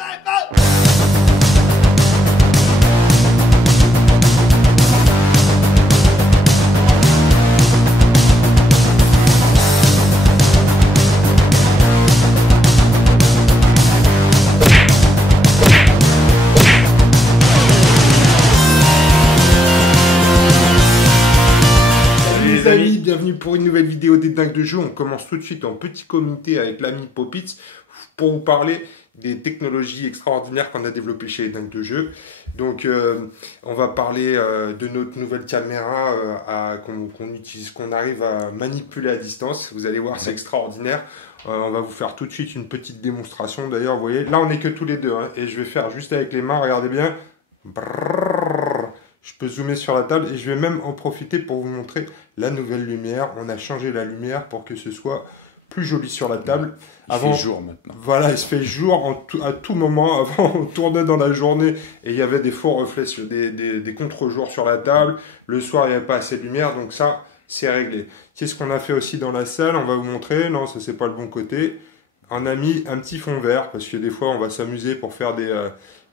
Les amis, bienvenue pour une nouvelle vidéo des dingues de jeu. On commence tout de suite en petit comité avec l'ami Popitz pour vous parler des technologies extraordinaires qu'on a développées chez les dingues de jeu. Donc on va parler de notre nouvelle caméra qu'on utilise, qu'on arrive à manipuler à distance. Vous allez voir, c'est extraordinaire. On va vous faire tout de suite une petite démonstration. D'ailleurs, vous voyez, là on n'est que tous les deux, hein, et je vais faire juste avec les mains, regardez bien. Brrr. Je peux zoomer sur la table et je vais même en profiter pour vous montrer la nouvelle lumière. On a changé la lumière pour que ce soit plus joli sur la table. Il fait jour maintenant. Voilà, il se fait jour à tout moment. Avant, on tournait dans la journée et il y avait des faux reflets, des contre-jours sur la table. Le soir, il n'y avait pas assez de lumière, donc ça, c'est réglé. Qu'est-ce qu'on a fait aussi dans la salle? On va vous montrer. Non, ça, c'est pas le bon côté. On a mis un petit fond vert parce que des fois, on va s'amuser pour faire des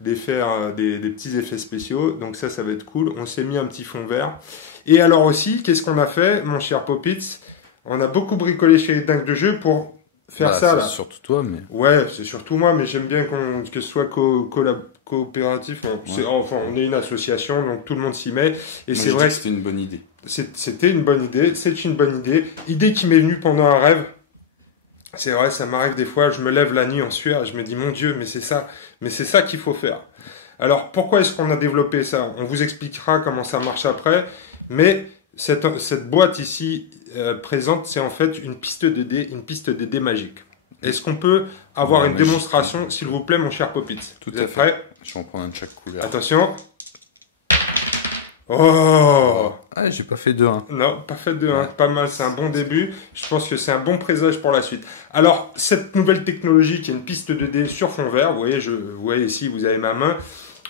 petits effets spéciaux, donc ça va être cool. On s'est mis un petit fond vert. Et alors aussi, qu'est-ce qu'on a fait, mon cher Popitz? On a beaucoup bricolé chez les dingues de jeu pour faire ça là. C'est surtout toi, mais... Ouais, c'est surtout moi, mais j'aime bien que ce soit coopératif. Enfin, on est une association, donc tout le monde s'y met. Et c'est vrai que c'était une bonne idée. C'était une bonne idée, c'est une bonne idée. Idée qui m'est venue pendant un rêve. C'est vrai, ça m'arrive des fois, je me lève la nuit en sueur et je me dis, mon Dieu, mais c'est ça qu'il faut faire. Alors, pourquoi est-ce qu'on a développé ça? On vous expliquera comment ça marche après, mais cette boîte ici présente, c'est en fait une piste de dés magique. Est-ce qu'on peut avoir une démonstration, s'il vous plaît, mon cher Popitz? Tout à fait. Prêt? Je vais en prendre un de chaque couleur. Attention. Oh! Ah, j'ai pas fait 2-1. Non, pas fait 2-1. Pas mal, c'est un bon début. Je pense que c'est un bon présage pour la suite. Alors, cette nouvelle technologie qui est une piste de dés sur fond vert, vous voyez ici, vous avez ma main.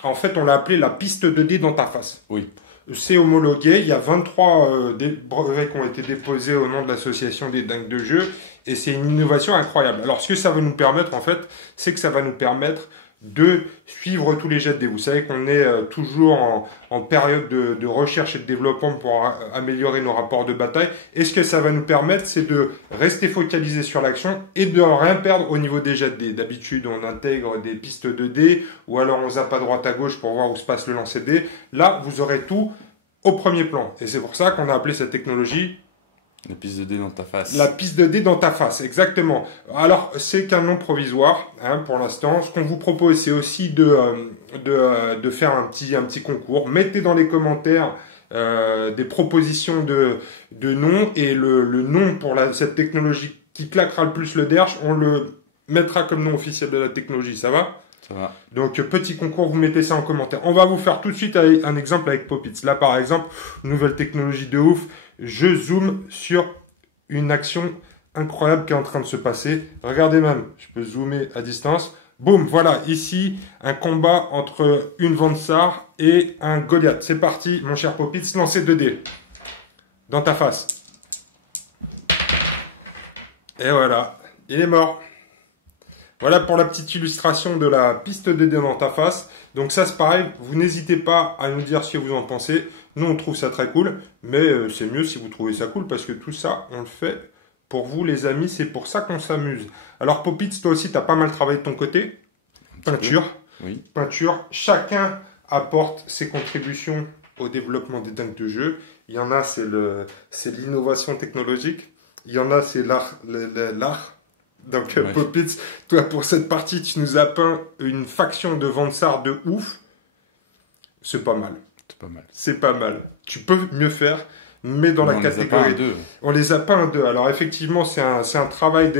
En fait, on l'a appelée la piste de dés dans ta face. Oui. C'est homologué. Il y a 23 brevets qui ont été déposés au nom de l'association des dingues de jeu. Et c'est une innovation incroyable. Alors, ce que ça va nous permettre, en fait, c'est que ça va nous permettre de suivre tous les jets de dés. Vous savez qu'on est toujours en période de recherche et de développement pour améliorer nos rapports de bataille. Et ce que ça va nous permettre, c'est de rester focalisé sur l'action et de rien perdre au niveau des jets de dés. D'habitude, on intègre des pistes de dés ou alors on zappe à droite à gauche pour voir où se passe le lancer de dés. Là, vous aurez tout au premier plan. Et c'est pour ça qu'on a appelé cette technologie la piste de dés dans ta face. La piste de dés dans ta face, exactement. Alors, c'est qu'un nom provisoire, hein, pour l'instant. Ce qu'on vous propose, c'est aussi de faire un petit concours. Mettez dans les commentaires des propositions de noms et le nom pour cette technologie qui claquera le plus le derche, on le mettra comme nom officiel de la technologie. Ça va ? Ça va. Donc, petit concours, vous mettez ça en commentaire. On va vous faire tout de suite un exemple avec Popitz. Là, par exemple, nouvelle technologie de ouf. Je zoome sur une action incroyable qui est en train de se passer. Regardez même, je peux zoomer à distance. Boum, voilà, ici, un combat entre une Vansar et un Goliath. C'est parti, mon cher Popitz, lancez 2 dés. Dans ta face. Et voilà, il est mort. Voilà pour la petite illustration de la piste de dés dans ta face. Donc ça, c'est pareil, vous n'hésitez pas à nous dire ce que vous en pensez. Nous, on trouve ça très cool, mais c'est mieux si vous trouvez ça cool, parce que tout ça, on le fait pour vous, les amis, c'est pour ça qu'on s'amuse. Alors, Popitz, toi aussi, tu as pas mal travaillé de ton côté. Peinture. Oui. Peinture. Chacun apporte ses contributions au développement des dingues de jeu. Il y en a, c'est l'innovation technologique. Il y en a, c'est l'art. Donc, ouais. Popitz, toi, pour cette partie, tu nous as peint une faction de Vansar de ouf. C'est pas mal. C'est pas mal. C'est pas mal. Tu peux mieux faire, mais dans la catégorie. On les a peint en deux. Alors effectivement, c'est un travail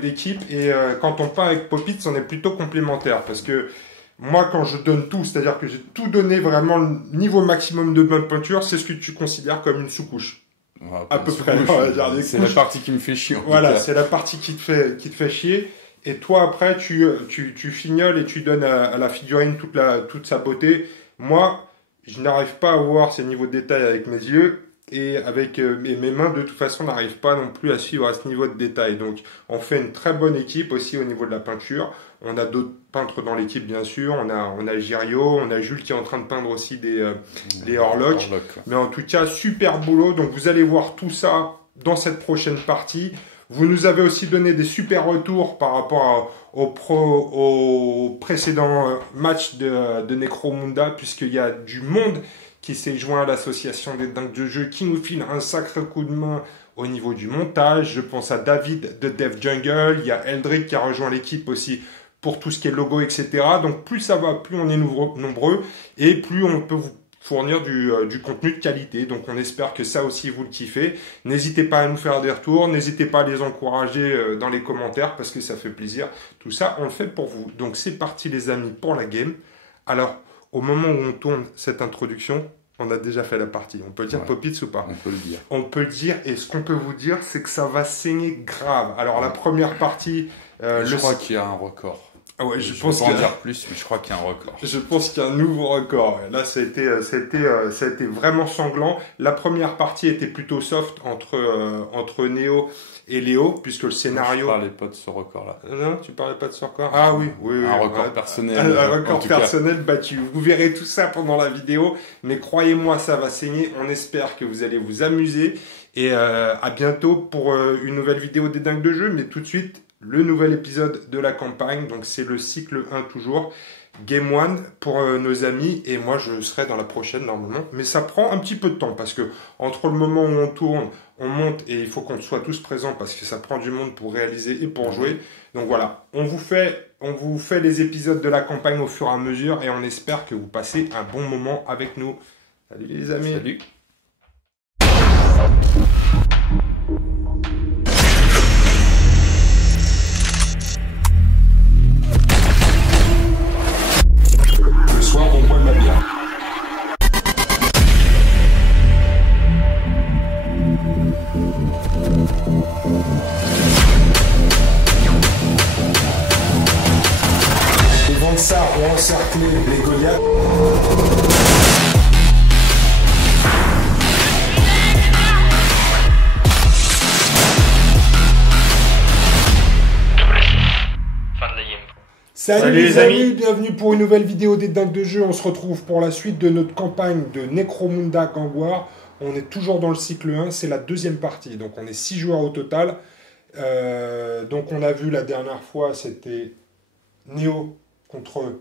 d'équipe et quand on peint avec Popitz, on est plutôt complémentaires parce que moi, quand je donne tout, c'est-à-dire que j'ai tout donné vraiment le niveau maximum de ma peinture, c'est ce que tu considères comme une sous-couche. À peu près. C'est la partie qui me fait chier. Voilà, c'est la partie qui te fait chier. Et toi, après, tu fignoles et tu donnes à la figurine toute sa beauté. Moi, je n'arrive pas à voir ces niveaux de détail avec mes yeux. et avec mes mains de toute façon n'arrivent pas non plus à suivre à ce niveau de détail. Donc on fait une très bonne équipe aussi au niveau de la peinture. On a d'autres peintres dans l'équipe bien sûr, on a Girio, on a Jules qui est en train de peindre aussi des Horlock. Mais en tout cas super boulot, donc vous allez voir tout ça dans cette prochaine partie. Vous nous avez aussi donné des super retours par rapport au précédent match de Necromunda, puisqu'il y a du monde qui s'est joint à l'association des dingues de jeu, qui nous file un sacré coup de main au niveau du montage. Je pense à David de Dev Jungle, il y a Eldrick qui a rejoint l'équipe aussi pour tout ce qui est logo, etc. Donc plus ça va, plus on est nombreux, et plus on peut vous fournir du contenu de qualité. Donc on espère que ça aussi vous le kiffez. N'hésitez pas à nous faire des retours, n'hésitez pas à les encourager dans les commentaires parce que ça fait plaisir. Tout ça, on le fait pour vous. Donc c'est parti les amis pour la game. Alors, au moment où on tourne cette introduction, on a déjà fait la partie. On peut dire Popitz ou pas? On peut le dire. On peut le dire, et ce qu'on peut vous dire, c'est que ça va saigner grave. Alors la première partie... je crois qu'il y a un record. Ah ouais, je pense qu'il y a... en dire plus, mais je crois qu'il y a un record. Je pense qu'il y a un nouveau record. Là, ça a été vraiment sanglant. La première partie était plutôt soft entre Néo et Léo, puisque le scénario... Je parlais pas de ce record-là. Non, tu parlais pas de ce record? Ah oui, oui. Un record personnel. Un record personnel battu. Vous verrez tout ça pendant la vidéo, mais croyez-moi, ça va saigner. On espère que vous allez vous amuser. Et à bientôt pour une nouvelle vidéo des dingues de jeu, mais tout de suite... le nouvel épisode de la campagne, donc c'est le cycle 1 toujours, Game 1 pour nos amis, et moi je serai dans la prochaine normalement, mais ça prend un petit peu de temps, parce que entre le moment où on tourne, on monte, et il faut qu'on soit tous présents, parce que ça prend du monde pour réaliser et pour jouer, donc voilà, on vous fait les épisodes de la campagne au fur et à mesure, et on espère que vous passez un bon moment avec nous. Salut les amis. Salut. On boit de la bière. Les Vansar ont encerclé les Goliaths. Salut les amis, bienvenue pour une nouvelle vidéo des dingues de jeu. On se retrouve pour la suite de notre campagne de Necromunda Gang War. On est toujours dans le cycle 1, c'est la deuxième partie. Donc on est 6 joueurs au total. Donc on a vu la dernière fois, c'était Néo contre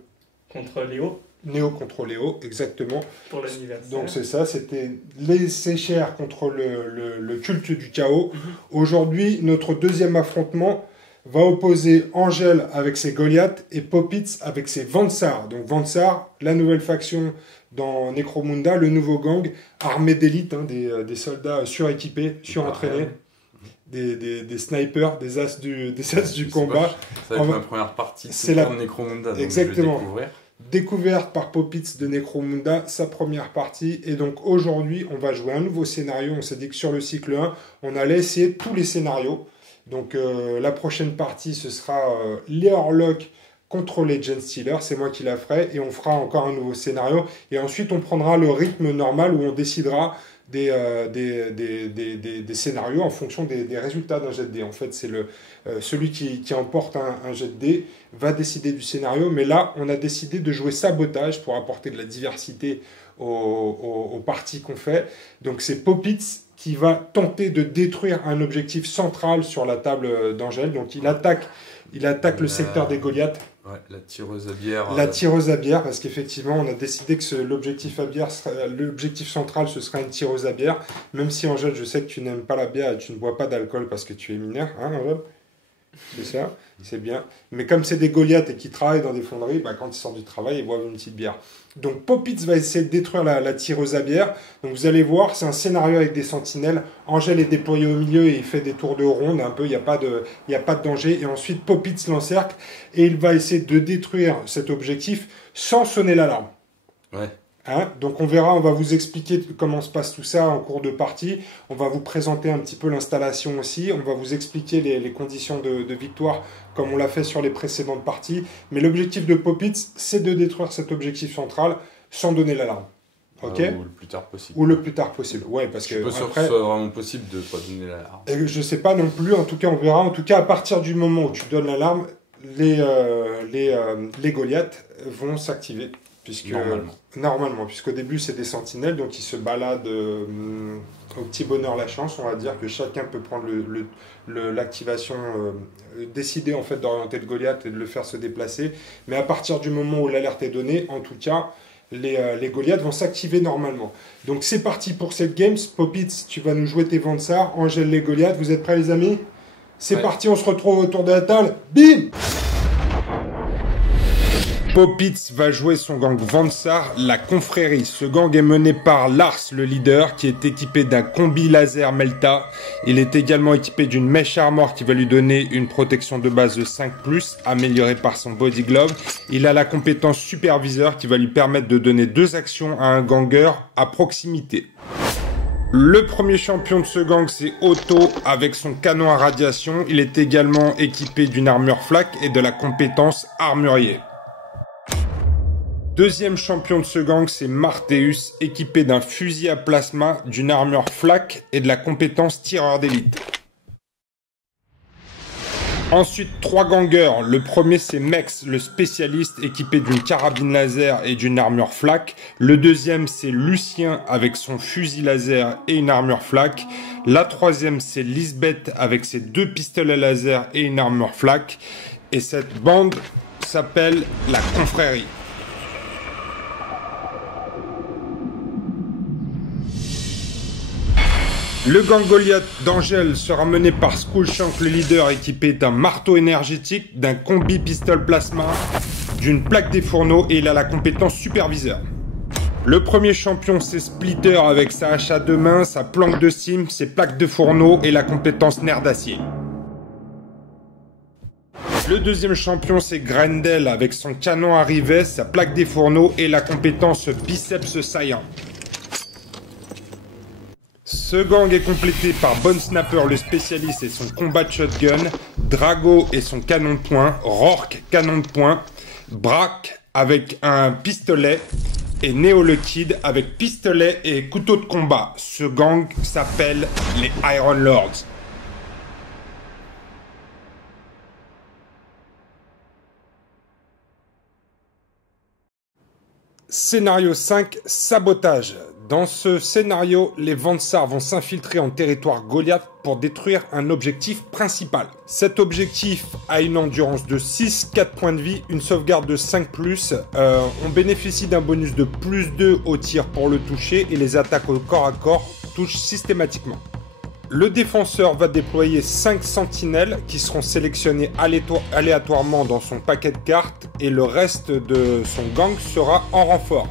Léo. Néo contre Léo, exactement. Pour l'anniversaire. Donc c'est ça, c'était les séchères contre le culte du chaos. Aujourd'hui, notre deuxième affrontement va opposer Angel avec ses Goliaths et Popitz avec ses Vansar. Donc Vansar, la nouvelle faction dans Necromunda, le nouveau gang, armé d'élite, hein, des soldats suréquipés, surentraînés, des snipers, des as du combat. Ça va être ma première partie de Necromunda. Donc exactement. Je vais Découverte par Popitz de Necromunda, sa première partie. Et donc aujourd'hui, on va jouer un nouveau scénario. On s'est dit que sur le cycle 1, on allait essayer tous les scénarios. Donc la prochaine partie, ce sera les Horlock contre les Genestealers, c'est moi qui la ferai, et on fera encore un nouveau scénario. Et ensuite, on prendra le rythme normal où on décidera des scénarios en fonction des résultats d'un jet de dés. En fait, c'est celui qui emporte un jet de dés va décider du scénario. Mais là, on a décidé de jouer sabotage pour apporter de la diversité aux parties qu'on fait. Donc c'est Popitz qui va tenter de détruire un objectif central sur la table d'Angel. Donc il attaque le secteur des Goliaths. Ouais, la tireuse à bière. La tireuse à bière, parce qu'effectivement, on a décidé que l'objectif central, ce sera une tireuse à bière. Même si, Angel, je sais que tu n'aimes pas la bière et tu ne bois pas d'alcool parce que tu es mineur, hein, Angel? C'est ça, c'est bien. Mais comme c'est des Goliaths et qui travaillent dans des fonderies, bah, quand ils sortent du travail, ils boivent une petite bière. Donc Popitz va essayer de détruire la tireuse à bière. Donc vous allez voir, c'est un scénario avec des sentinelles. Angel est déployé au milieu et il fait des tours de ronde un peu, il n'y a pas de danger. Et ensuite Popitz l'encercle et il va essayer de détruire cet objectif sans sonner l'alarme. Ouais. Hein, donc on verra, on va vous expliquer comment se passe tout ça en cours de partie. On va vous présenter un petit peu l'installation aussi. On va vous expliquer les conditions de victoire comme on l'a fait sur les précédentes parties. Mais l'objectif de Popitz, c'est de détruire cet objectif central sans donner l'alarme. Ok. Ou le plus tard possible. Ou le plus tard possible. Ouais, parce que je suis pas sûr que ce soit vraiment possible de ne pas donner l'alarme. Et je sais pas non plus, en tout cas on verra. En tout cas, à partir du moment où tu donnes l'alarme, les Goliaths vont s'activer. Normalement, puisqu'au début c'est des sentinelles, donc ils se baladent au petit bonheur la chance, on va dire que chacun peut prendre l'activation, décider en fait d'orienter le Goliath et de le faire se déplacer, mais à partir du moment où l'alerte est donnée, en tout cas, les Goliaths vont s'activer normalement. Donc c'est parti pour cette game. Popitz, tu vas nous jouer tes Vansar, Angèle les Goliaths, vous êtes prêts les amis? C'est parti, on se retrouve autour de la table, bim! Popitz va jouer son gang Vansar, la confrérie. Ce gang est mené par Lars, le leader, qui est équipé d'un combi laser Melta. Il est également équipé d'une mèche armor qui va lui donner une protection de base de 5+, améliorée par son body glove. Il a la compétence superviseur qui va lui permettre de donner 2 actions à un ganger à proximité. Le premier champion de ce gang, c'est Otto, avec son canon à radiation. Il est également équipé d'une armure flak et de la compétence armurier. Deuxième champion de ce gang, c'est Marteus, équipé d'un fusil à plasma, d'une armure flak et de la compétence tireur d'élite. Ensuite, 3 gangers. Le premier, c'est Mex, le spécialiste, équipé d'une carabine laser et d'une armure flak. Le deuxième, c'est Lucien, avec son fusil laser et une armure flak. La troisième, c'est Lisbeth, avec ses 2 pistolets laser et une armure flak. Et cette bande s'appelle la confrérie. Le gang Goliath d'Angèle sera mené par Skullshank, le leader, équipé d'un marteau énergétique, d'un combi pistol plasma, d'une plaque des fourneaux et il a la compétence superviseur. Le premier champion, c'est Splitter avec sa hache à 2 mains, sa planque de cime, ses plaques de fourneau et la compétence nerf d'acier. Le deuxième champion, c'est Grendel avec son canon à rivet, sa plaque des fourneaux et la compétence biceps saillant. Ce gang est complété par Bone Snapper, le spécialiste, et son combat shotgun, Drago et son canon de poing, Rourke, canon de poing, Brack avec un pistolet et Neo le Kid avec pistolet et couteau de combat. Ce gang s'appelle les Iron Lords. Scénario 5, sabotage. Dans ce scénario, les Vansar vont s'infiltrer en territoire Goliath pour détruire un objectif principal. Cet objectif a une endurance de 6, 4 points de vie, une sauvegarde de 5+. On bénéficie d'un bonus de +2 au tir pour le toucher et les attaques au corps à corps touchent systématiquement. Le défenseur va déployer 5 sentinelles qui seront sélectionnées aléatoirement dans son paquet de cartes et le reste de son gang sera en renfort.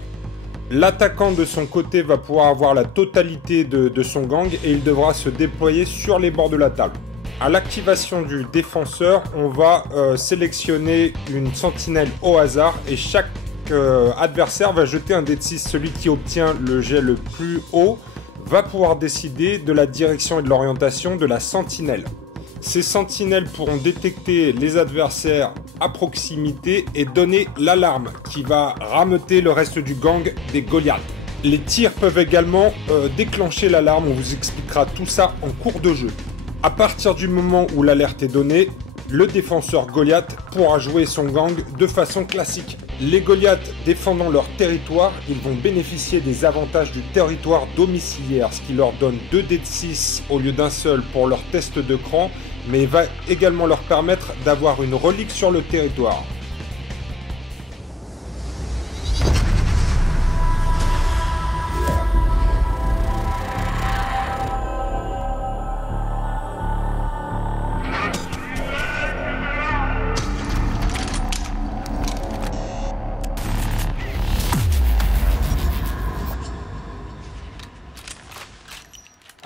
L'attaquant de son côté va pouvoir avoir la totalité de son gang et il devra se déployer sur les bords de la table. À l'activation du défenseur, on va sélectionner une sentinelle au hasard et chaque adversaire va jeter un dé de 6. Celui qui obtient le jet le plus haut va pouvoir décider de la direction et de l'orientation de la sentinelle. Ces sentinelles pourront détecter les adversaires à proximité et donner l'alarme qui va rameuter le reste du gang des Goliaths. Les tirs peuvent également déclencher l'alarme, on vous expliquera tout ça en cours de jeu. À partir du moment où l'alerte est donnée, le défenseur Goliath pourra jouer son gang de façon classique. Les Goliaths défendant leur territoire, ils vont bénéficier des avantages du territoire domiciliaire, ce qui leur donne 2 dés de 6 au lieu d'un seul pour leur test de cran, mais va également leur permettre d'avoir une relique sur le territoire.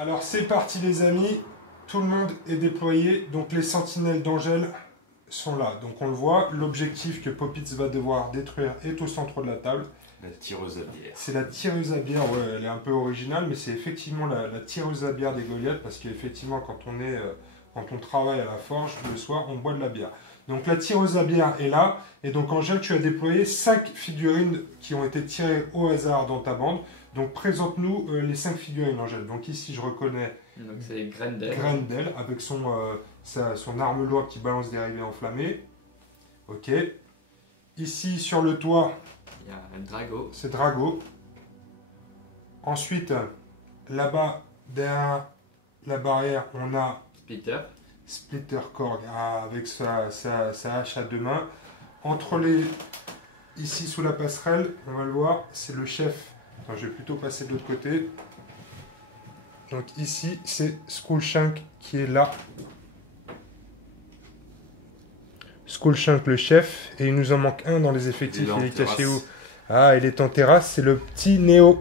Alors c'est parti les amis, tout le monde est déployé, donc les sentinelles d'Angèle sont là. Donc on le voit, l'objectif que Popitz va devoir détruire est au centre de la table. La tireuse à bière. C'est la tireuse à bière, ouais, elle est un peu originale, mais c'est effectivement la tireuse à bière des Goliaths, parce qu'effectivement quand on travaille à la forge, le soir, on boit de la bière. Donc la tireuse à bière est là, et donc Angèle, tu as déployé 5 figurines qui ont été tirées au hasard dans ta bande. Donc présente-nous les 5 figurines, Angèle. Donc ici, je reconnais Donc c'est Grendel. Grendel avec son arme lourde qui balance des rayons enflammés. Ok. Ici, sur le toit, Il y a Drago. c'est Drago. Ensuite, là-bas, derrière la barrière, on a Peter. Splitter Korg avec sa hache à 2 mains. Ici, sous la passerelle, on va le voir, c'est le chef. Attends, je vais plutôt passer de l'autre côté. Donc ici, c'est Skullshank qui est là. Skullshank, le chef. Et il nous en manque un dans les effectifs. Il est caché où? Ah, il est en terrasse. C'est le petit Néo.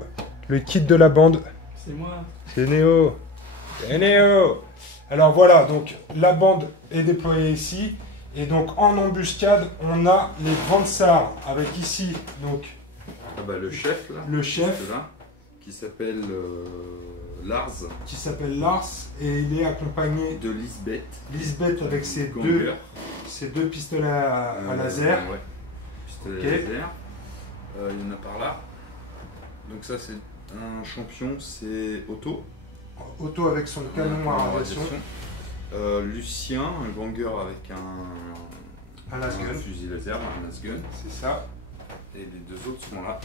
Le kit de la bande. C'est moi. C'est Néo. C'est Néo. Alors voilà, donc la bande est déployée ici. Et donc en embuscade, on a les Vansar. Avec ici, donc, Ah bah, le chef, là. le chef. Là, qui s'appelle Lars. Qui s'appelle Lars. Et il est accompagné De Lisbeth. Lisbeth avec ses Ganger. deux pistolets à laser. Ouais. Pistolet Ok. laser. Il y en a par là. Donc ça c'est un champion, c'est Otto. Otto avec son canon à radiation. Lucien, un Ganger avec un Un lasgun. fusil laser, un lasgun. C'est ça. Et les deux autres sont là.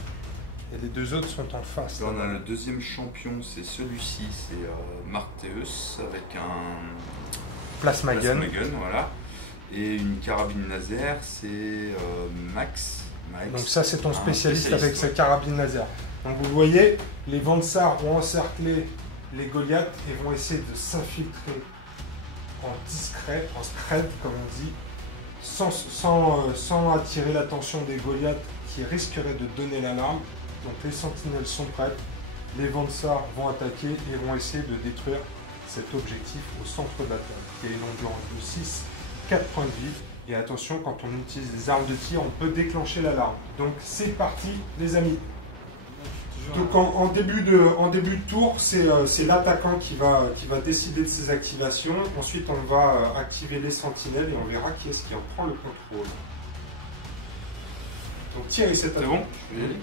Et les deux autres sont en face. Là, on a le deuxième champion, c'est celui-ci, c'est Marteus avec un Plasma gun. voilà. Et une carabine laser, c'est Max. Donc ça c'est ton Un spécialiste avec sa ouais. carabine laser. Donc vous voyez, les Vansar vont encercler les Goliaths et vont essayer de s'infiltrer en discret, en scred comme on dit, sans attirer l'attention des Goliaths qui risqueraient de donner l'alarme. Donc les sentinelles sont prêtes, les Vansar vont attaquer et vont essayer de détruire cet objectif au centre de la table, qui a une endurance de 6, 4 points de vie. Et attention, quand on utilise des armes de tir, on peut déclencher l'alarme. Donc c'est parti les amis. Donc en début de tour, c'est l'attaquant qui va décider de ses activations. Ensuite, on va activer les sentinelles et on verra qui est-ce qui en prend le contrôle. Donc tirez cette C'est attaque. bon, je vais y aller.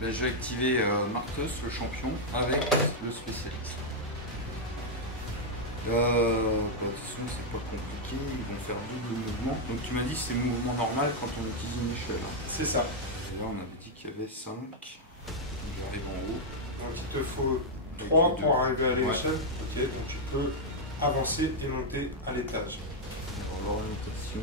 Ben, je vais activer Marteus, le champion, avec le spécialiste. De toute façon, c'est pas compliqué, ils vont faire double mouvement. Donc tu m'as dit c'est mouvement normal quand on utilise une échelle. C'est ça. Et là on avait dit qu'il y avait 5. J'arrive en haut. Donc il te faut Et 3 puis pour arriver à Ouais. l'échelle. Ok, donc tu peux avancer et monter à l'étage. On va voir l'orientation.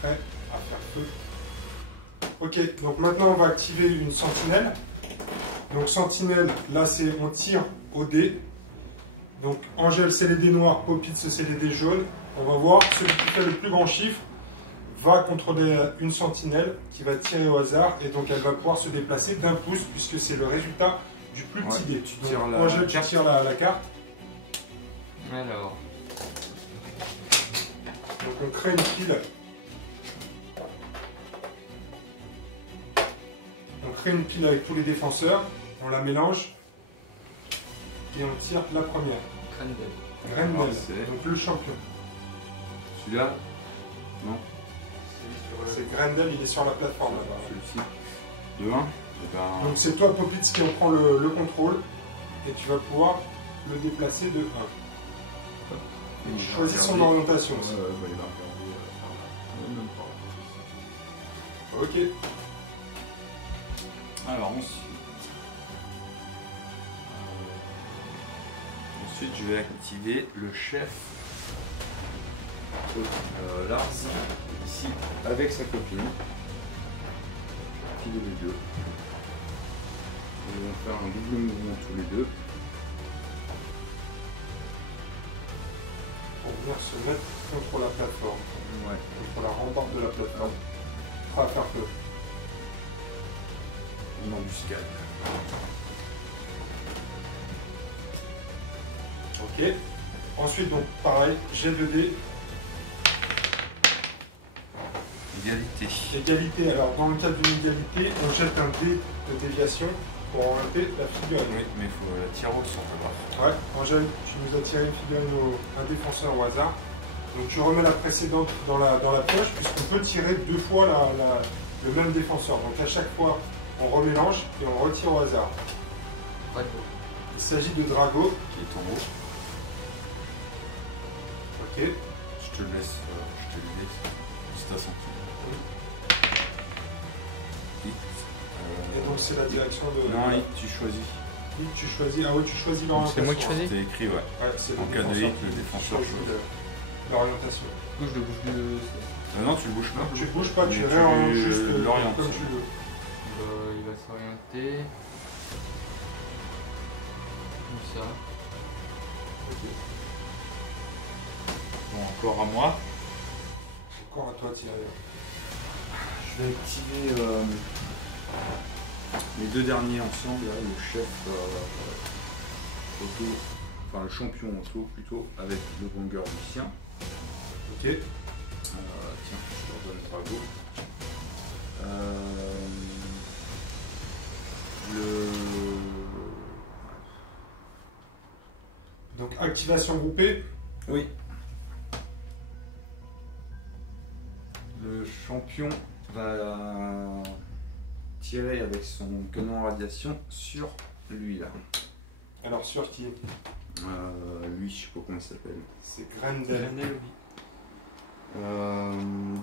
Prêt à faire feu. Ok, donc maintenant on va activer une sentinelle. Donc sentinelle, là c'est on tire au dé. Donc Angèle c'est les dés noirs, Popitz c'est les dés jaunes. On va voir, celui qui fait le plus grand chiffre va contrôler une sentinelle qui va tirer au hasard et donc elle va pouvoir se déplacer d'1 pouce puisque c'est le résultat du plus petit Ouais, dé. tu Donc, tires la Angèle, tu carte. tires la carte. Alors, Donc on crée une pile. On crée une pile avec tous les défenseurs, on la mélange et on tire la première. Grendel. Grendel, Alors, c'est- donc le champion. Celui-là. Non. C'est Grendel, il est sur la plateforme là-bas. Celui-ci. De 1. Donc c'est toi Popitz qui en prend le contrôle et tu vas pouvoir le déplacer de 1. Il choisit son orientation aussi. Il va regarder par là. Même pas. Ok. Alors ensuite je vais activer le chef Lars ici avec sa copine. Piler les deux. Ils vont faire un double mouvement tous les deux. Pour venir se mettre contre la plateforme, Ouais. contre la rambarde de la plateforme. Prêt à faire feu. Une embuscade. Ok. Ensuite, donc pareil, G2D, Égalité. égalité. Alors, dans le cadre d'une égalité, on jette un dé de déviation pour orienter la figurine. Oui, mais il faut la tirer au centre là. Ouais, Angèle, tu nous as tiré une figurine un défenseur au hasard. Donc, tu remets la précédente dans la poche, puisqu'on peut tirer 2 fois le même défenseur. Donc à chaque fois, on remélange et on retire au hasard. Drago. Il s'agit de Drago. Qui est en haut. Ok. Je te le laisse. Si t'as senti. Et donc c'est la direction de... Non, hit, tu choisis. Hit, tu choisis. Ah oui, tu choisis l'orientation. C'est moi qui choisis. C'est écrit, ouais. Ouais, c'est En cas de hit, le défenseur choisit. L'orientation. Du coup, je le bouge de. Non, tu le bouges pas. Tu bouges pas, tu Mais tu réorientes juste l'orientes. comme tu veux. Il va s'orienter. Comme ça. Ok. Bon, encore à moi. Encore à toi, Thierry. Je vais activer les deux derniers ensemble, là, le chef auto, enfin le champion auto plutôt, avec le banger lucien. Ok. Tiens, je leur donne Drago. Donc activation groupée. Oui. Le champion va tirer avec son canon à radiation sur lui là. Alors sur qui? Lui, je sais pas comment il s'appelle. C'est Grendel.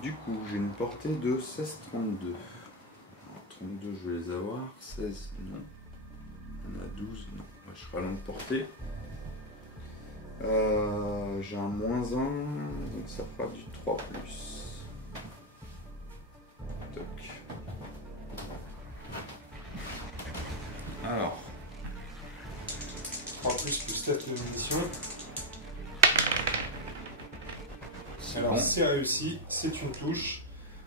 Du coup, j'ai une portée de 16-32. Alors, 32, je vais les avoir. 16, non. On a 12, non. Ouais, je serai à longue portée. J'ai un -1, donc ça fera du 3+. Toc. Alors. 3 plus 7 de munitions. Alors bon. c'est réussi, c'est une touche.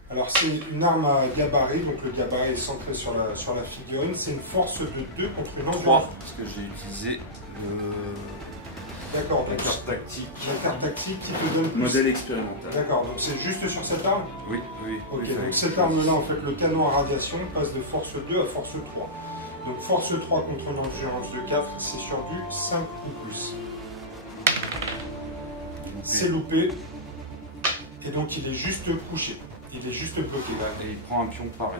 Alors c'est une arme à gabarit, donc le gabarit est centré sur la figurine. C'est une force de 2 contre une endurance. 3, parce que j'ai utilisé D'accord, la donc carte tactique. la carte tactique qui te donne plus. Modèle expérimental. D'accord, donc c'est juste sur cette arme? Oui, oui. Ok, oui, donc fallait cette que je arme-là, en fait, le canon à radiation passe de force 2 à force 3. Donc force 3 contre une endurance de 4, c'est sur du 5 ou plus. C'est loupé. Et donc il est juste couché. Il est juste bloqué là. Et il prend un pion pareil.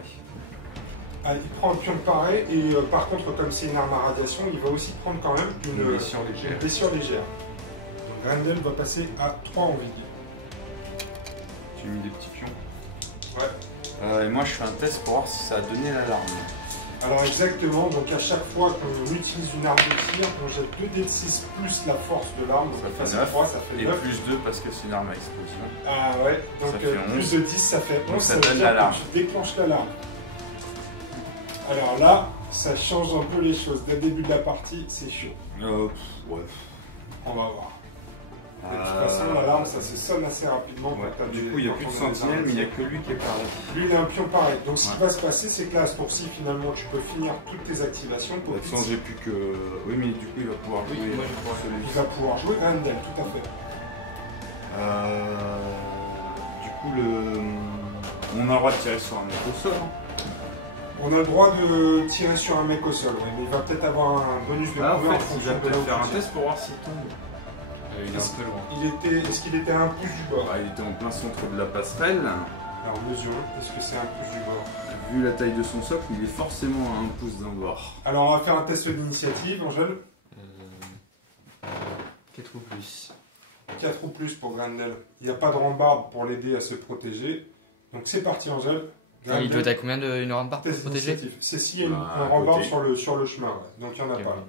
Ah, il prend un pion de pareil et par contre, comme c'est une arme à radiation, il va aussi prendre quand même une blessure légère. blessure légère. Donc Grendel va passer à 3 en vie. Tu mis des petits pions. Ouais. Et moi, je fais un test pour voir si ça a donné l'alarme. Alors exactement, donc à chaque fois qu'on utilise une arme de tir, on jette 2 dés de 6 plus la force de l'arme, donc Ça fait 9, 3, ça fait et 9. plus 2 parce que c'est une arme à explosion. Ah ouais, donc Ça fait plus 11. de 10, ça fait 11, Donc ça veut donne dire l'alarme. que tu déclenches l'alarme. Alors là, ça change un peu les choses. Dès le début de la partie, c'est chaud. Ouais. On va voir. De toute façon, l'alarme, ça se sonne assez rapidement. Ouais. Quand t'as Du des- coup, il n'y a quand plus de on a des sentinelle, armes. mais il n'y a que lui qui est pareil. Lui, il a un pion pareil. Donc, ce qui Ouais. va se passer, c'est que là, à ce tour-ci, finalement, tu peux finir toutes tes activations. De toute façon, j'ai plus que. Oui, mais du coup, il va pouvoir jouer. moi, je pourrais. celui-ci. Il va pouvoir jouer Grendel, tout à fait. Du coup, on a le droit de tirer sur un mec au sol. Hein. On a le droit de tirer sur un mec au sol, ouais, mais il va peut-être avoir un bonus de Ah, en couvert fait, il fonction va de peut-être là où faire tu un tires. test pour voir s'il tombe. Il est un peu loin. Est-ce qu'il était à un pouce du bord? Il était en plein centre de la passerelle. Alors mesurons, est-ce que c'est un pouce du bord? Vu la taille de son socle, il est forcément à un pouce d'un bord. Alors on va faire un test d'initiative, Angèle. 4 ou plus. 4 ou plus pour Grendel. Il n'y a pas de rambarde pour l'aider à se protéger. Donc c'est parti, Angèle. Il doit être à combien d'une rambarde pour Test se protéger? d'initiative. C'est s'il y a Bah, un à rambarde côté. sur le chemin. Ouais. Donc il n'y en a Ok, pas. oui.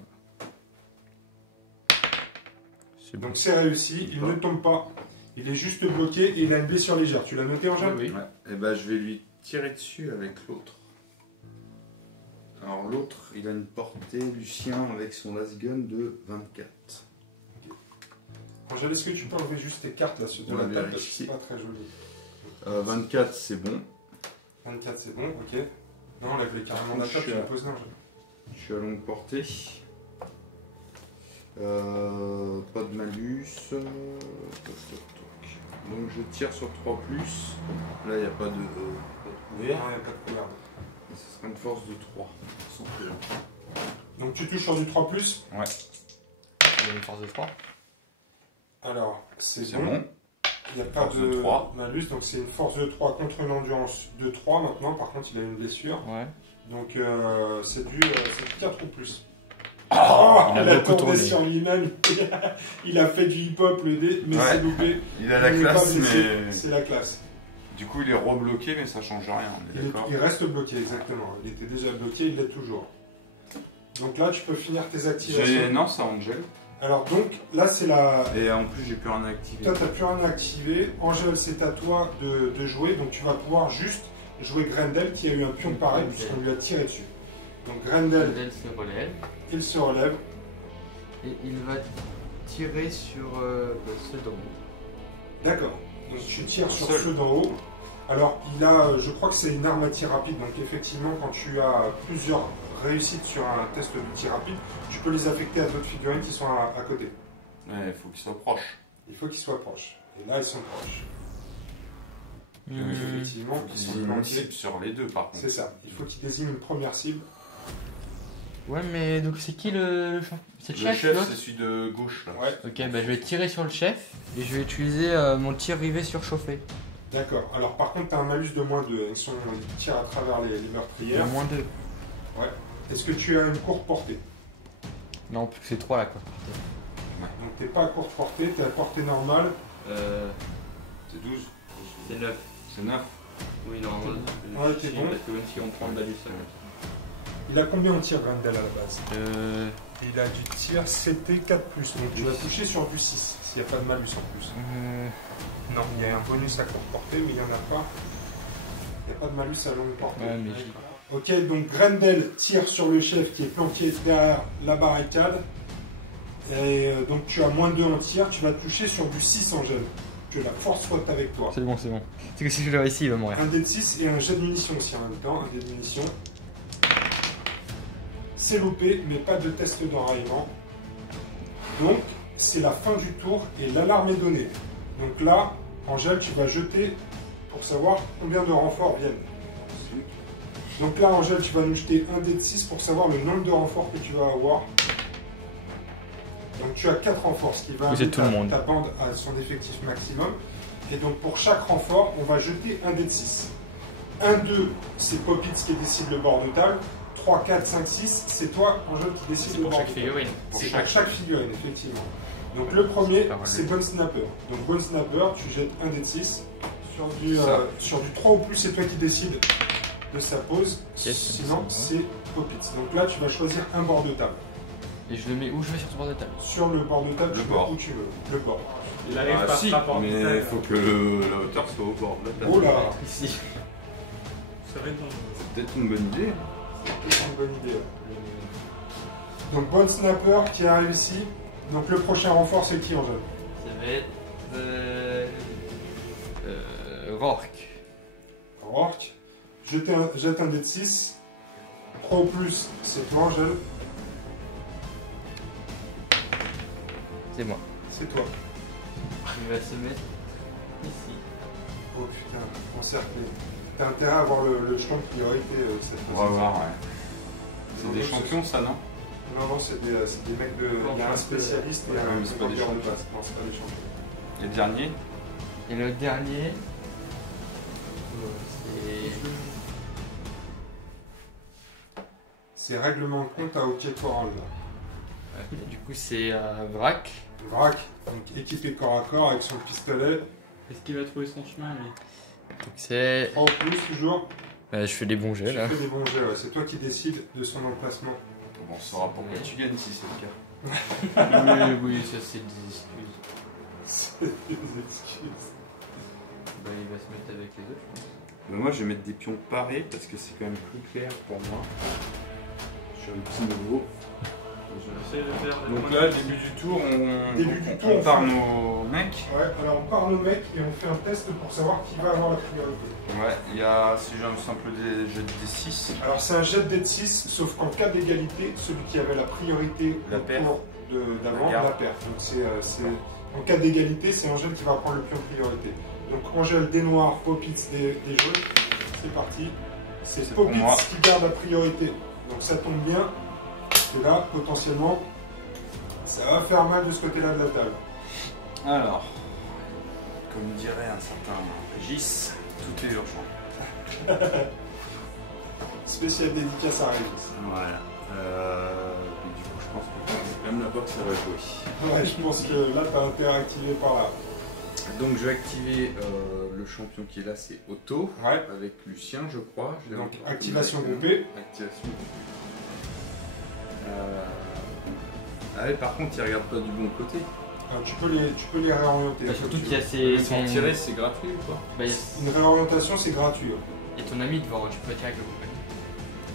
C'est bon. Donc c'est réussi, il ne tombe pas. Il est juste bloqué et il a une blessure légère. Tu l'as noté, Angèle? Oui. Ouais. Et ben, je vais lui tirer dessus avec l'autre. Alors l'autre, il a une portée Lucien avec son last gun de 24. Angèle, est-ce que tu peux enlever juste tes cartes là sur de On la va table parce que c'est vérifier. pas très joli. 24, c'est bon. 24 c'est bon, ok. Non, enlève les carrément de la Je table, suis tu à- les poses là, Angèle. Je suis à longue portée. Pas de malus. Toc, toc, toc. Donc je tire sur 3+. Là, il n'y a pas de Non, il couvert. n'y a pas de couleur. Et ce sera une force de 3. Sans problème. Donc tu touches sur du 3+. Il y a une force de 3. Alors, c'est C'est bon. bon. Il n'y a pas Force de de 3. malus, donc c'est une force de 3 contre une endurance de 3 maintenant. Par contre, il a une blessure. Ouais. Donc c'est du 4 ou plus. il a beaucoup tourné tourné. sur lui-même. Il a fait du hip-hop le dé, mais Ouais. c'est loupé. Il a la Il n'est pas classe, blessé, mais c'est la classe. du coup il est rebloqué, mais ça change rien, on est d'accord. Il reste bloqué, exactement. Il était déjà bloqué, il l'est toujours. Donc là, tu peux finir tes activations. Non, c'est Angel. Alors donc, là, c'est la... Et en plus, j'ai plus rien activé. Toi, tu n'as plus rien à activer. Angel, c'est à toi de jouer. Donc tu vas pouvoir juste jouer Grendel, qui a eu un pion pareil, puisqu'on lui a tiré dessus. Donc Grendel, Elle se relève. il se relève. Et il va tirer sur ceux d'en haut. D'accord. Donc tu tires sur Seul. ceux d'en haut. Alors, il a, je crois que c'est une arme à tir rapide. Donc effectivement, quand tu as plusieurs réussites sur un test de tir rapide, tu peux les affecter à d'autres figurines qui sont à côté. Ouais, il faut qu'il soit proche. Il faut qu'ils soient proches. Et là, ils sont proches. Mmh. Effectivement, Il ils faut sont qu'il ait une planqués. cible sur les deux, par contre. C'est ça. Il faut qu'il désigne une première cible. Ouais, mais donc c'est qui le chef? C'est le Le chef, chef, l'autre? c'est celui de gauche, là. Ouais. Ok, bah je vais tirer sur le chef et je vais utiliser mon tir rivet surchauffé. D'accord. Alors par contre, tu as un malus de -2. Ils tirent à travers les meurtrières. Moins 2. Est-ce que tu as une courte portée? Non, plus que c'est 3 là quoi. Donc t'es pas à courte portée, tu es à portée normale. C'est 12. C'est 9. C'est 9. Oui, non, Ouais, t'es bon. parce que même si on prend le malus, ça Il a combien en tir Grendel à la base? Il a du tir CT 4+. Donc tu vas toucher sur du 6, s'il n'y a pas de malus en plus. Non, il y a un bonus à courte portée, mais il n'y en a pas. Il n'y a pas de malus à longue portée. Ouais, mais Ok, donc Grendel tire sur le chef qui est planqué derrière la barricade. Et donc tu as -2 en tir, tu vas toucher sur du 6 en gel. Que la force soit avec toi. c'est bon, c'est bon. C'est que si je le réussis, il va mourir. Un dé de 6 et un jet de munitions aussi en même temps, un dé de munitions. C'est loupé, mais pas de test d'enraillement. Donc, c'est la fin du tour et l'alarme est donnée. Donc là, Angèle, tu vas jeter pour savoir combien de renforts viennent. Donc là, Angèle, tu vas nous jeter un dé de 6 pour savoir le nombre de renforts que tu vas avoir. Donc tu as 4 renforts, ce qui va Oui, c'est amener tout le monde. ta bande à son effectif maximum. Et donc pour chaque renfort, on va jeter un dé de 6. 1, 2, c'est Popitz qui décide le bord de table. 3, 4, 5, 6, c'est toi, Angèle, qui décide C'est le pour bord chaque de table. figurine. C'est pour chaque figurine, effectivement. Donc le premier, c'est Bone Snapper. Donc Bone Snapper, tu jettes un dé de 6. Sur du 3 ou plus, c'est toi qui décides de sa pose. Yes, Sinon, c'est c'est Popitz. Donc là, tu vas choisir un bord de table. Et je le mets où je vais sur ce bord de table? Sur le bord de table, Le tu bord. mets où tu veux. Le bord. Il arrive Ah, par si, rapport mais il faut que la hauteur soit au bord de la table. Oh là, Ici. Ça va être dans C'est peut-être une bonne idée. c'est une bonne idée. Donc Bone Snapper qui arrive ici. Donc le prochain renfort, c'est qui, Angèle? Ça va être. Rourke. Rourke. Jette un dé de 6. 3 ou plus, c'est toi, Angèle. C'est moi. C'est toi. Il va se mettre ici. Oh putain, encerclé. T'as intérêt à avoir le champ de priorité cette On fois-ci. va voir, ouais. C'est Non, des non, champions, ça, non? Non, c'est des mecs de. Il y a un spécialiste et Ouais, un mais c'est pas des champion de champions. base. Non, c'est pas des champions. Les derniers? Et le dernier. C'est règlement de compte à hockey choral. Et du coup, c'est Vrac. Vrac, donc équipé corps à corps avec son pistolet. Est-ce qu'il va trouver son chemin, lui? Donc c'est. 3 ou plus, toujours. Je fais des bons jets Tu là. fais des bons jets, ouais. C'est toi qui décides de son emplacement. Bon, on saura pourquoi tu gagnes si c'est le cas. Oui, ça c'est des excuses. C'est des excuses. Bah, il va se mettre avec les autres, je pense. Mais moi, je vais mettre des pions parés parce que c'est quand même plus clair pour moi. Je suis un petit nouveau. J'essaie de faire des Donc points là, de- début du tour, on on part fait- nos mecs. Ouais, alors on part nos mecs et on fait un test pour savoir qui va avoir la priorité. Ouais, il y a, si j'ai un simple jeu de D6, Alors c'est un jet de dé de 6, sauf qu'en cas d'égalité, celui qui avait la priorité La au perd. tour d'avant, La garde. la perd. Donc en cas d'égalité, c'est Angèle qui va prendre le pion de priorité. Donc Angèle des noirs, Popitz des jaunes. C'est parti. C'est pour moi. Popitz qui garde la priorité. Donc ça tombe bien. Et là, potentiellement, ça va faire mal de ce côté-là de la table. Alors, comme dirait un certain Régis, tout est urgent. Spécial dédicace à Régis. Voilà. Et du coup, je pense que c'est quand même là-bas que ça va jouer. Ouais, je pense que là, tu as intérêt à activer par là. Donc je vais activer le champion qui est là, c'est Otto, Ouais. avec Lucien, je crois. Donc activation groupée. Activation. Ah oui, par contre, il regarde pas du bon côté. Alors, tu peux les réorienter. Bah, surtout comme qu'il tu y a veux. ses. Sans tirer, c'est gratuit ou quoi? Bah, Une réorientation, c'est gratuit. et ton ami devant, tu peux tirer avec le compagnon.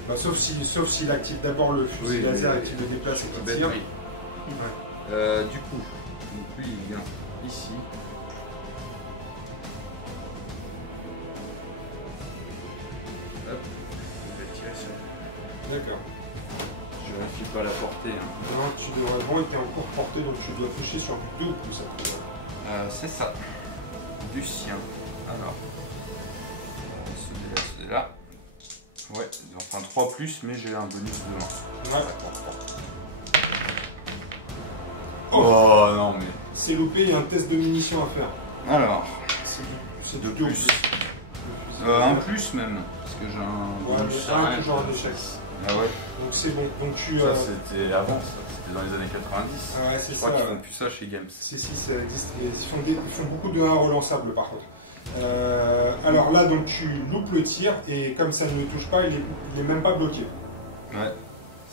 Bah, sauf s'il active d'abord le fusil Oui, laser mais et qu'il le déplace et je suis qu'il tire. bête, Du coup, donc lui, il vient ici. Hop, je vais tirer sur. D'accord. Je vérifie pas la portée. Hein. Non, tu devrais bon, il était en courte portée, donc tu dois toucher sur du 2 ou plus. C'est ça. Lucien. Alors. Celui-là. Ouais, enfin 3 plus, mais j'ai un bonus de 1. Ouais. Oh non, mais. C'est loupé, il y a un test de munitions à faire. Alors, C'est de du 2 ou plus. plus. Un plus même. Parce que j'ai un. Ouais, bonus. mais un toujours un échec. Ah ouais. Donc c'est bon. Donc tu. Ça c'était avant, ça. C'était dans les années 90. Ouais, c'est Je ça. crois qu'ils font plus ça chez Games. Si, ça existe. Ils font beaucoup de 1 relançables par contre. Alors là, donc tu loupes le tir et comme ça ne le touche pas, il est même pas bloqué. Ouais,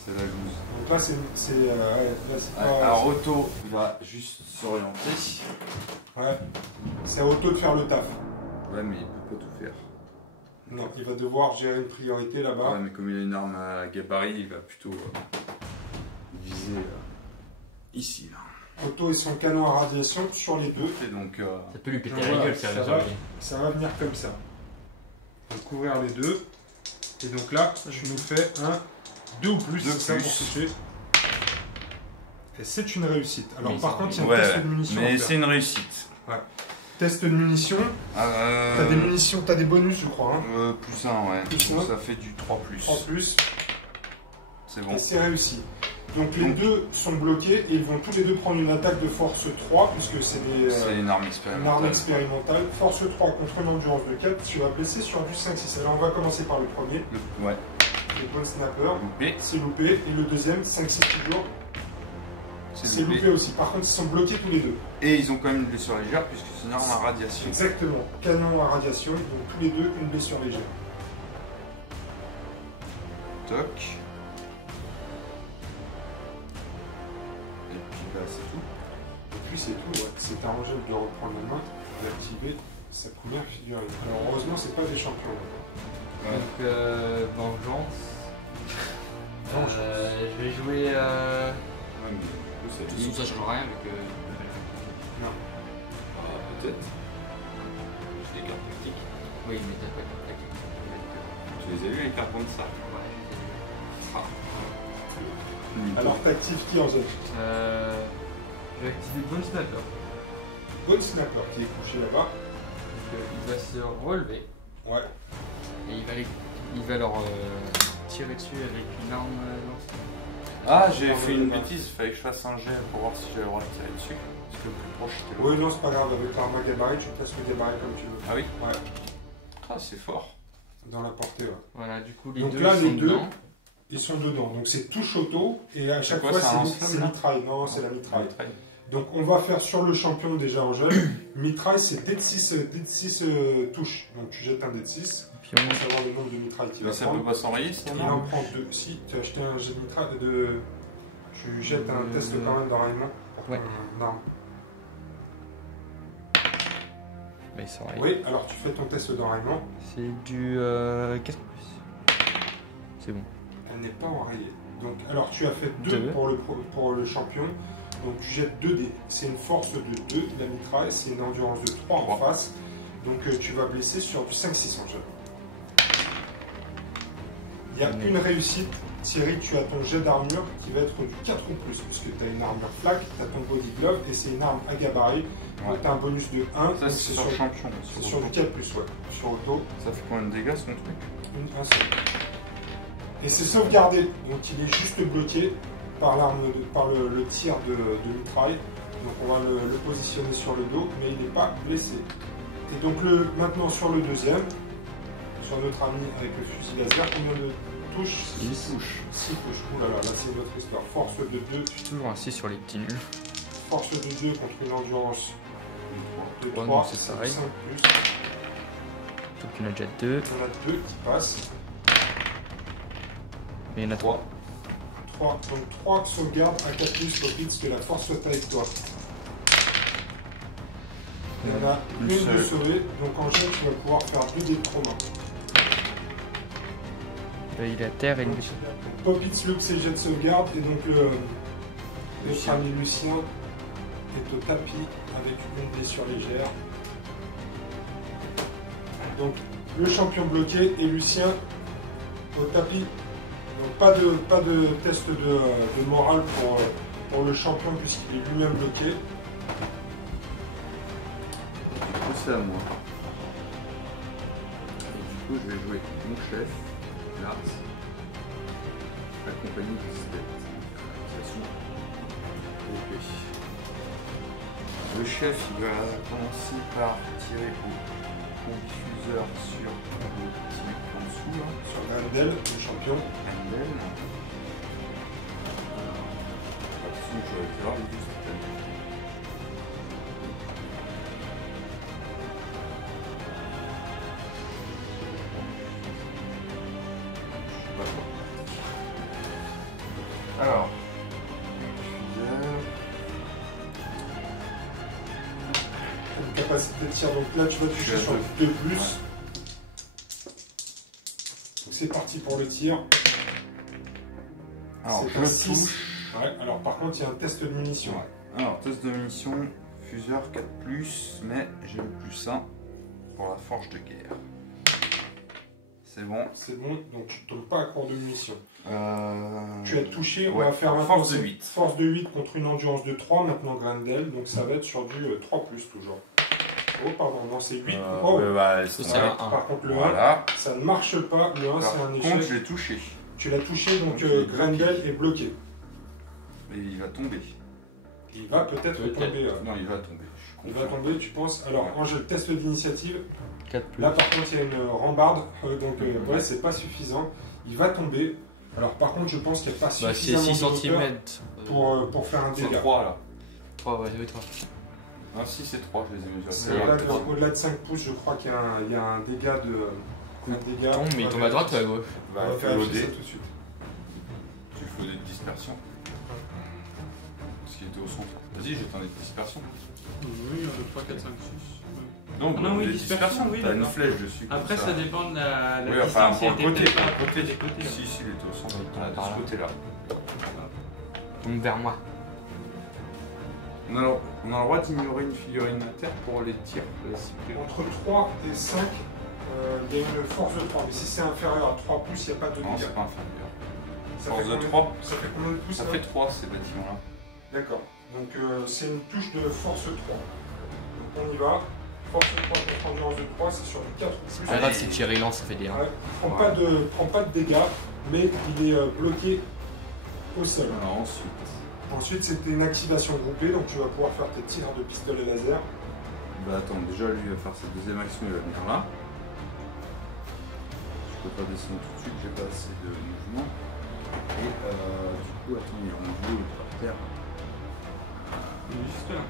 c'est la loose. Donc là, c'est pas. Alors Otto va juste s'orienter. Ouais. C'est à Otto de faire le taf. Ouais, mais il peut pas tout faire. Non, il va devoir gérer une priorité là-bas. Ouais, mais comme il a une arme à gabarit, il va plutôt viser ici là. Otto et son canon à radiation sur les deux. Et donc, Ça peut lui péter Voilà, la gueule, ça sérieusement. Ça va venir comme ça. Donc couvrir les deux. Et donc là, tu nous fais un 2 ou plus, Deux c'est ça pour plus. toucher. Et c'est une réussite. Alors Oui, par c'est contre, il y a un ouais, test de munitions. mais à c'est faire. une réussite. Test de munitions. T'as des munitions, t'as des bonus, je crois. Hein. Plus 1, ouais. Plus Donc, un. ça fait du 3 plus. En plus, C'est bon. et c'est réussi. Donc les deux sont bloqués et ils vont tous les deux prendre une attaque de force 3, puisque c'est C'est une arme une expérimentale. arme expérimentale. Force 3 contre une endurance de 4, tu vas blesser sur du 5-6. Alors on va commencer par le premier, Ouais. le Bone Snapper. Loupé. C'est loupé. Et le deuxième, 5-6 toujours, c'est loupé. loupé aussi. Par contre, ils sont bloqués tous les deux. Et ils ont quand même une blessure légère puisque c'est une arme à radiation. Exactement. Canon à radiation, donc tous les deux une blessure légère. Toc. Et puis là, c'est tout. Et puis c'est tout, ouais. C'est arrangé de le reprendre la main, d'activer sa première figurine. Alors heureusement, c'est pas des champions. Donc, vengeance. Vengeance. Je vais jouer. Ouais, mais du coup, ça De toute façon, ça change rien avec. peut-être. C'est des cartes tactiques. Oui, mais t'as pas de tactique. Tu les as eu les cartes de ça. Alors t'actives qui en zone? Je vais activer Bone Snapper. Bone Snapper qui est couché là-bas. Donc, il va se relever Ouais. et il va leur tirer dessus avec une arme lancée. Ah, j'ai fait une bêtise, il fallait que je fasse un jet pour voir si j'avais le droit de tirer dessus. Parce que le plus proche c'était Oui, non, c'est pas grave. Avec l'arme à gabarit, tu presque gabarit comme tu veux. Ah oui. Ouais. Ah, c'est fort. Dans la portée, ouais. Voilà, du coup, les Donc deux là, sont les deux, dedans. ils sont dedans. Donc c'est touche auto et à chaque quoi, fois c'est un c'est lance-flamme, là mitraille. Non, c'est la mitraille. Très. Donc on va faire sur le champion déjà en jeu. Mitraille, c'est dé de 6 touches. Donc tu jettes un dé de 6. Pion. Pour savoir le nombre de mitrailles qu'il Mais va ça peut prendre. pas s'enrayer, ça, Il en non? prend 2. Si tu as acheté un jet de mitraille de. Tu jettes un test quand même d'enraillement. Ouais. Non. Mais il s'enraye. Oui, alors tu fais ton test d'enraillement. C'est du 4 plus. C'est bon. Elle n'est pas enrayée. Donc, alors tu as fait 2 Deux. pour le champion. Donc tu jettes 2 dés. C'est une force de 2. La mitraille, c'est une endurance de 3 en face. Donc tu vas blesser sur du 5-6 en jeu. Il y a une réussite. Thierry, tu as ton jet d'armure qui va être du 4 ou plus, puisque tu as une armure flaque, tu as ton body glove et c'est une arme à gabarit. Donc tu as un bonus de 1. Ça, donc c'est sur le champion. c'est sur du 4 plus, ouais. Sur auto, Ça fait combien de dégâts, son truc? un seul. Et c'est sauvegardé, donc il est juste bloqué par l'arme, par le tir de mitraille. Donc on va le positionner sur le dos, mais il n'est pas blessé. Et donc maintenant sur le deuxième, sur notre ami avec le fusil laser, combien de touches? 6 touches. 6 touches. Ouh là là, là c'est notre histoire. Force de 2. Je suis toujours assis sur les petits nuls. Force de 2 contre une endurance de 3. non, c'est pareil. 5 plus. Donc il y en a déjà 2. On a 2 qui passent. Et il y en a 3. 3. Donc 3 sauvegardes à 4 plus Popitz, que la force soit avec toi. Il y en a une de sauvée, donc en jeu tu vas pouvoir faire 2 dés de trauma. Il est à terre et une blessure. Popitz loupe ses jets de sauvegarde et donc notre ami Lucien est au tapis avec une blessure légère. Donc le champion bloqué et Lucien au tapis. Donc pas de test de morale pour le champion puisqu'il est lui-même bloqué. Du coup c'est à moi. Et du coup je vais jouer mon chef, Lars, accompagné de cette activation. Ok. Le chef il va commencer par tirer au diffuseur sur le petit mec en dessous là. Sur Grendel, le champion. Grendel. De toute façon je vais voir le but cette année. Alors, Une capacité de tir, donc là tu vas toucher sur 2 plus. Ouais. Donc c'est parti pour le tir. alors C'est un je 6. touche. Ouais, alors par contre il y a un test de munitions. Ouais. Alors, test de munition, fuseur 4+, mais j'ai le +1 pour la forge de guerre. C'est bon. C'est bon, donc tu ne tombes pas à court de munitions. Euh... Tu as touché, on ouais, va faire maintenant force de 8. Force de 8 contre une endurance de 3, maintenant Grendel, donc ça va être sur du 3 plus toujours. Oh pardon, non c'est 8. Oh, c'est un 1. par contre le 1, Voilà. ça ne marche pas, le 1 c'est un Par contre, échec. je l'ai touché. Tu l'as touché, donc Donc, il est bloqué. Grendel est bloqué. Et il va tomber. Il va peut-être tomber. Non, il va tomber. Je suis Il va confiant. tomber, tu penses. Alors, Ouais. Angèle, test d'initiative. 4 plus. Là, par contre, il y a une rambarde, donc ouais, c'est pas suffisant. Il va tomber. Alors, par contre, je pense qu'il n'y a pas Bah, c'est suffisamment 6 de hauteur cm. pour faire un C'est dégât. 3 là. 3, ouais, oui, toi. Ah si, c'est 3, je les ai mesurés. C'est au-delà de 5 pouces, je crois qu'il y a un dégât de. Un dégât. Tombe, mais il tombe à droite ou à gauche? Bah, On va fais vérifier ça loader. tout de suite. Tu le fais des dispersions. Parce qu'il était au centre. Vas-y, j'ai ton des dispersions. Oui, 3, 4, 5, 6. Non, Non, oui, des dispersion, oui, T'as une d'accord. flèche dessus. comme Après, ça dépend de la Oui, enfin, distance. pour le côté, pas pour le côté. des côtés. Si, si, il était au centre. Oui, De par ce là. côté-là. Tombe vers moi. On a le droit d'ignorer une figurine à terre pour les tirs. Entre 3 et 5, il y a une force de 3. Mais si c'est inférieur à 3 pouces, il n'y a pas de Non, dégâts. c'est pas inférieur. Ça Force fait de combien- 3. Ça fait combien de pouces Ça là fait 3 ces bâtiments-là. D'accord. Donc c'est une touche de force 3. Donc on y va. Force 3 contre endurance de 3, c'est sur du 4 ou plus. C'est pas grave, c'est tiré lent, ça fait des 1. Ouais, prend pas de dégâts, mais il est bloqué au sol. Alors ensuite, Ensuite, c'était une activation groupée, donc tu vas pouvoir faire tes tirs de pistolet laser. bah attends, déjà lui il va faire sa deuxième action, il va venir là. Je peux pas descendre tout de suite, j'ai pas assez de mouvement. Et du coup, attends, il est rendu où par terre. Il est juste là.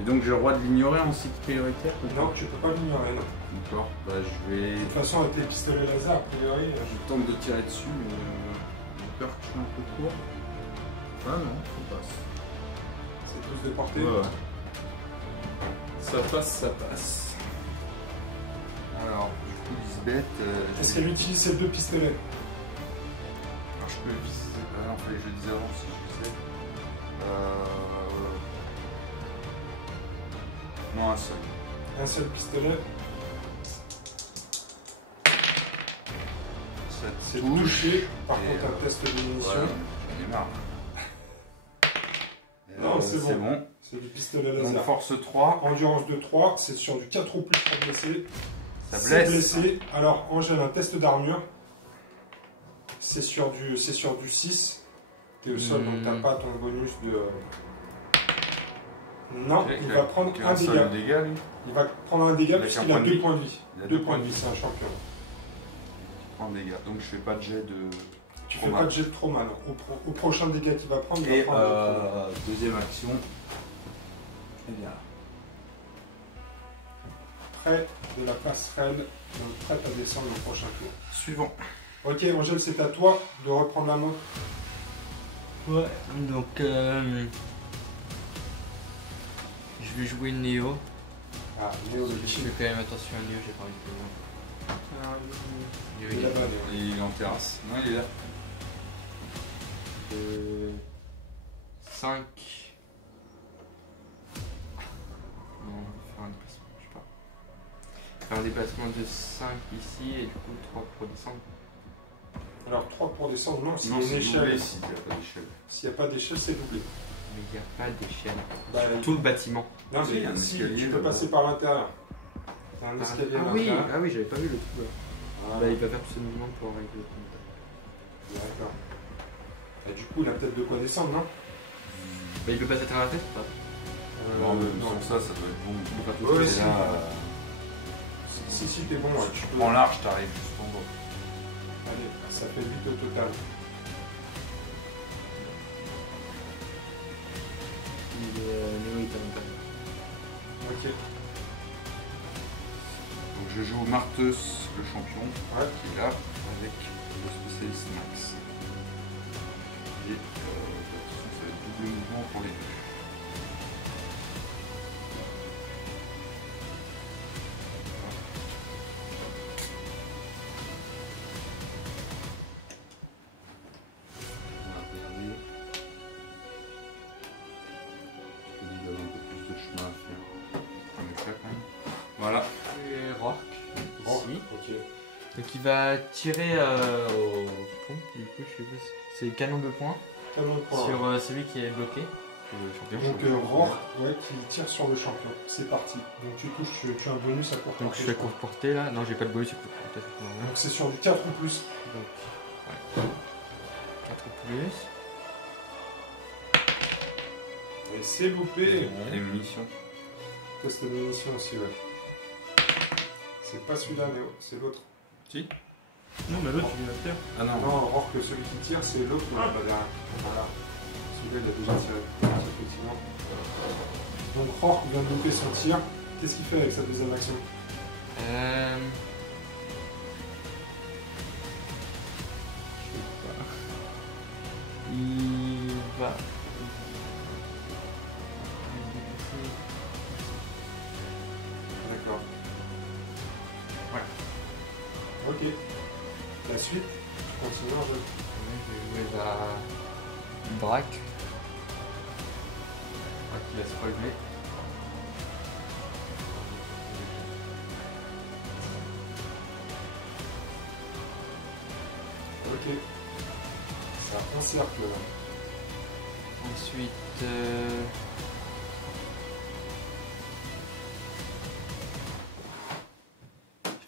Et donc j'ai le droit de l'ignorer en cycle prioritaire ou pas? Non, tu peux pas l'ignorer. non. D'accord, bah je vais. De toute façon, avec tes pistolets laser, a priori, Je tente de tirer dessus, mais j'ai peur que je sois un peu court. Ah non, ça passe. c'est tous de portée. Ouais. Ça passe, ça passe. Alors, du coup, Lisbeth. Est-ce qu'elle utilise ces deux pistolets? Alors, je peux viser. Ah non, fallait que je le dise avant si je sais. Non, un seul. Un seul pistolet, Ça c'est touche. touché. Par Et, contre, un test de munitions. Voilà, j'en ai marre. Non, c'est C'est bon. bon. C'est du pistolet Donc, laser. force 3, Endurance de 3, c'est sur du 4 ou plus pour blesser. ça C'est blesse. blessé. Alors, Angèle, un test d'armure. C'est sur du 6. T'es au sol, donc t'as pas ton bonus de. Non, il va prendre un dégât. dégât, lui. Il va prendre un dégât Avec un puisqu'il a point de 2 vie. points de vie. Il a 2 points de vie, c'est un champion. Il prend un dégât. Donc je fais pas de jet de. Tu fais pas de jet de trauma, non. Au prochain dégât qu'il va prendre, il Et va prendre un trauma. deuxième action. Eh bien. Près de la passerelle, donc prête à descendre au prochain tour. Suivant. Ok, Angèle, c'est à toi de reprendre la main. Ouais, donc je vais jouer Néo. Ah, Néo le Je chien. fais quand même attention à Néo, j'ai pas envie de le voir. Néo, Il est là-bas, Néo. Il est en terrasse. Non, il est là. 5. Non, faire un déplacement, je sais pas. Faire un déplacement de 5 ici et du coup 3 pour descendre. Alors 3 pour descendre, non, s'il y a Non, une c'est doublé échelle. s'il n'y a pas d'échelle. S'il n'y a pas d'échelle, c'est doublé. Mais il n'y a pas d'échelle. Bah, Sur tout le bâtiment. non, Si, il y a un mais si, escalier, tu peux là-bas. passer par l'intérieur. Il y a un escalier à l'intérieur. Ah oui, j'avais pas vu le trou là. Voilà. Bah, il va faire tout ce mouvement pour arrêter le trou. D'accord. Et du coup, il a peut-être de quoi descendre, non Bah, il peut passer à travers la tête ou pas? Bon, mais sans ça, ça doit être bon. Ouais, C'est si. là, Si, t'es bon, ouais, tu peux. prends large, t'arrives juste en bas. Allez, ça fait 8 au total. Néo, il t'aime pas. Ok. Donc je joue Marteus, le champion, Ouais. qui est là, avec le spécialiste Max. Et de toute façon, ça va être double mouvement pour les deux. On va regarder. Parce qu'il y a un peu plus de chemin à faire. On est prêt quand même. Voilà. Et Rourke, Oh, ici. ok. Donc il va tirer au pont, du coup, je sais pas si... C'est canon de poing Canon de poing. sur celui qui est bloqué. Le champion. Donc Rourke, ouais, qui tire sur le champion. C'est parti. Donc tu touches, tu as un bonus à court Donc je suis à courte portée là. Non, j'ai pas de bonus, c'est court portée. Donc c'est sur du 4 ou plus. Donc, ouais. 4 ou plus. Et c'est loupé. Et munitions. Test de munitions aussi, ouais. C'est pas celui-là, Néo, c'est l'autre. Si. Non, mais l'autre, il va faire. Ah non. Non, Rourke, celui qui tire, c'est l'autre, mais pas derrière. Voilà. Celui-là, il a déjà tiré. Effectivement. Donc Rourke vient de louper son tir. Qu'est-ce qu'il fait avec sa deuxième action? Il va. D'accord. Voilà. Ok. La suite, tu continues en jeu. Je vais jouer la braque. Qui va se relever. Ok. Ça encercle là. Ensuite,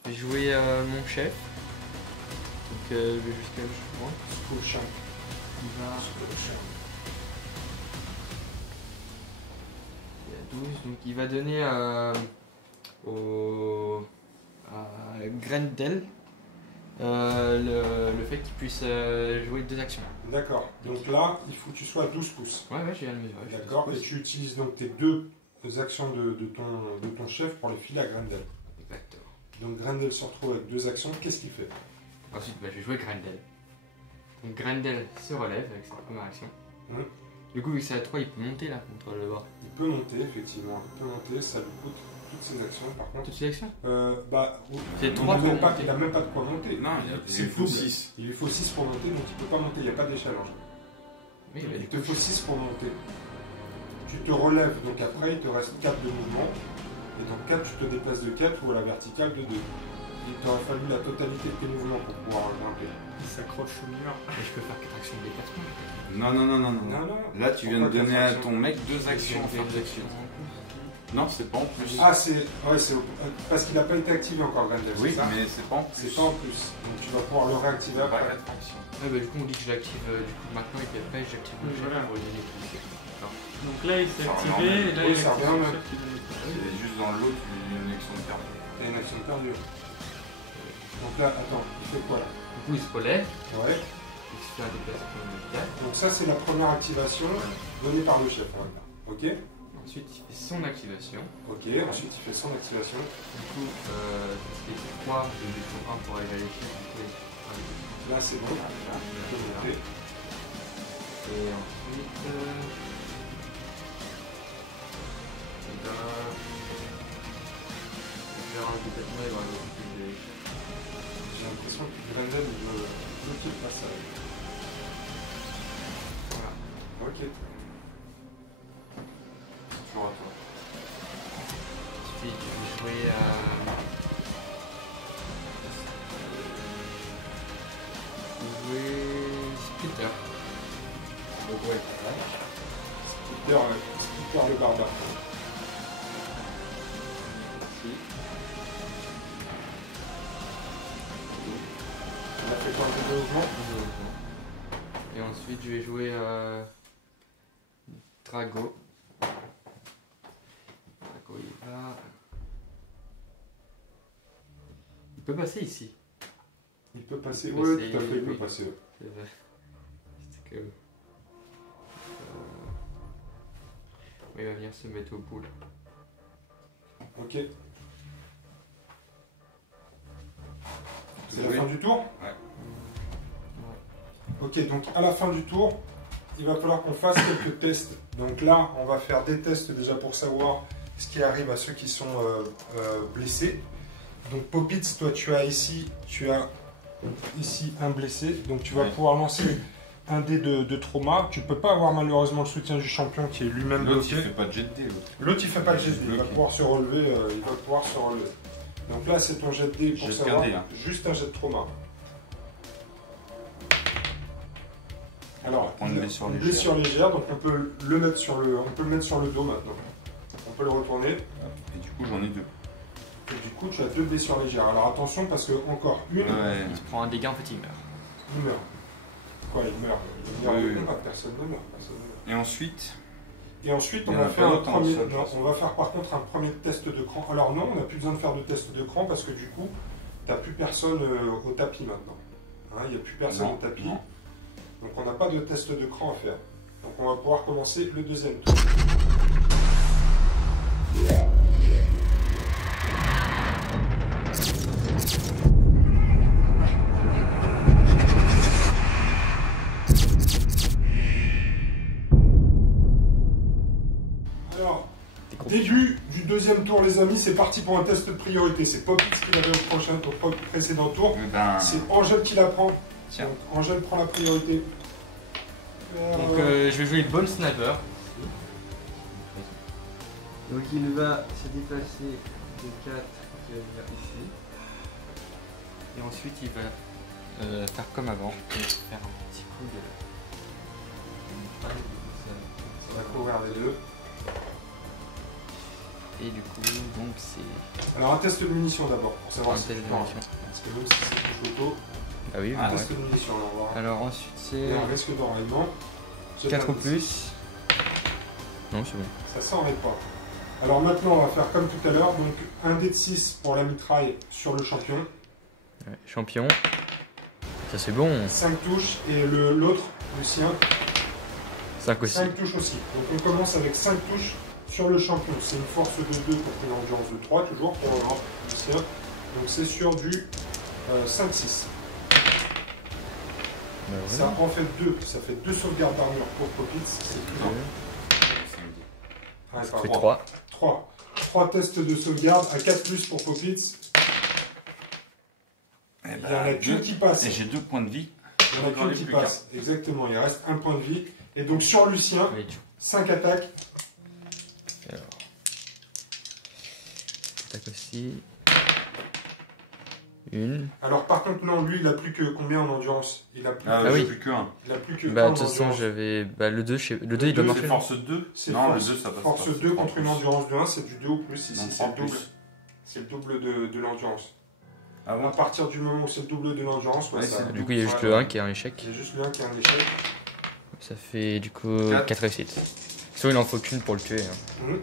je vais jouer mon chef. Donc je vais jusqu'à le point. School Shank. Il va. School Shank. Il y a 12, donc il va donner à Grendel le fait qu'il puisse jouer 2 actions. D'accord. Donc là, il faut que tu sois à 12 pouces. Ouais, je viens de mesurer. je fais D'accord. 12 Et pouces. tu utilises donc tes deux actions de ton chef pour les filer à Grendel. Exactement. Donc Grendel se retrouve avec 2 actions. Qu'est-ce qu'il fait? Ensuite, je vais jouer Grendel. Donc Grendel se relève avec sa première action. Mhm. Du coup, vu que c'est à 3, il peut monter là contre le bord. Il peut monter, effectivement. Il peut monter. Ça lui coûte toutes ses actions. Par contre, Toutes ces actions C'est il trois n'a pour même, monter. même pas de quoi monter. Non, C'est il faut double. 6. Il lui faut 6 pour monter, donc il peut pas monter. Il n'y a pas d'échelle en jeu. Oui, bah, Il du te coup, faut 6 pour monter. Tu te relèves, donc après il te reste 4 de mouvement. Et dans 4, tu te déplaces de 4 ou à la verticale de 2. Il t'aurait fallu la totalité de tes mouvements pour pouvoir grimper. Il s'accroche au mur. je peux faire 4 actions de déplacement. Non, non, non, non, non. Non, non. Là, tu viens de Pourquoi donner quatre à ton mec 2 actions. J'ai Enfin, deux actions. non, c'est pas en plus. Ah, c'est. Ouais, c'est. Parce qu'il n'a pas été activé encore, Grendel. oui, c'est ça mais c'est pas en plus. C'est pas en plus. Donc tu vas pouvoir le réactiver Pas après. 4 actions. Ouais, bah, du coup, on dit que je l'active du coup maintenant et puis après, j'active le Oui, jeu voilà. pour lui donner plus. D'accord. Donc là, il s'est Ça activé, revient et là, oui, il ça active revient le même. chef qui donne le coup. C'est juste dans l'autre, il y a une action de perte. T'as une action perdue. Donc là, attends, il fait quoi là? Du coup, il se relève, Ouais. il se fait un déplacement de 4. Donc ça, c'est la première activation donnée par le chef, on va dire. Ok. Ensuite, il fait son activation. Ok. Ensuite, il fait son activation. Du coup, c'était 3 de défaut 1 pour aller à l'échec. Du coup, Là, c'est bon. voilà, On peut voilà. monter. Et ensuite, il va faire un déplacement, il va aller au plus de l'échec. J'ai l'impression que Grendel veut bloquer le passage. Voilà, Ok. c'est toujours à toi. Ensuite, je vais jouer à. Splitter. Donc, ouais, Skipper le barbare. ici. On a fait quoi, un peu de mouvement? Et ensuite, je vais jouer à Drago. Drago, il va. Il peut passer ici. Il peut passer. Il peut Oui, passer, tout à fait, il peut oui. passer. C'est vrai. C'est que. Il va venir se mettre au bout là. Ok. C'est la fin du tour? Ok, donc à la fin du tour, il va falloir qu'on fasse quelques tests. Donc là, on va faire des tests déjà pour savoir ce qui arrive à ceux qui sont blessés. Donc Popitz, toi tu as ici un blessé. Donc tu vas pouvoir lancer un dé de trauma. Tu peux pas avoir malheureusement le soutien du champion qui est lui-même L'autre, bloqué. il fait pas de jet de dé, l'autre. L'autre il fait pas le jet de dé, il va Bloqué. pouvoir se relever. Donc là c'est ton jet de dé pour Jet de savoir. dé, hein. Juste un jet de trauma. Alors, Point de blessure une légère. blessure légère, donc on peut le mettre sur le dos maintenant. On peut le retourner. Et du coup, j'en ai 2. Et du coup, tu as 2 blessures légères. Alors attention parce que encore une, Ouais. Il se prend un dégât, en fait, il meurt. il meurt. Quoi, il meurt? Il meurt. Oui, oui. Non, personne ne meurt. Personne ne meurt. Et ensuite, Et ensuite, on Il y en va a faire pas un d'autre en premier. sol, Non, je on va faire par contre un premier test de cran. Alors non, on n'a plus besoin de faire de test de cran parce que du coup, tu n'as plus personne au tapis maintenant. Hein, il n'y a plus personne Non, au tapis. non. Donc on n'a pas de test de cran à faire. Donc on va pouvoir commencer le deuxième tour. Alors, début du deuxième tour les amis, c'est parti pour un test de priorité. C'est Popitz qui l'avait au précédent tour. Eh ben, C'est Angèle qui la prend. Tiens. Donc, Angèle prend la priorité. Donc, je vais jouer le Bone Sniper. Donc, il va se déplacer de 4 qui va venir ici. Et ensuite, il va faire comme avant. Et faire un petit coup de. Ça va couvrir les deux. Et du coup, donc c'est Alors un test de munitions d'abord, pour savoir un si test tu de prends. munitions. Parce que même si c'est du photo, Ah oui, un ouais. test de munitions, là, on va voir. Alors ensuite, Il c'est y a un risque d'enraillement. J'ai 4 pas ou de- plus. Non, c'est bon. Ça s'enraille pas. Alors maintenant, on va faire comme tout à l'heure, donc un dé de 6 pour la mitraille sur le champion, Ouais, champion. Ça, c'est bon. 5 touches, et l'autre, le sien, 5 aussi. 5 touches aussi. Donc on commence avec 5 touches sur le champion. C'est une force de 2 contre une endurance de 3, toujours pour le sien. Donc c'est sur du 5-6. Bah, Ça voilà. en fait 2, ça fait 2 sauvegardes d'armure pour Popitz. C'est plus Ça ouais, fait 3. 3 tests de sauvegarde à 4 plus pour Popitz. eh Il y en ben, a qu'une qui passe. Et j'ai 2 points de vie. Il y en a J'en ai qu'une qui plus passe. Exactement, il reste un point de vie. Et donc sur Lucien, Allez, tu 5 attaques. attaques aussi. Une. Alors par contre, non, lui, il a plus que combien en endurance? Il a plus, Ah, Ah j'ai oui. plus que 1. il a plus que Bah, un de en toute façon, endurance. j'avais. Bah, le 2, le 2 il doit deux, marcher. C'est non force 2. C'est Non, force, le 2 ça passe force pas. 2 contre une endurance de 1, c'est du 2 ou plus. Ici, Non, c'est le 3 double. plus. C'est le double de l'endurance. Ah À bon partir du moment où c'est le double de l'endurance, Ouais, c'est Du coup, il y a juste le 1 qui est un échec. Il y a juste le 1 qui est un échec. Ça fait du coup Quatre. 4 réussites. Soit il en faut qu'une pour le tuer. Hein.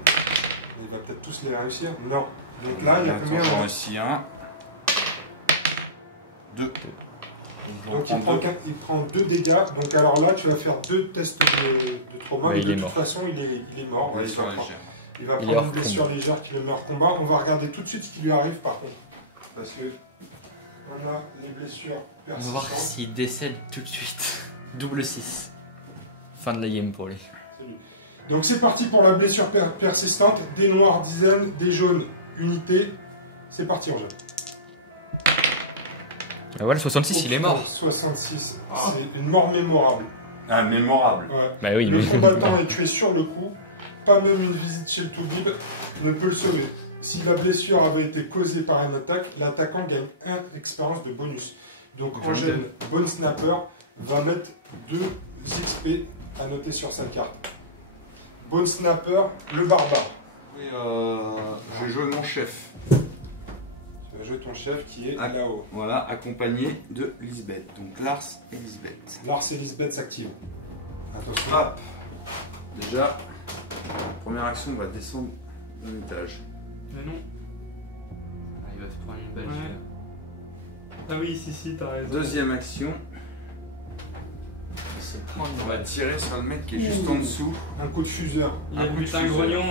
Il va peut-être tous les réussir. Non. Donc là, il y a combien? J'en réussis un. 2. Donc il prend 2 dégâts. Donc alors là, tu vas faire 2 tests de trauma. Ouais, Et de toute mort. façon, il est mort. Ouais, Blessure il va légère. Il va Il est prendre hors une blessure légère qui le met hors combat. On va regarder tout de suite ce qui lui arrive par contre. Parce que on a les blessures On va voir persistantes. s'il décède tout de suite. Double 6. Fin de la game pour lui. Donc c'est parti pour la blessure persistante. Des noirs dizaines, des jaunes unités. C'est parti en jeu. Ah ouais, le 66 il est mort. 66, c'est une mort mémorable. Ah, mémorable. Ouais. Bah oui, Le mais. combattant est tué sur le coup. Pas même une visite chez le Toubib ne peut le sauver. Si la blessure avait été causée par une attaque, l'attaquant gagne 1 expérience de bonus. Donc Angèle, Bone Snapper, va mettre 2 XP à noter sur sa carte. Bone Snapper, le barbare. Oui, je vais jouer mon chef. Tu vas jouer ton chef qui est là-haut. Voilà, accompagné de Lisbeth. Donc Lars et Lisbeth. Lars et Lisbeth s'activent. Attention. Hop. Déjà, première action, on va descendre d'un étage. Mais non. Ah, il va se prendre une balle. Ouais. celui-là. Ah oui, si, t'as raison. Deuxième action, Il va se prendre on une va balle. tirer sur le mec qui est juste en dessous. Un coup de fuseur. Il y a Un le coup de butin fusée. grognon.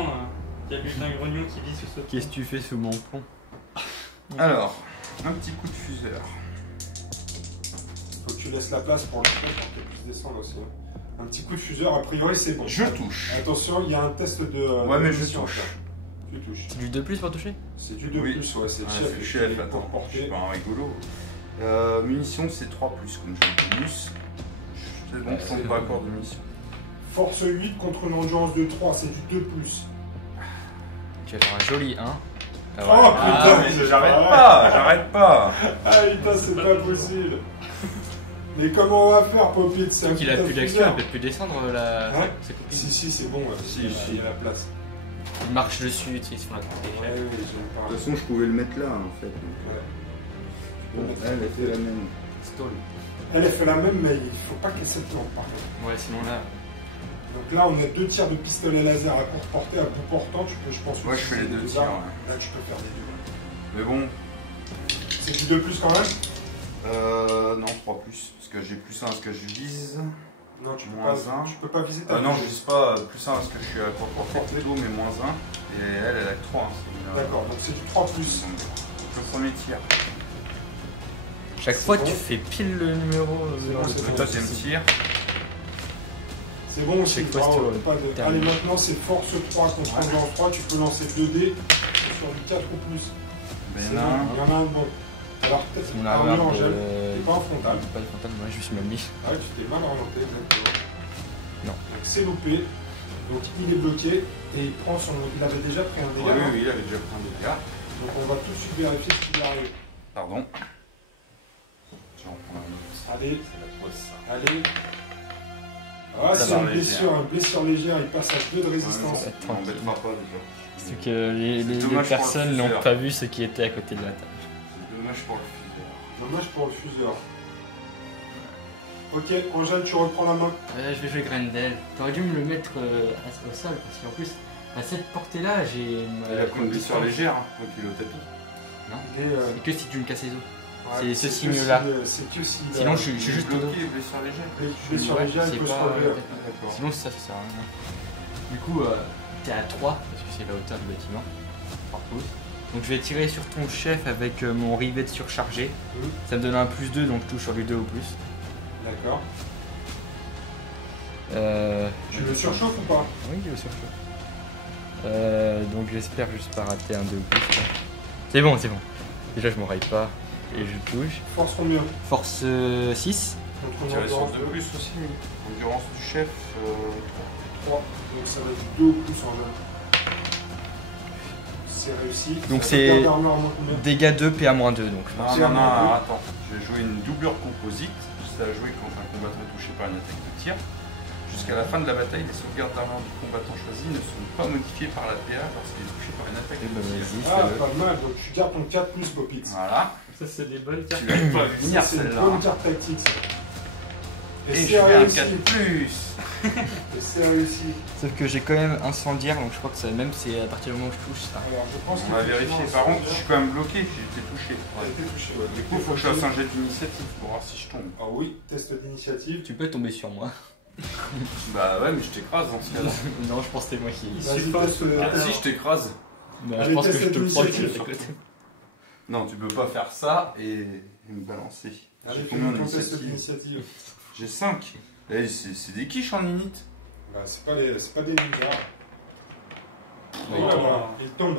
Il y a le butin grognon qui dit sur ce. Qu'est-ce que tu fais sous mon pont? Alors, un petit coup de fuseur. Faut que tu laisses la place pour le fond pour qu'il puisse descendre aussi. Un petit coup de fuseur, a priori c'est bon. Je touche. Attention, il y a un test de. Ouais, mais je munitions à touche. faire. Tu touches. C'est du 2 plus pour toucher? C'est du 2 Oui. plus, ouais, c'est le Ouais, chef. c'est le chef, pour attends. Je suis porter. pas un rigolo. Munitions, c'est 3 plus comme j'ai bonus. C'est bon, je c'est tombe pas bon. encore de munitions. Force 8 contre une endurance de 3, c'est du 2 plus. Tu vas faire un joli 1. Oh, Ah, putain, mais c'est j'arrête vrai. pas, j'arrête pas. Ah putain, c'est pas possible. Mais comment on va faire, Popit? C'est un qu'il a putain plus de d'action, il fuseur. peut plus descendre la... Ouais. sa copine. Si, c'est bon, Si, il si. y a la place. Il marche dessus, tu sais, sur la côté. Ouais, oui, j'aime De pas. toute façon, je pouvais le mettre là en fait. Donc, Ouais. bon, elle a fait la même. Stall. Elle a fait la même, mais il faut pas qu'elle s'étende par contre. Ouais, sinon là. Donc là, on a 2 tirs de pistolet laser à courte portée, à bout portant. Tu peux, je pense. Moi, je fais les utiliser 2 des tirs. armes. Ouais. Là, tu peux faire des 2. Mais bon, C'est du 2 plus quand même? non, 3 plus. Parce que j'ai plus 1 à ce que je vise. Non, tu peux, Moins pas, un. tu peux pas viser ta Non, touche. je vise pas plus 1 parce que je suis à court portée plutôt, mais moins 1. Et elle a 3. D'accord, donc c'est du 3 plus. Le premier tir. Chaque C'est fois, bon. tu fais pile le numéro. C'est bon, c'est Le bon. deuxième tir. C'est bon aussi, Chaque fois, bravo, c'est pas de- terminé. Allez, maintenant c'est force 3 contre endurance 3. Tu peux lancer 2 dés sur du 4 ou plus. Ben C'est là. bon, il y en a un bon. Alors peut-être On a armure un Angèle. T'es pas en frontal. Pas de frontal, moi je suis mal mis. Ah ouais, tu t'es mal orienté. Exactement. Non. Donc c'est loupé. Donc il est bloqué et il prend son. Il avait déjà pris un Oui, dégât. oui, il avait déjà pris un dégât. Donc on va tout de suite vérifier ce qui lui arrive. Pardon. Je vais en prendre un autre. Allez, C'est la grosse ça. allez. Ah, Ça c'est va, une blessure légère. Il passe à 2 de résistance. Ouais, On m'embêtera pas déjà. C'est que les dommage pour le personnes n'ont fuseur. pas vu ce qui était à côté de la table. C'est dommage pour le fuseur. Dommage pour le fuseur. Ok, Angèle, tu reprends la main. Je vais jouer Grendel. T'aurais dû me le mettre au sol parce qu'en plus, à cette portée-là, j'ai. Il a pris une blessure légère, hein, donc il est au tapis. Et, C'est que si tu me casses les os. ouais, c'est ce que signe-là. C'est que si. Sinon, je suis juste au dos. bloqué, blessure légère. Blessure Ouais, légère, il c'est peut se pas- relever. D'accord. Sinon, ça sert à rien. Du coup, t'es à 3 parce que c'est la hauteur du bâtiment. Par pouce. Donc, je vais tirer sur ton chef avec mon rivet surchargé. Mhm. Ça me donne un +2, donc je touche sur du 2 ou plus. D'accord. Euh, Tu le surchauffes ou pas? Oui, je le surchauffe. Donc j'espère juste pas rater un 2 ou plus. Là. C'est bon, c'est bon. Déjà, je m'en raille pas. Et je touche. Force combien? Force 6. Contre une Tirer sur endurance 2 plus aussi. Endurance du chef. 3. Donc ça va être 2 ou plus en même. C'est réussi. Donc Ça c'est- fait garde armure à moins combien? Dégâts 2, PA-2. Donc je pense. Non, alors attends. Je vais jouer une doublure composite. C'est à jouer quand un combattant est touché par une attaque de tir. Jusqu'à la fin de la bataille, les sauvegardes d'armure du combattant choisi ne sont pas modifiées par la PA lorsqu'il est touché par une attaque Eh de ben, tir. vas-y, Ah, fais-le. pas mal. Donc tu gardes ton 4 plus, Popit. Voilà. Ça, c'est des bonnes cartes. Tu l'as pas vu venir C'est une celle-là. bonne carte tactique, ça. Et je c'est fais un réussi. 4 plus. Et c'est réussi. Sauf que j'ai quand même incendiaire, donc je crois que ça, même c'est à partir du moment où je touche ça. Alors, je pense On va vérifier. Par contre, je suis quand même bloqué, j'ai été touché. T'as été touché, ouais. Du coup, il faut que je fasse un jet d'initiative pour voir si je tombe. Ah oui, test d'initiative. Tu peux tomber sur moi. Bah ouais, mais je t'écrase dans ce cas-là. Non, je pense que c'est moi qui. Vas-y, test Ah, si, je t'écrase. Bah, Allez, je pense que test je te crois que d'initiative. je te Non, tu peux pas faire ça et me balancer. Allez, J'ai fais combien ton test d'initiative? d'initiative. J'ai 5. Eh, c'est des quiches en init. Bah, c'est pas des ninjas. il tombe. Voilà, il tombe.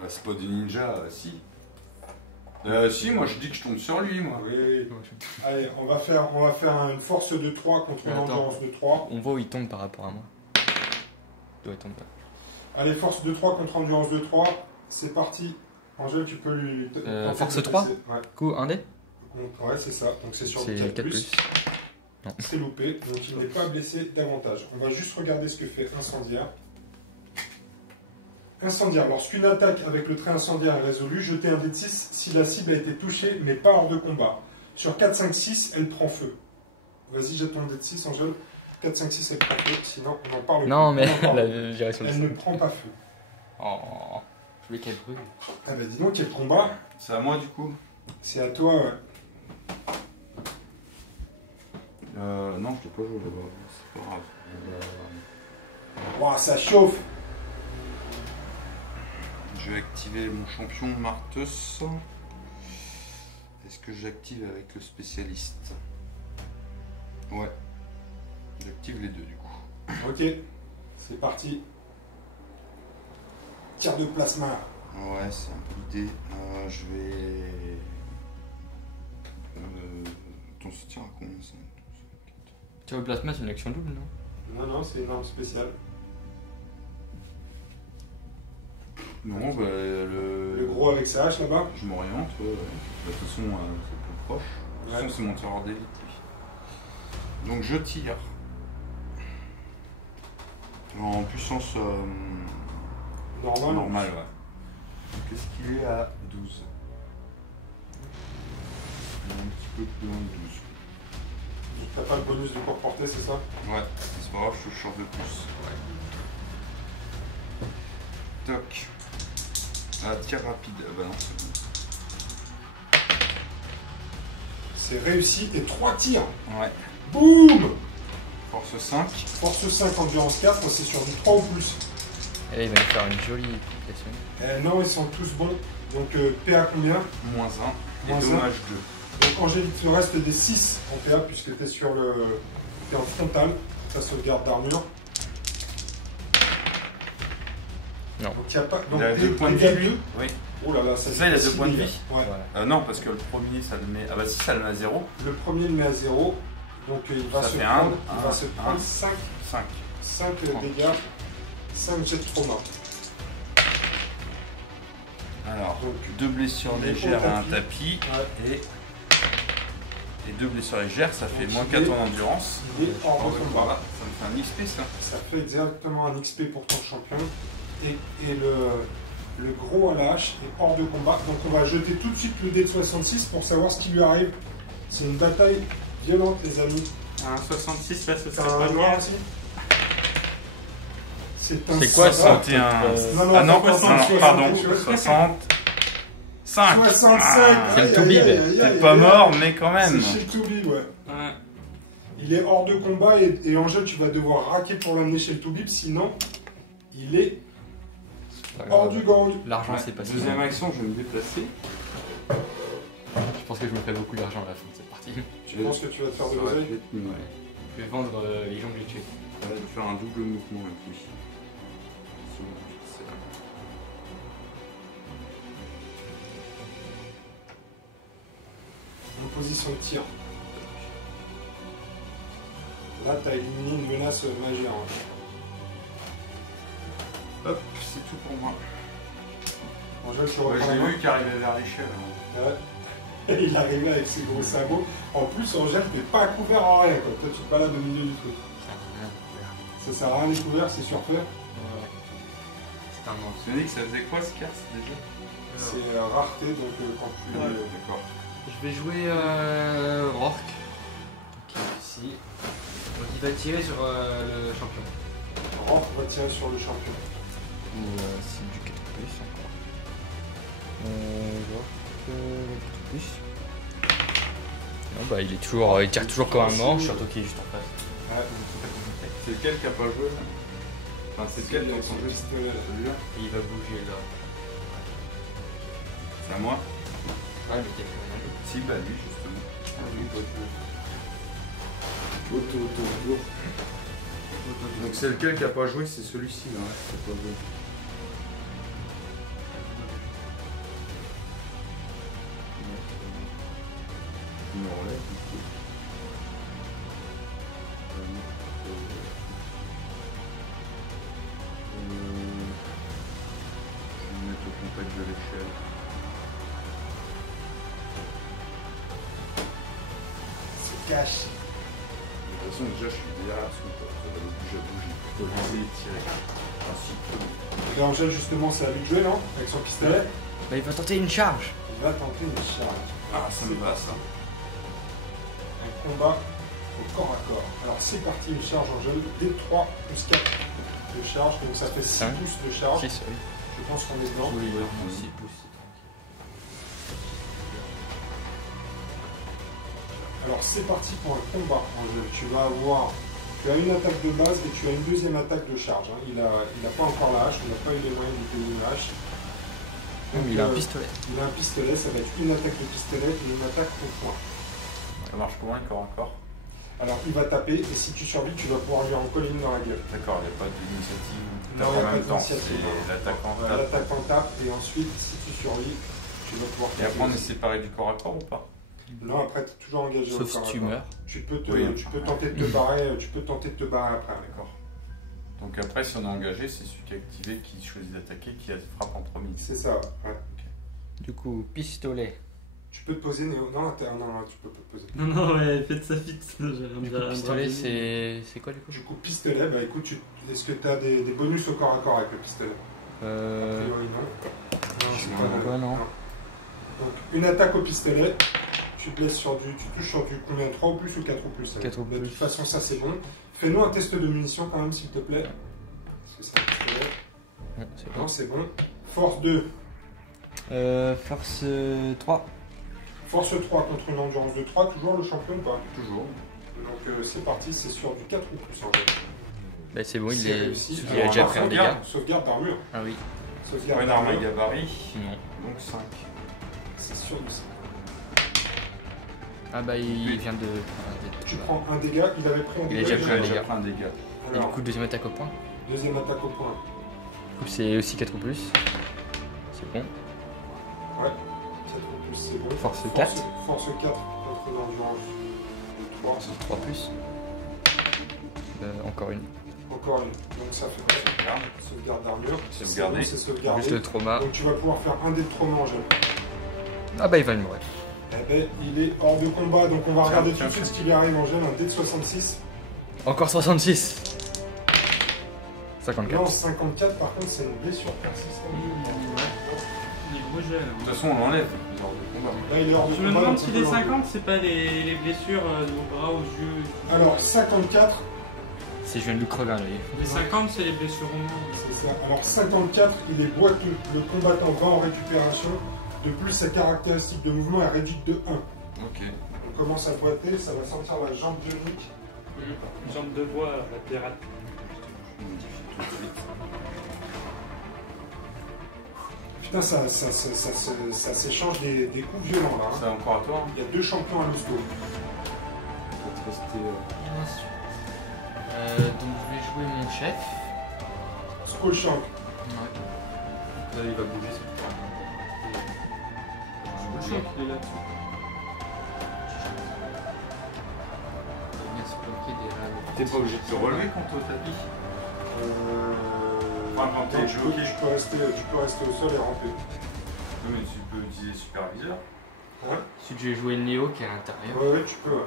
Bah, c'est pas des ninjas, si. Si, moi je dis que je tombe sur lui, moi. Oui. Allez, on va faire une force de 3 contre une Attends. endurance de 3. On voit où il tombe par rapport à moi. Il doit tomber. Allez, force de 3 contre endurance de 3. C'est parti. Angèle, tu peux lui. Force tenter de 3? passer. Ouais. Coup, un dé? Ouais, c'est ça. Donc c'est sur C'est le 4 4+. Non. C'est loupé, donc il n'est pas blessé davantage. On va juste regarder ce que fait incendiaire. Incendiaire. Lorsqu'une attaque avec le trait incendiaire est résolue, jetez un dé de 6 si la cible a été touchée mais pas hors de combat. Sur 4, 5, 6, elle prend feu. Vas-y, jette ton dé de 6, Angèle. 4, 5, 6, elle prend feu, sinon on en parle Non, plus. mais On en parle. j'irai sur le Elle ne prend pas feu. Oh, je voulais qu'elle brûle. Ah bah dis donc, quel combat. C'est à moi du coup. C'est à toi, ouais. Non, je l'ai pas joué là-bas. C'est pas grave. Ouah, ça chauffe. Je vais activer mon champion Marteus. Est-ce que j'active avec le spécialiste? Ouais. J'active les deux du coup. Ok, c'est parti. Tir de plasma. Ouais, c'est un peu l'idée. Je vais. Ton soutien à combien ça? Tir au plasma, c'est une action double, non? Non, non, c'est une arme spéciale. Non, bah Le gros avec sa hache là-bas. Je m'oriente, ouais. De toute façon, c'est plus proche. De toute façon, c'est mon tireur d'élite. lui. Donc je tire. En puissance normale, ouais. Qu'est-ce qu'il est à 12? Il est un petit peu plus loin de 12. T'as pas le bonus de corps porté, c'est ça? Ouais, c'est pas grave, je touche sur de plus. Toc. Ah, tir rapide. Ah bah non, c'est bon. C'est réussi et 3 tirs. Ouais. Boum! Force 5. Force 5, endurance 4, c'est sur du 3 ou plus. Et là, il va nous faire une jolie application. Non, ils sont tous bons. Donc PA combien? Moins 1. Moins Et un. dommage 2. Donc Angélique, il te reste des 6 en PA puisque t'es sur le. T'es en frontal, ta sauvegarde d'armure. Non. Donc il y a pas. Donc Il a 2 points de dégâts vie. deux. Oui. Oh là là, C'est ça, il a 2 points de vie. Ouais. Voilà. Non, parce que le premier, ça le met. Ah bah si, ça le met à 0. Le premier le met à 0. Donc il va Ça se fait prendre, un, il va un, se un. prendre 5 5. dégâts, 5 jets de trauma. Alors, Donc, 2 blessures il est légères au à un tapis. tapis. Et 2 blessures légères, ça fait Donc, moins il 4 est- en endurance. Il est hors Oh, de combat. voilà, ça me fait un XP ça. Ça fait exactement un XP pour ton champion. Et le gros à la hache est hors de combat. Donc on va jeter tout de suite le dé de 66 pour savoir ce qui lui arrive. C'est une bataille violente, les amis. Un 66 là, ce T'as serait un pas noir bien. aussi? C'est un C'est quoi sabbat. ça 61. Non, non, Ah non, 60, pardon, 60. 65. 65. C'est le Aïe, Toubib. aïe, aïe, aïe, T'es aïe, pas aïe. mort, mais quand même. C'est chez le Toubib, ouais. Ouais. Il est hors de combat et Angèle, tu vas devoir raquer pour l'amener chez le Toubib, sinon il est Pas hors grave. du gang. L'argent, Ouais. c'est pas si Deuxième mal. action, je vais me déplacer. Je pense que je me ferai beaucoup d'argent à la fin de cette partie. Tu penses que tu vas te faire de Ça aurait l'oseille? pu être mieux. Je vais vendre les gens que j'ai tués. Je vais faire un double mouvement avec lui. En position de tir. Là, t'as éliminé une menace majeure. Hop, c'est tout pour moi. Angèle, tu Ouais, reprends je la l'ai main. vu qui arrivait vers l'échelle. Ouais. Et il arrivait avec ses gros sabots. En plus, Angèle, t'es pas couvert en rien. Quoi. Toi, tu te balades au milieu du truc. Ça sert à rien les couverts, c'est surfait. C'est un monstre. Tu m'as dit que ça faisait quoi ce carte déjà? C'est rareté, donc quand tu. D'accord. Je vais jouer Rourke. Qui est ici. Donc il va tirer sur le champion. Rentre, on va tirer sur le champion. Ou c'est du 4 plus encore. Plus. Non, bah il tire toujours comme un manche, surtout qu'il est juste en face. Ouais. C'est lequel qui a pas joué là? Enfin, c'est lequel qui a son joué? pistolet. Celui-là. Et il va bouger là. C'est à moi? Ouais, mais t'es quand même. Si, bah lui justement. Ah oui, Auto. Donc c'est lequel qui a pas joué? C'est celui-ci là. Qui a pas joué. Je me relève du coup. Je vais me mettre au contact de l'échelle. Se cache. De toute façon déjà je suis derrière son corps, ça va l'obliger à bouger. Il faut essayer de tirer. Ainsi que... Et Angèle, justement, c'est à lui de jouer, non? Avec son pistolet. Bah il va tenter une charge. Il va tenter une charge. Ah ça me va ça. Un combat au corps à corps. Alors c'est parti, une charge Angèle. D3 plus 4 de charge. Donc ça fait 6 Cinq. pouces de charge. 6, oui. Je pense qu'on est dedans. Oui, oui. 6 pouces, c'est tranquille. Alors c'est parti pour un combat Angèle. Tu vas avoir... Tu as une attaque de base et tu as une deuxième attaque de charge. Hein. Il a pas encore la hache, on n'a pas eu les moyens de lui donner une hache. Donc, Il a un pistolet. Il a un pistolet, ça va être une attaque de pistolet et une attaque au poing. Ça marche comment le corps à corps? Alors il va taper et si tu survis, tu vas pouvoir lui en coller une dans la gueule. D'accord, il n'y a pas d'initiative. Non, il n'y a en pas même temps, d'initiative. c'est l'attaquant tape. L'attaquant tape et ensuite, si tu survis, tu vas pouvoir Et après on est séparé du corps à corps ou pas? Non, après tu es toujours engagé au Sauf corps à si tu corps. meurs. Tu peux, Oui, tu peux tenter de te barrer, après. D'accord. Donc après si on est engagé, c'est celui qui est activé qui choisit d'attaquer qui frappe en premier. C'est ça, ouais. Du coup, pistolet. Tu peux te poser, Néo. Non, tu peux pas te poser. Non, ouais, faites ça vite. Du coup, pistolet, c'est quoi du coup? Du coup, pistolet, bah écoute, est-ce que tu as des bonus au corps à corps avec le pistolet? A priori, non. Non, c'est pas Ouais, non. Donc, une attaque au pistolet, tu te laisses sur tu touches sur du combien? 3 ou plus ou 4 ou plus? 4 ou De plus. toute façon, ça c'est bon. Fais-nous un test de munitions quand même, s'il te plaît. Parce que c'est un pistolet. Ouais, c'est Non, bon. c'est bon. Force 2. Force 3. Force 3 contre une endurance de 3, toujours le champion ou pas? Toujours. Donc c'est parti, c'est sur du 4 ou plus en fait. Bah c'est bon, il C'est est. réussi. Il a déjà Alors, pris un sauvegarde, dégât. sauvegarde d'armure. Ah oui. Sauvegarde Une arme à d'armure. gabarit. Non. Donc 5. C'est sur du 5. Ah bah il vient de. Tu prends un dégât, il avait pris un Il a dégât. déjà pris un dégât. pris un dégât. Et du Alors, coup, deuxième attaque au point. deuxième attaque au point. Du coup, c'est aussi 4 ou plus. C'est bon. Ouais, 4 ou plus, c'est bon. Force 4. Force 4 contre l'endurance de 3. 3 plus. Encore une. Encore une. Donc ça fait Sauvegarde. sauvegarde d'armure. Sauvegarder. C'est sauvegardé. Juste le trauma. Donc tu vas pouvoir faire un dé de trauma en jeu. Ah bah il va le mourir. Eh ben, il est hors de combat, donc on va Tiens, regarder tiens, tout de suite tiens. ce qui lui arrive en jeu. Un dé de 66. Encore 66. 54. Non, 54, par contre, c'est une blessure persistante. Il est gros gel. De toute façon on l'enlève. Hors de combat. Là, il est hors de Je me combat. demande donc si on peut les l'enlever. 50, c'est pas les blessures aux bras, aux yeux. Alors, 54, Si je viens de lui crever un œil. Les 50, c'est les blessures aux mains. c'est ça. Alors, 54, il est boiteux. Le combattant va en récupération. De plus, sa caractéristique de mouvement est réduite de 1. Ok. On commence à boiter, ça va sortir la jambe bionique. Jambe de bois, la pirate. Je modifie tout de suite. Putain, ça s'échange des coups violents là. Hein. C'est encore à toi. Il y a 2 champions à l'hosto. Pour te rester. Donc je vais jouer mon chef. Skullshank. Ouais. Là il va bouger. Je sens qu'il est là. Il vient se bloquer des rails. T'es pas obligé de te relever quand t'es au tapis. Enfin, quand t'es Non, tu peux rester au sol et ramper. Oui, mais tu peux utiliser superviseur. Ouais, Ensuite je vais jouer Néo qui est à l'intérieur. ouais, tu peux. Ouais.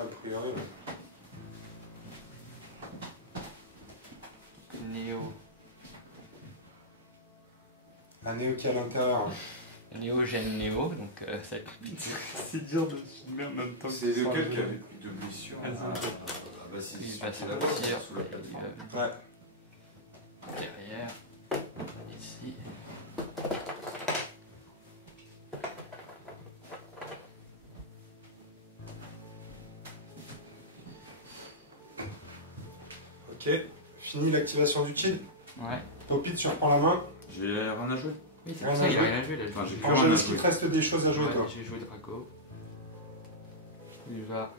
A priori, ouais. Néo. Un Néo qui est à l'intérieur. Néo gêne Néo, donc ça va être compliqué. C'est dur de filmer en même temps. C'est lequel qui avait plus de blessures? Elles ont- Bah si, Il si, va c'est la sortir sous la plateforme. Ouais. derrière, ici. Ok. Fini l'activation du kill. Ouais. Popit, tu reprends la main. J'ai rien à jouer. Oui, c'est Rien pour ça à qu'il a jouer. rien joué là. Enfin, j'ai plus Angèle, rien à est-ce qu'il jouer. te reste des choses à jouer, toi? J'ai joué Draco. Déjà.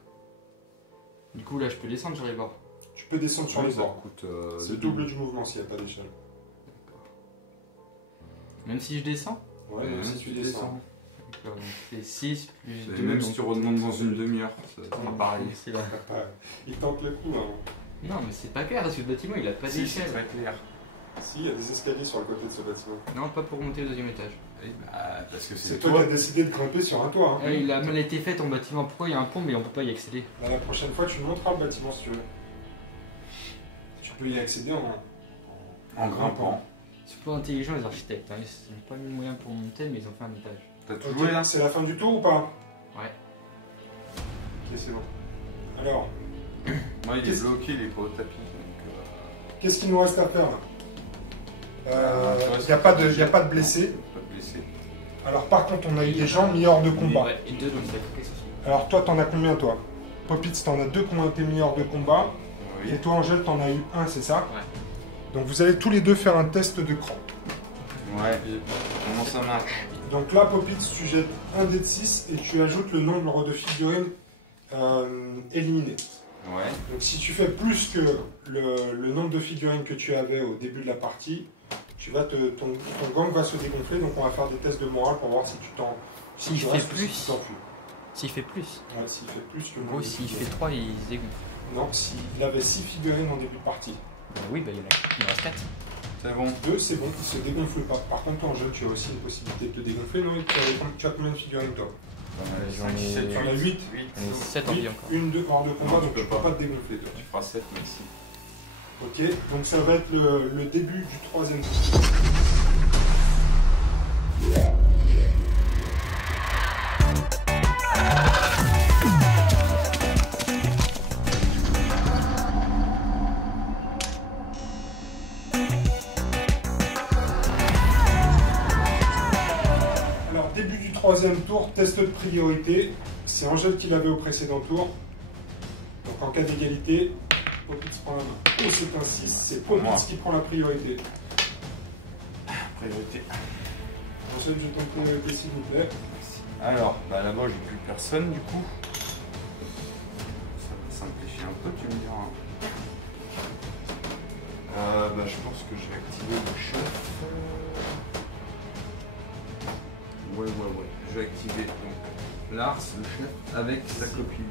Du coup, là, je peux descendre sur les bords. Tu peux descendre sur les bords. Écoute, C'est le double du mouvement s'il n'y a pas d'échelle. Même si je descends. Ouais, même si tu descends. D'accord, donc c'est 6 plus Et 2. même si tu redemandes dans une demi-heure, ça sera pareil. C'est là. Ouais. Il tente le coup, hein. Non, mais c'est pas clair parce que le bâtiment il a pas Si, c'est d'échelle. très clair. Si, il y a des escaliers sur le côté de ce bâtiment. Non, pas pour monter au deuxième étage. Oui, bah, parce que C'est c'est toi qui as décidé de grimper sur un toit. Hein. Il a mal été fait ton bâtiment. Pourquoi il y a un pont mais on peut pas y accéder? Là, la prochaine fois, tu monteras le bâtiment si tu veux. Tu peux y accéder En grimpant. C'est pas intelligent les architectes. Hein. Ils n'ont pas mis le moyen pour monter mais ils ont fait un étage. T'as tout Ok, joué là? c'est la fin du tour ou pas? Ouais. Ok, c'est bon. Alors, Moi, il est Qu'est-ce- bloqué, il est pas au tapis. Donc, qu'est-ce qu'il nous reste à faire là? Il n'y a, ouais, pas de blessés. Pas de blessé. Alors, par contre, on a eu des gens mis hors de combat. Ouais, et 2 donc ça fait aussi. Alors, toi, t'en as combien, toi? Popitz, t'en as 2 qui ont été mis hors de combat. Oui. Et toi, Angèle, t'en as eu 1, c'est ça? Ouais. Donc, vous allez tous les deux faire un test de cran. Ouais. Comment ça marche? Donc là, Popitz, tu jettes un dé de 6 et tu ajoutes le nombre de figurines éliminées. Ouais. Donc si tu fais plus que le nombre de figurines que tu avais au début de la partie, ton gang va se dégonfler. Donc on va faire des tests de morale pour voir si tu t'en... S'il tu fait restes ou plus. si tu t'enfuis. S'il fait plus. Ouais, s'il fait plus que... En gros, s'il fait 3, il se dégonfle. Non, s'il avait 6 figurines en début de partie. Oui, bah il en reste 4. C'est bon. 2, c'est bon, il se dégonfle pas. Par contre, en jeu, tu as aussi une possibilité de te dégonfler. Non, tu as combien de figurines, toi? J'en ai- Tu en as 8. 7 en vie encore. Une, deux hors de combat, Non, tu donc peux tu peux pas. pas te dégonfler, toi. Tu feras 7 maxi. Ok, donc ça va être le début du troisième tour. Alors, début du troisième tour, test de priorité. C'est Angèle qui l'avait au précédent tour. Donc en cas d'égalité, Popitz prend la main. Oh, c'est un 6, c'est Moi. Popitz qui prend la priorité. Priorité. Angèle, je t'en priorité s'il vous plaît. Alors, bah là-bas, j'ai plus personne du coup. Ça va simplifier un peu, tu me diras. Bah, je pense que je vais activer le chef. Ouais. Je vais activer donc Lars, le chef, avec sa copine.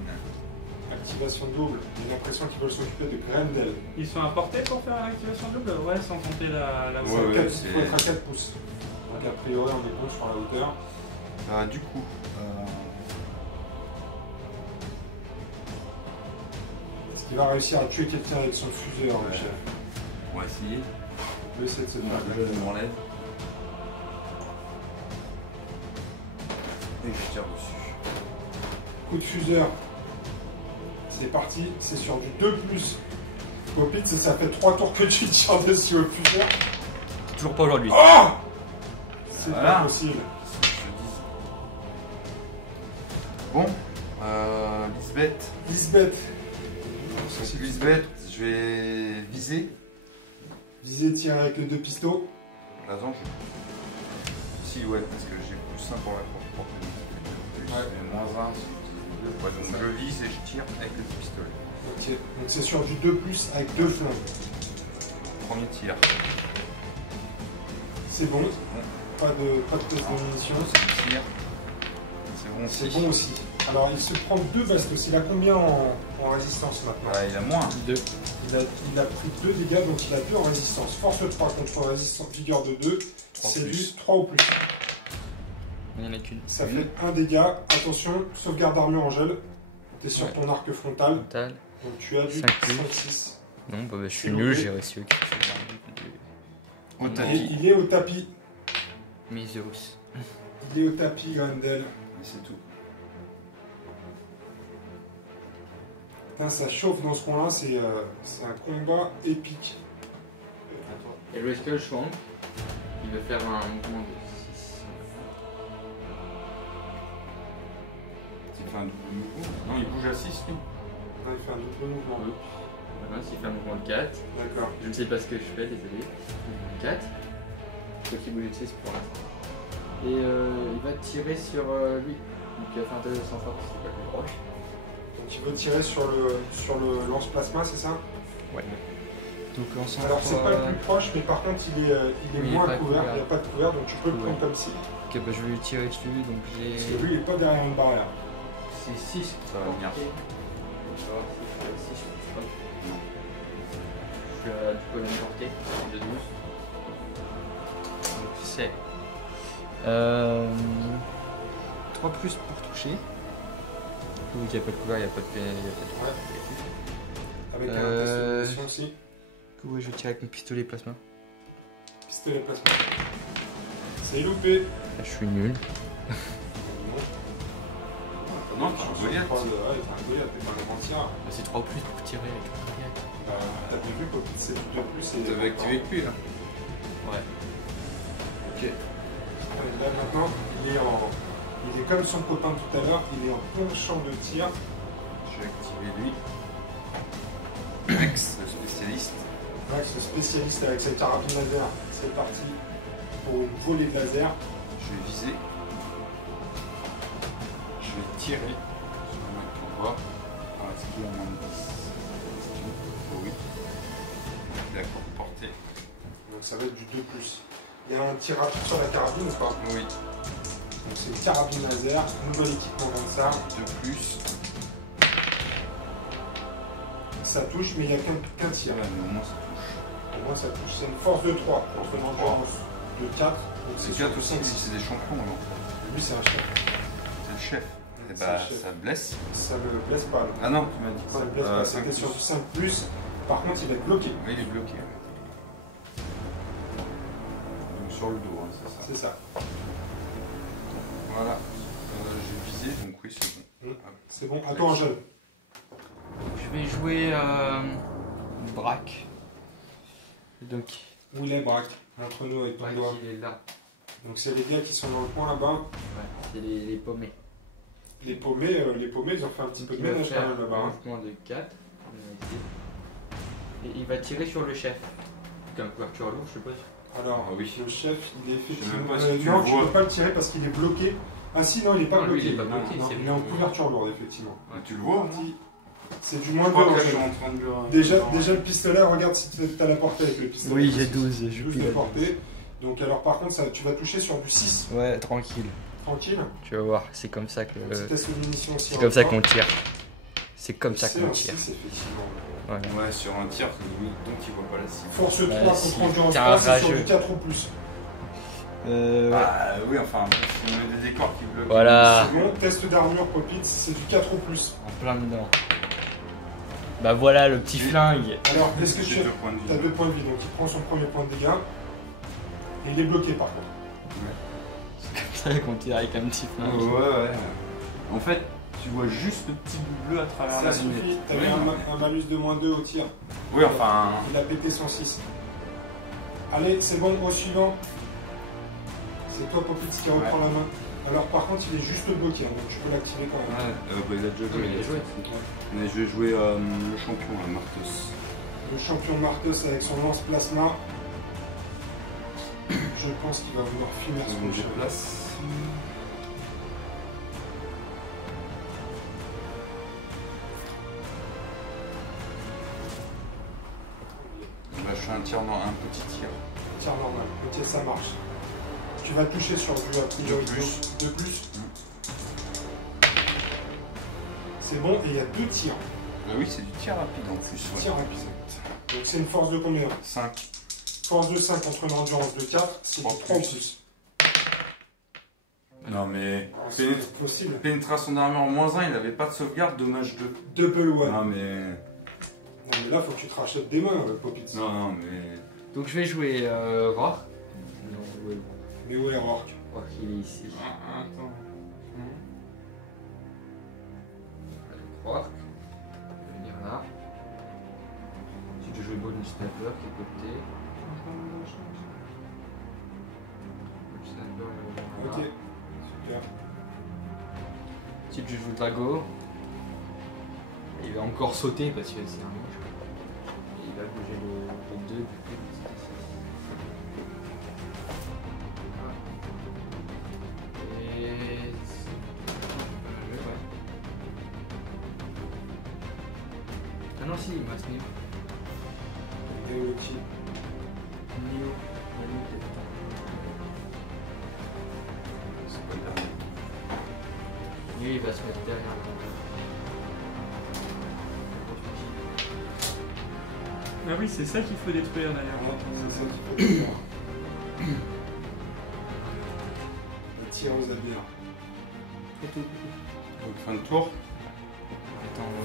Activation double. J'ai l'impression qu'ils veulent s'occuper de Grendel. Ils sont apportés pour faire l'activation double? Ouais, sans compter la Ouais, Il c'est- faut être à 4 pouces. Donc a priori, on est bon sur la hauteur. Du coup, Est-ce qu'il va réussir à tuer quelqu'un avec son fuseur, le Ouais. chef? on va essayer. Je vais essayer de se Déjà, faire. je m'enlève. Et je tire dessus. Coup de fuseur. C'est parti. C'est sur du 2+. Popitz, ça fait 3 tours que tu tires dessus au fuseur. Toujours pas aujourd'hui. Oh! C'est Voilà. pas possible. C'est ce que je te dis. Bon, Lisbeth. Lisbeth. Lisbeth, je vais viser. Viser, tirer avec les 2 pistons. Attends, si, ouais, parce que j'ai plus 1 pour la portée. Ouais. Et moins 1 si tu ouais, donc je vise et je tire avec le pistolet. Ok. Donc c'est sur du 2+, avec 2 flingues. Premier tir. C'est bon. Pas de test de munitions. C'est un tir. C'est bon C'est aussi. bon aussi. Alors il se prend 2 bastos. Il a combien en résistance maintenant? Ah, il a moins. 2. Il a pris 2 dégâts, donc il a 2 en résistance. Force 3 contre résistance vigueur de 2. C'est du 3 ou plus. Il n'y en a qu'une. Ça fait 1 dégât. Attention, sauvegarde d'armure Angèle. Tu es sur Ouais. ton arc frontal. Total. Donc tu as du 5 plus. 5-6. Non, bah, je suis C'est nul, bon. j'ai réussi au Au Et tapis. il est au tapis. mes Zeus. Il est au tapis, Grendel. Mais c'est tout. Putain, ça chauffe dans ce coin-là, c'est un combat épique. Et le Skull Schwank, il va faire un mouvement de 6. Il fait un double mouvement. Non, il bouge à 6 lui. Ah, il fait un double mouvement. Oui. Voilà, s'il fait un mouvement de 4. D'accord. Je ne sais pas ce que je fais, désolé. Mouvement de 4. Toi qui bouge de 6 pour l'instant. Et il va tirer sur lui. Donc il va faire un test de sang-froid parce qu'il est pas plus proche. Donc il veut tirer sur le lance-plasma, c'est ça? Ouais. Donc en sang-froid. Alors c'est pas le plus proche, mais par contre il est Oui, moins il est pas couvert, couvert. il n'y a pas de couvert, donc tu peux le Ouais. prendre comme ci. Ok, bah je vais lui tirer dessus. Donc j'ai. Parce que lui il est pas derrière une barrière. C'est 6. Ça va venir. On va voir si je fais 6, je pense pas. Je suis à du coup à la même portée, de 12. Donc c'est 3 plus pour toucher. Donc il n'y a pas de couvert, il n'y a pas de pénalité, il n'y a pas de Ouais. Avec un test de munition aussi. Du coup, ouais, je vais tirer avec mon pistolet plasma. Pistolet plasma. C'est loupé. Là, je suis nul. Non, t'as un Goliath. Ouais, t'as un Goliath, t'es pas un grand tireur. Bah, c'est 3 plus pour tirer avec un Goliath. T'as bien vu qu'au c'est du 2 plus et. T'avais activé que lui là. Ouais. Ok. Là maintenant, il est comme son copain tout à l'heure, il est en plein champ de tir. Je vais activer lui. Max, le spécialiste. Max, le spécialiste avec sa carabine laser, c'est parti pour une volée de laser. Je vais viser. Je vais tirer sur le mec qu'on voit. Alors, est-ce qu'il est en moins de 10? Oh oui. Il est à courte portée. Donc ça va être du 2 plus. Il y a un tir rapide sur la carabine ou pas? Oui. Donc c'est une carabine laser, nouvel équipement comme ça. 2 plus. Ça touche, mais il n'y a qu'un tir. Ouais, mais au moins ça touche. Au moins ça touche. C'est une force de 3 contre une endurance de 4. Donc C'est sur 4 aussi, le c'est des champions alors. Lui c'est un chef. C'est le chef. Et C'est bah, le chef. ça blesse. Ça le blesse pas. Donc. Ah non, tu m'as dit Ça quoi le blesse pas. 5 C'était sur du plus. 5 plus. Par contre, il va être bloqué. Oui, il est bloqué. Donc sur le dos, hein, c'est ça. C'est ça. Voilà. J'ai visé, donc oui, c'est bon. C'est bon. À toi, Angèle. Je vais jouer Braque. Donc, Où il est, Braque? Montre-nous avec ton Braque, doigt. il est là. Donc c'est les gars qui sont dans le coin là-bas. Ouais, c'est les paumés. Les paumés, ils ont fait un petit peu de Il va ménage quand faire même là-bas. un Hein. mouvement de 4. Et il va tirer sur le chef. Comme couverture lourde, je suppose. Alors, Ah oui. le chef, il est Je sais effectivement. même pas si tu non, le tu vois. peux pas le tirer parce qu'il est bloqué. Ah si, non, il est pas Non, lui, bloqué. il est pas bloqué, Non, c'est il est bon. en couverture lourde, effectivement. Tu le vois, Parti. C'est du Je moins de crois que là, je Angèle. suis en train de le... Déjà le pistolet, regarde si tu as la portée avec le pistolet. Oui, j'ai 12, je 12 pile de à portée. Donc alors par contre, ça, tu vas toucher sur du 6. Ouais, tranquille. Tranquille. Tu vas voir, c'est comme ça que. Petit test de munitions aussi. C'est comme ça qu'on tire. C'est comme ça C'est qu'on un tire. 6, effectivement. Voilà. Ouais, sur un tir, limite, donc il voit pas la cible. Force 3 Bah, contre si, endurance t'es un 3, c'est sur rageux. du 4 ou plus. Bah oui, enfin, si on a des décors qui bloquent. Voilà. C'est bon, test d'armure Popit, c'est du 4 ou plus. En plein dedans. Bah voilà le petit flingue. Alors, qu'est-ce que tu J'ai fais? 2 points de vie. T'as 2 points de vie, donc il prend son premier point de dégâts. Et il est bloqué par contre. C'est comme ça qu'on tire avec un petit flingue. Ouais. En fait, tu vois juste le petit bout bleu à travers Ça la suffit, lunette. t'avais un malus de moins 2 au tir. Oui, enfin. Il a pété son 6. Allez, c'est bon, au suivant. C'est toi Popitz qui reprend la main. Alors par contre il est juste bloqué, hein, donc tu peux l'activer quand même. Ouais, bah, il a déjà joué. il a joué. Mais je vais jouer le champion, là, Martos. Le champion Martos avec son lance plasma. Je pense qu'il va vouloir finir Je son me jeu. déplace. Bah, je fais un tir, un petit tir. Tir normal, ok ça marche. Tu vas toucher sur du a priori De plus. de plus. C'est bon, et il y a 2 tirs. Bah oui, c'est du tir rapide en plus. Ouais. Tir rapide. Donc c'est une force de combien? 5. Force de 5 contre une endurance de 4, c'est du 3 3 en plus. Non mais. C'est possible. Pénétration d'armure moins 1, il avait pas de sauvegarde, dommage 2. Double one. Non mais. Non mais là faut que tu te rachètes des mains, Popitz. Non, mais. Donc je vais jouer Roar. Mais où est Rourke? Je crois qu'il est ici. Attends. Rourke. Il va venir là. Ensuite, je joue le bonus sniper qui est côté. Le sniper, il va venir là. Ok, super. Ensuite, je joue Drago. Et il va encore sauter parce que c'est un mouche. Et il va bouger les deux. Et. Ah non, si, il me reste Neo. Vidéo qui? Neo. C'est pas le dernier. Lui, il va se mettre derrière la. Ah oui, c'est ça qu'il faut détruire d'ailleurs. C'est ça qu'il faut faire. Le tir aux abières. Donc fin de tour.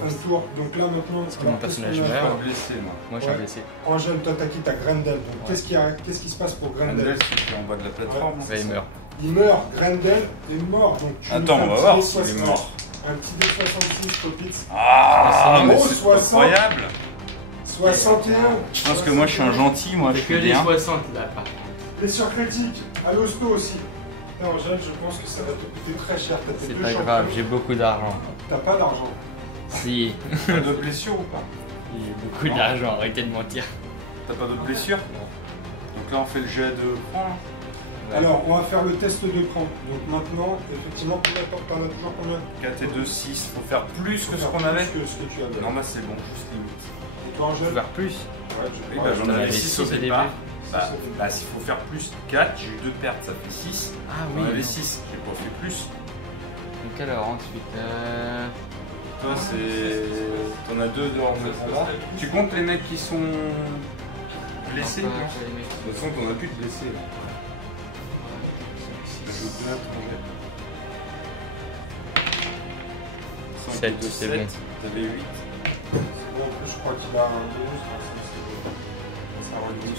Fin de tour. Donc là maintenant. Parce que mon personnage Je suis meurt. pas blessé moi. Moi, je suis Ouais. blessé. Angèle, toi t'as qui? T'as Grendel. Donc Ouais. qu'est-ce qui se passe pour Grendel? Grendel, c'est qui est en bas de la plateforme. Bah, il meurt. Il meurt. Grendel est mort. Donc tu Attends, nous on fais va un voir petit s'il est D60. mort. Un petit D66 Popitz. Ah, mais Oh, c'est 60. incroyable. 61. Je pense que moi je suis un gentil, moi je C'est que suis les bien. 60 là, pas. Blessure critique. À l'hosto aussi. Putain, Angèle, je pense que ça va te coûter très cher. T'as tes C'est deux pas champions. grave, j'ai beaucoup d'argent. T'as pas d'argent. Si, T'as pas de blessure ou pas? j'ai beaucoup d'argent, arrêtez de mentir. T'as pas d'autres blessures? Donc là on fait le jet de cran. Là. Ouais. Alors, on va faire le test de cran. Donc maintenant, effectivement, t'en as toujours combien? 4 et 2, 6. Faut faire plus que ce Faire qu'on plus avait. que ce que tu avais. Non, bah c'est bon, juste limite. Et toi, Je Angèle? vais faire plus. Ouais, Oui, bah j'en j'en avais avais 6 six au au départ. début. Bah s'il faut faire plus 4, j'ai eu 2 pertes, ça fait 6. Ah On oui. avait non. 6, j'ai pas fait plus. Donc alors ensuite, Toi c'est. T'en as 2 dehors de là. Tu comptes les mecs qui sont blessés? non, Non pas les mecs. De toute façon, t'en as plus de blessés. Là. Je Six. joue 2 à 3. 5 Sept, et 2, c'est 7. bon. T'avais 8. Bon, en plus, je crois qu'il a un bonus. Ça relie.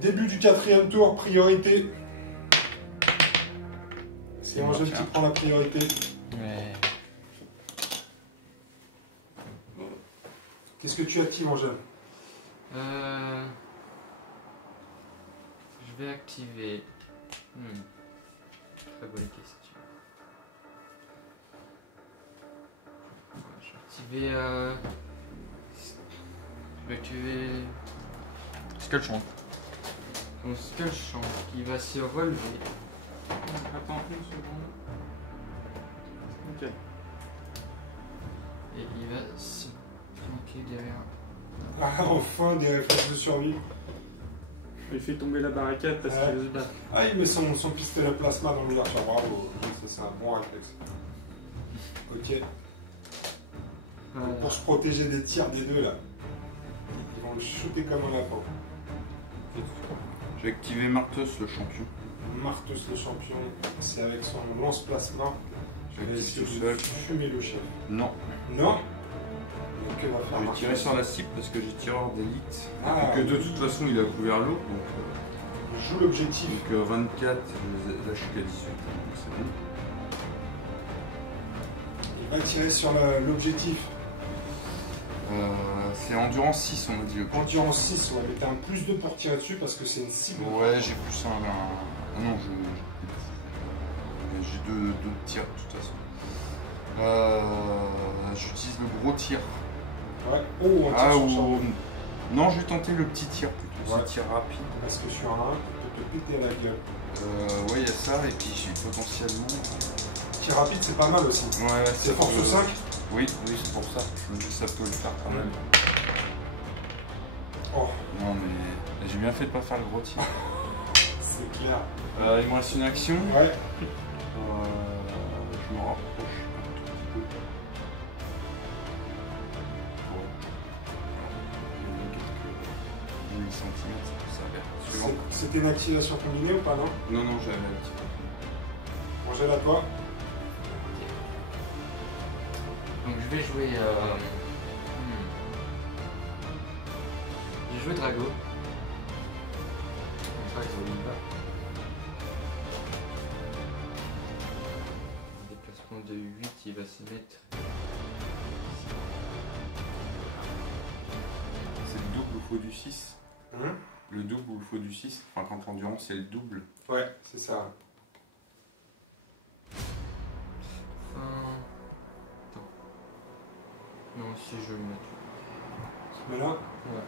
Début du 4e tour, priorité. C'est Angèle qui prend la priorité. Ouais. Qu'est-ce que tu actives, Angèle? Je vais activer. Très bonne question. Je vais activer. Je vais activer. Skull Chant. Mon Skull Chant qui va se relever. Attends une seconde. Ok. Et il va se planquer derrière. Ah, enfin, des réflexes de survie. Il fait tomber la barricade parce Ouais. qu'il veut se battre. Ah, il met son pistolet plasma dans l'ouverture. Bravo. Ça, c'est un bon réflexe. Ok. Voilà. Pour se protéger des tirs des deux, là. Ils vont le shooter comme un lapin. J'ai activé Martos le champion. Marteus le champion, c'est avec son lance plasma. Je vais essayer tout de seul. fumer le chef. Non. Non. Donc, que va faire J'ai Marteus? tiré sur la cible parce que j'ai tireur d'élite. Ah, Et que de toute façon il a couvert l'eau. Donc, joue l'objectif. 24, là je suis qu'à 18. Donc c'est bon. Il va tirer sur l'objectif. C'est endurance 6 on a dit. Ok. Endurance 6, ouais, mais t'as un plus 2 pour tirer dessus parce que c'est une cible. Ouais, j'ai plus un. Ah non, j'ai deux tirs de toute façon. J'utilise le gros tir. Ouais. Oh, on tire Ah sur ou. champion. Non, je vais tenter le petit tir plutôt. Ouais. C'est tir rapide. Parce que sur un, il peut te péter la gueule. Ouais, il y a ça, et puis j'ai potentiellement. Tir rapide, c'est pas mal aussi. Ouais, C'est ça force peut- 5. Oui, c'est pour ça. Je me dis que ça peut le faire quand même. Oh, Non, mais j'ai bien fait de pas faire le gros tir. c'est clair. Il me reste une action. Ouais. Je me rapproche un tout petit peu. cm, ça peut servir. Suivant. C'était une activation combinée ou pas, non? Non, non, j'avais un petit peu. Angèle, à toi. Donc je vais jouer. Je vais jouer Drago. Comme ça, il va. Déplacement de 8, il va se mettre. C'est le double ou faux du 6. Hum. Le double ou le faux du 6. Enfin, quand l'endurance c'est le double. Ouais, c'est ça. Attends. Non, si je le mets. Tu mets là? Ouais.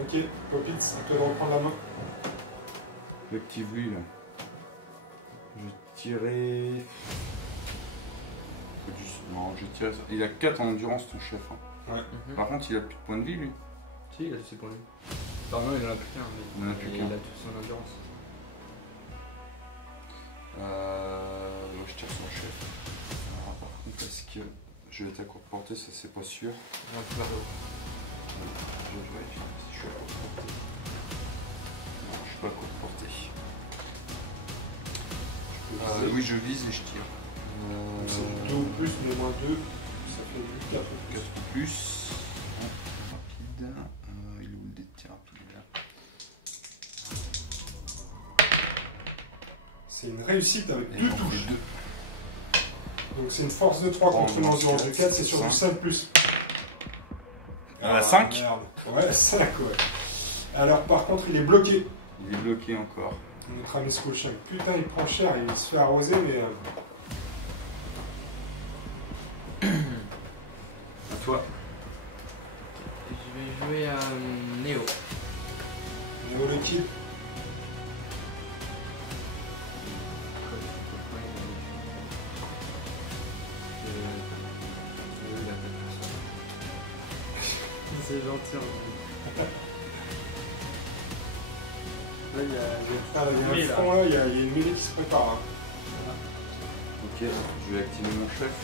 Ok, Popitz, à toi de reprendre la main. Le petit vlu là. Je vais tirer. Non, je tire. Il a 4 en endurance ton chef. Hein. Ouais. Par contre, il a plus de points de vie lui. Si, il a ses points de vie. Enfin, non, il en a plus qu'un, mais Il en a plus qu'un. il a toute son endurance. Je tire sur le chef. Alors, par contre, est-ce que je vais être à courte portée? Ça, c'est pas sûr. Un peu par là. Je vais vérifier si je suis à courte portée. Non, je suis pas à courte portée. Oui, je vise et je tire. C'est du 2 ou plus, mais moins 2. Ça fait du 4 ou plus. 4 ou plus. Rapide. Il est où le dé de tir rapide là? C'est une réussite avec Et 2 j'en fais touches. 2. Donc c'est une force de 3 contre une endurance de 4, c'est sur du 5 plus. Ah, 5 merde. Ouais, 5, ouais. Alors par contre, il est bloqué. Il est bloqué encore. Notre ami Skullshank. Putain, il prend cher, il se fait arroser, mais. À toi. Je vais jouer à Néo. Néo l'équipe. C'est gentil. Là, il y a un front, là, il y a une mêlée qui se prépare. Hein. Ok, je vais activer mon chef.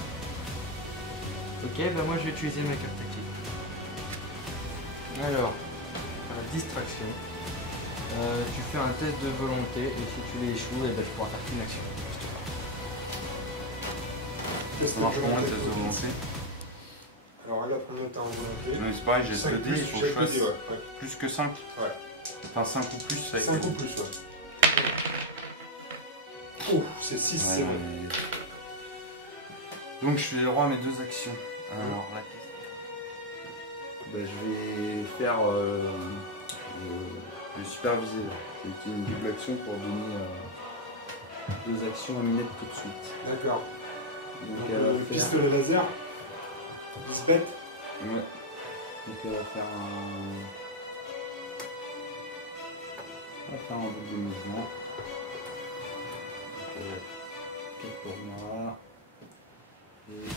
Ok, bah moi je vais utiliser ma carte tactique. Alors, la distraction. Tu fais un test de volonté et si tu l'échoues, eh ben, tu pourras faire qu'une action. Ça marche pour moi, test de volonté. Alors regarde combien t'as en volonté. Mais c'est pareil, j'ai ce dé, il faut que je fasse ouais. plus que 5. Ouais. Enfin 5 ou plus. 5 ou plus, ouais. Oh, c'est 6, c'est vrai. Donc je vais le droit à mes 2 actions. Alors la question. Bah, je vais faire le superviser. C'est une double action pour donner 2 actions à Minette tout de suite. D'accord. Donc Donc, elle va le faire... pistolet laser. Il se bête. Ouais. Donc elle va faire un double mouvement. Donc, 4 pour moi. Et...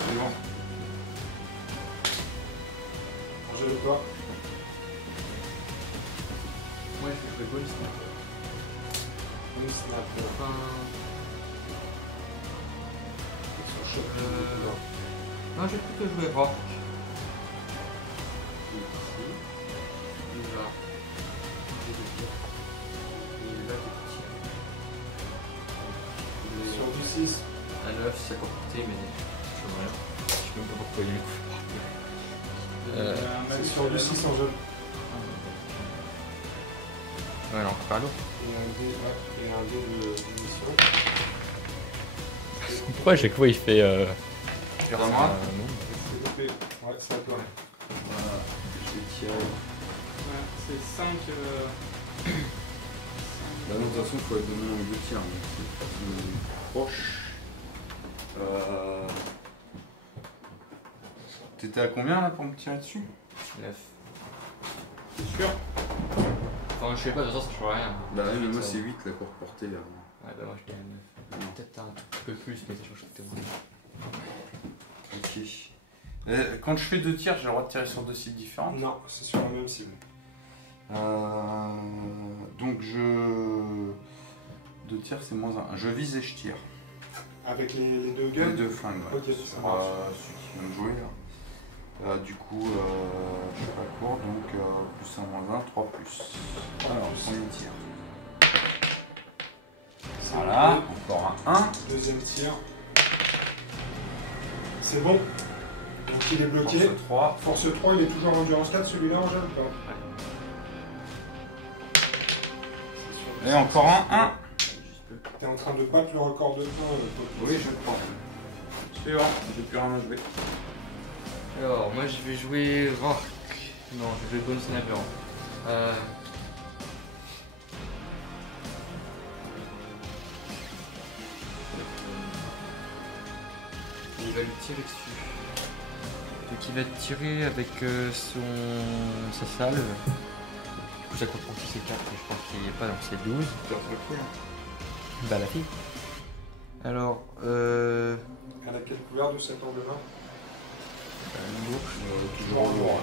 Suivant. Angèle de toi. Moi je vais jouer bonus snap. Bonus snap. Enfin, non, je vais plutôt jouer rock. Il va. Sur du 6. À 9, c'est à portée, mais je sais rien. Je sais même pas pourquoi il est C'est sur du 6 en jeu. Ouais, alors, pas lourd. Et un dé de munition. Pourquoi à chaque fois il fait. C'est à moi. Ouais, c'est à toi. Voilà. Je vais tirer. Ouais, c'est 5. Bah non, de toute façon, il faut être donné en 2 tirs. Donc c'est proche. T'étais à combien là pour me tirer dessus? 9. C'est sûr? Enfin, je sais pas, de toute façon, ça change rien. Bah oui, mais moi c'est 8 la courte portée. Là. Ouais, bah moi je dis à 9. Peut-être un tout peu plus, mais ça change tout. Ok. Quand je fais 2 tirs, j'ai le droit de tirer sur 2 cibles différentes. Non, c'est sur la même cible. Donc je... 2 tir, c'est -1. Je vise et je tire. Avec les deux guns? Les deux flingues, ouais. Ok, ça marche. Celui qui vient de jouer là. Du coup, je suis pas court, donc +1, -1, 3+. Alors, premier tir. Voilà, encore un 1. Deuxième tir. C'est bon. Donc il est bloqué. Force 3. Force 3, il est toujours en endurance 4, celui-là, Angèle ou pas? Et encore un 1. T'es en train de battre le record de temps. Oui, je prends. Suivant, j'ai plus rien à jouer. Alors, moi je vais jouer Rock. Non, je vais jouer Bone Sniper. Il va lui tirer dessus. Donc il va tirer avec sa salve. Du coup ça comprend aussi ses cartes et je pense qu'il n'est pas dans ses 12. Bah la fille. Alors Elle a quelle couleur de cet angle-là? Toujours lourd.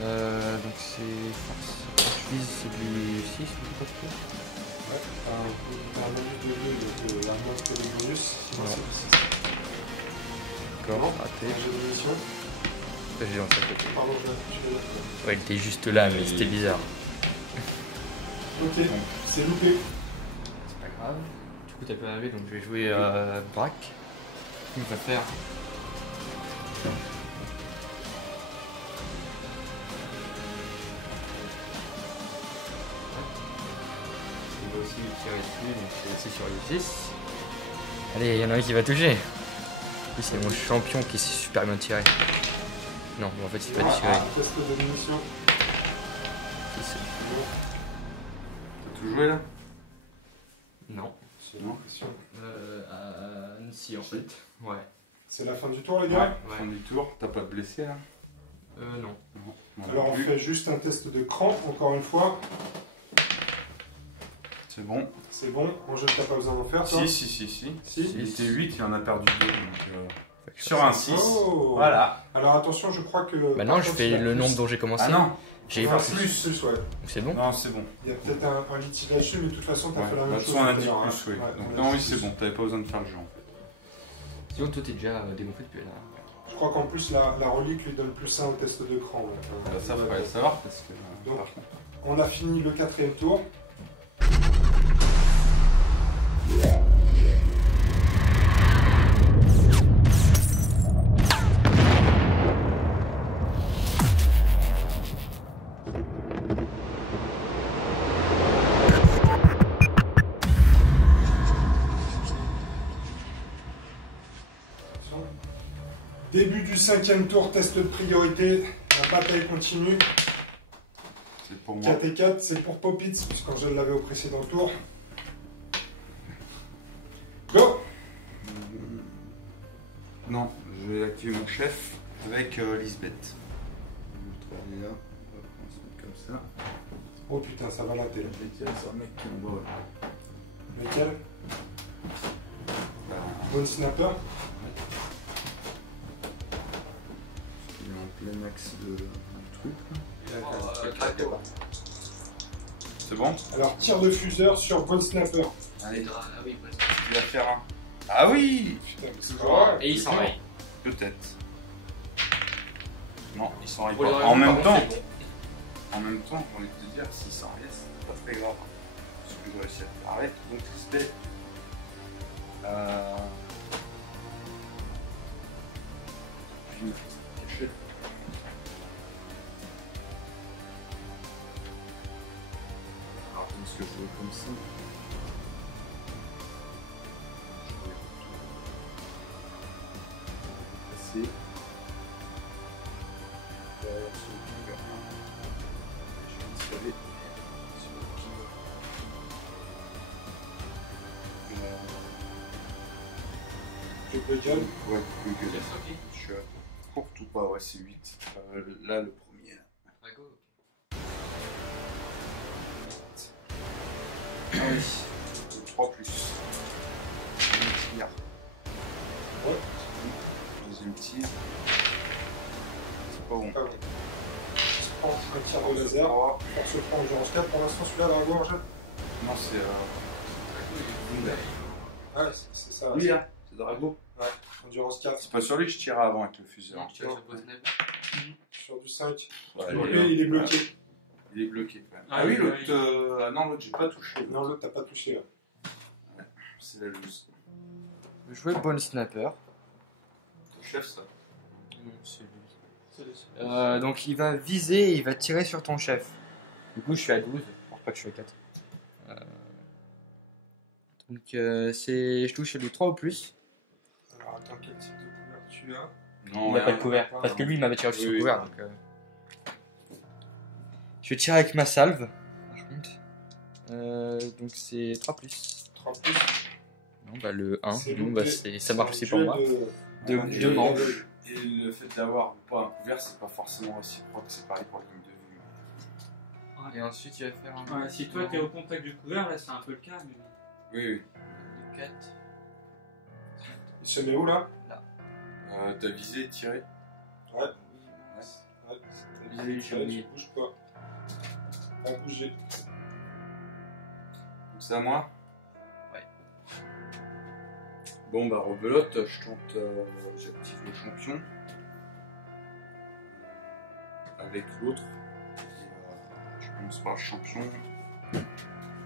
donc c'est force. Je vise c'est du 6 ou pas trop. Ouais, un bonus de 2, donc la moitié que le bonus. Voilà. C'est D'accord, raté. j'ai de mission. J'ai lancé à côté. Pardon, je Ouais, il était juste là, mais c'était bizarre. Ok, c'est loupé. C'est pas grave. Du coup, t'as pas lavé, donc je vais jouer Braque. Il va faire. Il va aussi tirer dessus, donc c'est sur les 6. Allez, il y en a un qui va toucher. Lui, c'est mon champion qui s'est super bien tiré. Non, en fait, il va tirer. Test de munition. T'as tout joué là? Non. C'est une question. Si, en fait. Ouais. C'est la fin du tour, les gars? Fin du tour, t'as pas de blessé là? Non. Non. Alors on fait juste un test de cran, encore une fois. C'est bon. C'est bon, Angèle, t'as pas besoin d'en faire, toi? Si. Si. Il était 8, il en a perdu 2. Donc, sur un 6. Oh. Voilà. Alors attention, je crois que... Maintenant, je fais le nombre dont j'ai commencé. Ah non. J'ai Enfin, plus. plus, ouais. C'est bon? Non, c'est bon. Il y a peut-être un litige là-dessus, mais de toute façon, t'as Ouais. fait la Bah, même de toute chose. façon, on a tout à dit l'heure, plus, oui. hein. Ouais, Donc, on a non, dit oui, c'est plus. bon. T'avais pas besoin de faire le jeu en fait. Sinon, toi, t'es déjà dégonflé depuis là. Je crois qu'en plus, la relique lui donne plus 1 au test de cran. Ouais. Ça, faudrait le savoir parce que. Donc, par contre. on a fini le 4e tour. Début du 5e tour, test de priorité. La bataille continue. C'est pour moi. 4 et 4, c'est pour Popitz, puisqu'Angèle l'avait au précédent tour. Go! Non, je vais activer mon chef avec Lisbeth. Je vais travailler là. On va se mettre comme ça. Oh putain, ça va la télé. C'est un mec qui envoie. Lequel? Bah, Bone Snapper? il est en plein axe du truc. C'est bon? Alors, tir de fuseur sur Bone Snapper. Allez, tu vas faire un. Ah oui! Putain, mais c'est Toujours. pas vrai. Et il s'enraye. Peut-être. Non, il s'enraye Pour les pas. raisons, En même par temps, contre, c'est bon. j'ai envie de te dire, s'il s'enraye, c'est pas très grave. Parce que j'ai réussi à le faire avec. Donc, c'était. Une cachette. Alors, est-ce que je veux comme ça? Je vais passer. Derrière ce numéro 1. Je vais installer sur le pivot. Triple gun. Ouais, plus que Yes, ok. je suis à courte ou pas? Ouais, c'est 8. Là, le premier. Là. Ah, go. Ah oui, 3 plus. Deuxième tir. Ouais. Deuxième tir. C'est pas bon. Ah ouais. Je prends un tir de laser. 3. On se prend endurance 4 pour l'instant, celui-là, dans la gorge. Non, c'est Ouais, c'est ça. Lui là, c'est Drago. Ouais, endurance 4. C'est pas sur lui que je tirais avant avec le fuseur. Tu tires sur le sniper. Sur du 5. Ouais, Lui, il est bloqué. Il est bloqué quand même. Ah Ah oui, oui, l'autre. oui. Ah non, l'autre, j'ai pas touché. Non, l'autre, t'as pas touché. Là. C'est la loose. Je vais jouer Bone Sniper. Ton chef, ça. Non, c'est lui. Donc il va viser et il va tirer sur ton chef. Du coup, je suis à 12. Je pense pas que je suis à 4. Donc je touche le 3 ou plus. Alors, attends, quel type de couvert tu as? Non, Il n'y a pas de rien. couvert. Parce que lui, il m'avait tiré sur Oui, le oui. couvert. Donc, je vais tirer avec ma salve. Par contre. Donc c'est 3 plus. 3 plus. Non, bah le 1. C'est Non, loupé. bah, ça marche aussi pour moi. De... Et- Deux manches. Et le fait d'avoir ou pas un couvert, c'est pas forcément réciproque. C'est pareil pour la ligne de vue. Et ensuite, il va faire un. Ouais, si toi t'es au contact du couvert, là c'est un peu le cas. Mais... Oui, oui. 4. Il se met où là? T'as visé et tiré. Ouais. Ouais. Ouais, Oui, j'ai oublié. tu bouges pas. Pas bouger. Donc c'est à moi. Ouais. Bon bah rebelote, je tente, j'active le champion avec l'autre. Je commence par le champion et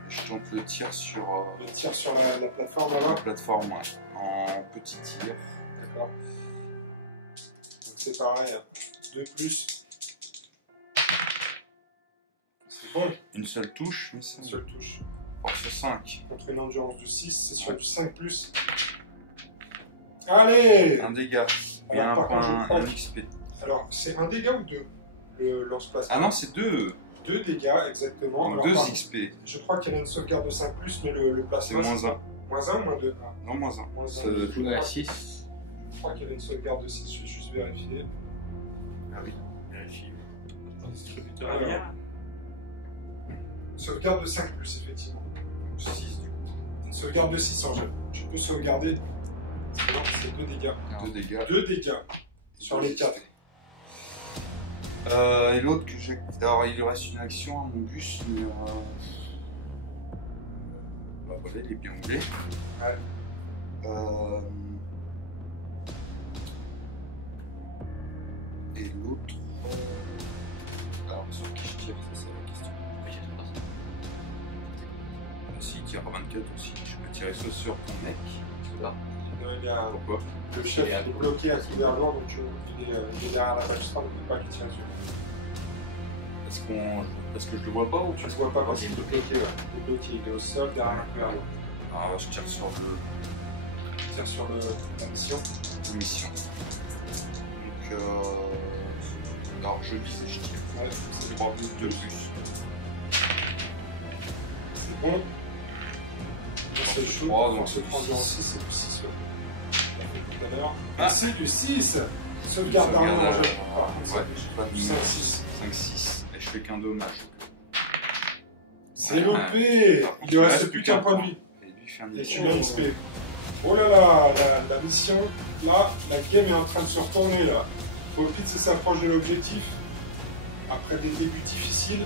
je tente le tir sur Le tir sur la plateforme la là-bas. plateforme ouais, en petit tir. D'accord. Donc c'est pareil. 2 plus. C'est bon. Une seule touche, mais c'est Une seule touche. sur 5. Contre une endurance de 6, c'est sur du 5 plus. Allez! Un dégât et Alors, par contre, je un crois que- XP. Alors, c'est un dégât ou 2? Le lance-plasma. Ah non, c'est 2. 2 dégâts, exactement. Donc Alors, 2 par- XP. Je crois qu'il y a une sauvegarde de 5 plus, mais le C'est plasma. moins 1. Moins 1 ou moins 2? Non, moins 1. Moins Ça- 1. Ouais, 6. Je crois qu'il y avait une sauvegarde de 6, je vais juste vérifier. Ah oui, vérifie. Distributeur Alors. arrière. Sauvegarde de 5 plus, effectivement. 6 du coup. Une sauvegarde de 6 en jeu. Je peux sauvegarder. Non, c'est 2 dégâts. 2 dégâts. 2 dégâts sur les 4. Et l'autre que j'ai. Alors il lui reste une action à mon bus, mais. Bah voilà, il est bien roulé. Ouais. Et l'autre. Alors sur qui je tire, ça c'est la question. Si il tire à 24 aussi, je peux tirer soit sur ton mec. Non, il y a Pourquoi? le chef Il est à est bloqué à couvert blanc, donc il est derrière la balustrade, on ne peut pas qu'il tire dessus. Parce que je le vois pas ou Tu ne vois pas quand Il est il est bloqué, ouais. Il est bloqué, il est au sol derrière la couvert blanc. Ah, je tire sur Il tire sur la mission. le mission. Donc alors je vise et je tire. Ouais, C'est 3 plus 2 plus. c'est bon. C'est chaud, trois, donc donc se c'est prendre du en six. 6, c'est du 6. Tout à l'heure. Ah. Ici, du 6. Sauvegarde d'armes en jeu. Par contre, Ouais, c'est j'ai pas de du numéro. 5-6. 5-6. Et je fais qu'un dommage. C'est Ouais. loupé. Par contre, Il ne reste plus qu'un point de vie. Et lui, il fait un Et tu XP. mets XP. Oh là là, la mission, là, la game est en train de se retourner là. Popitz s'approche de l'objectif. Après des débuts difficiles.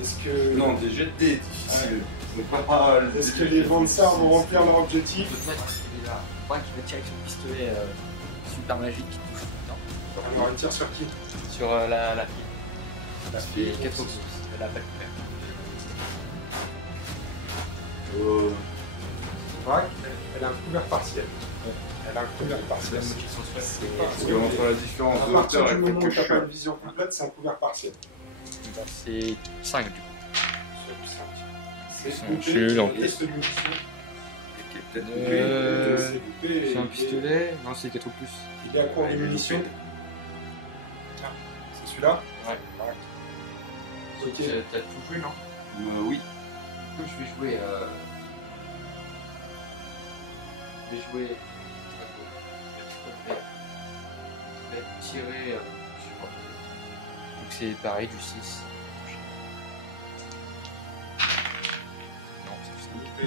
Est-ce que. Non, des jets de dés difficiles. C'est pas le Est-ce que début les de Vansar vont difficile. remplir leur objectif? Peut-être qu'il est là. Ouais, qui va tirer avec son pistolet super magique qui touche tout le temps. Alors, il tire sur qui? Sur la fille. La Et fille. 4 pouces. Elle a pas de couvert. C'est vrai qu'elle a un couvert partiel. Elle a un couvert partiel. Parce que entre la différence À de partir hauteur du et le moment fait où que tu je n'as pas une suis. vision complète, c'est un couvert partiel. C'est 5 du coup. Sur du 5. C'est Je loupé, suis nul en test de munition. Qui est peut-être Euh, C'est loupé. C'est un et- pistolet. Non, c'est 4 pouces. Il est à court Ouais, de il est munitions. loupé. Tiens, c'est celui-là? Ouais. Ok. T'as tout joué, non? Oui. Du coup, je vais jouer. Je vais jouer. Je vais tirer. Donc c'est pareil, du 6. Non, c'est tout. Loupé.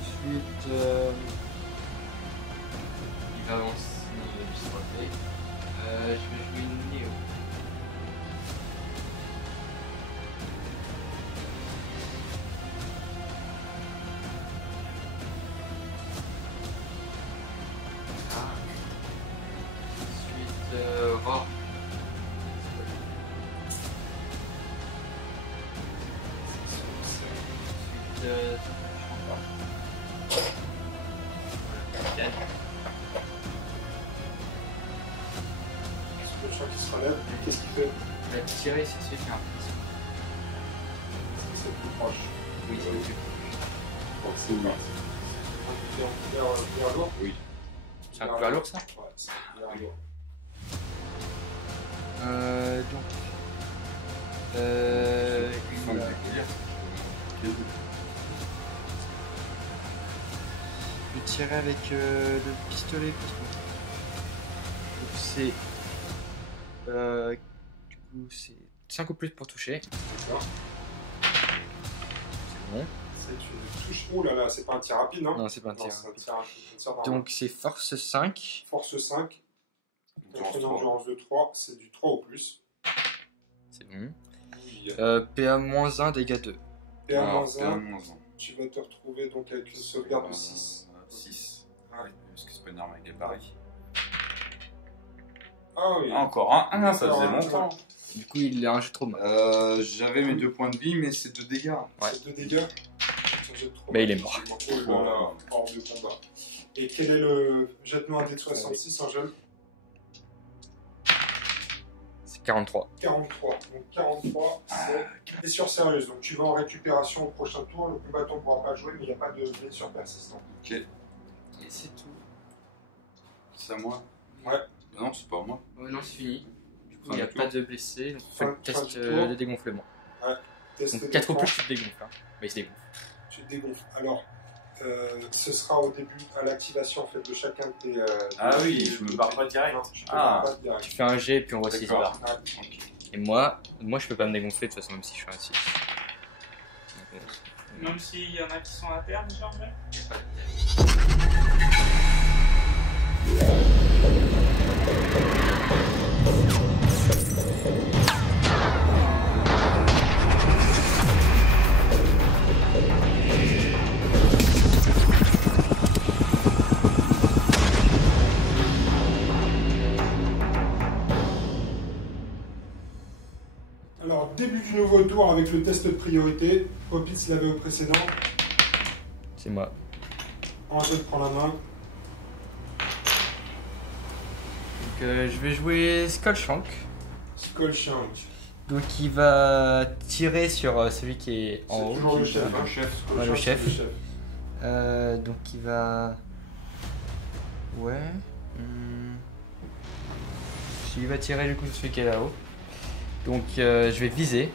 Ensuite, il va avancer. Non, il va juste rater. Je vais jouer une Néo. Le chat qui se relève, qu'est-ce qu'il fait? Il va tirer sur celui qui a un prisme. C'est le plus proche. Oui, c'est le plus. Donc c'est bien. Bien lourd? Oui. C'est un peu lourd ça? Ouais, c'est bien lourd. Donc. Ils font des couillères. Je vais tirer avec le pistolet. Donc c'est. Du coup, c'est 5 ou plus pour toucher. D'accord. C'est bon. C'est une touche. Oh là là, c'est pas un tir rapide, non? Non, c'est pas un tir. c'est un tir rapide. Donc c'est force 5. Force 5. Endurance Une 3. endurance de 3, c'est du 3 ou plus. C'est bon. Oui. PA-1, dégâts 2. PA-1, tu vas te retrouver donc avec une sauvegarde de 6. 6. Ah oui, parce que c'est pas une arme avec gabarit. Ah oui. Ah, encore un. Ah non, ça Encore faisait un, longtemps. Du coup, il a un jet trop mal. J'avais mes 2 points de vie, mais c'est 2 dégâts. Ouais. C'est 2 dégâts. Mais il est mort. Oh là là, hors de combat. Et quel est le. Jette-nous un dé de 66, Angèle? C'est 43. 43. Donc 43, c'est. Et sur sérieuse. Donc tu vas en récupération au prochain tour. Le combattant ne pourra pas jouer, mais il n'y a pas de blessure persistante. Ok. Et c'est tout. C'est à moi? Ouais. Bah non, c'est pas à moi. Non, c'est fini. Du coup, Fin il n'y a du pas tour. de blessés. Donc on fait Fin- le fin test du tour. de dégonflement. Test Donc de 4 ou défense. plus, tu te dégonfles. Hein. Mais il se dégonfle. Tu te dégonfles. Alors, ce sera au début, à l'activation en fait, de chacun de tes. Ah oui, je me barre pas direct. Non, je te Ah. barre pas direct. Tu fais un jet et puis on voit si il se D'accord. barre. Ah, Ok. Et moi je peux pas me dégonfler de toute façon, même si je suis un 6. Même s'il y en a qui sont à terre déjà, en fait. Alors, début du nouveau tour avec le test de priorité. Popitz l'avait au précédent. C'est moi. Angèle prend la main. Donc je vais jouer Skullshank. Skullshank. Donc il va tirer sur celui qui est en C'est haut. toujours le qui chef. va- Hein. Chef. Ouais, le Skullshank, chef. c'est Donc il va. Ouais. Il va tirer du coup sur celui qui est là-haut. Donc je vais viser.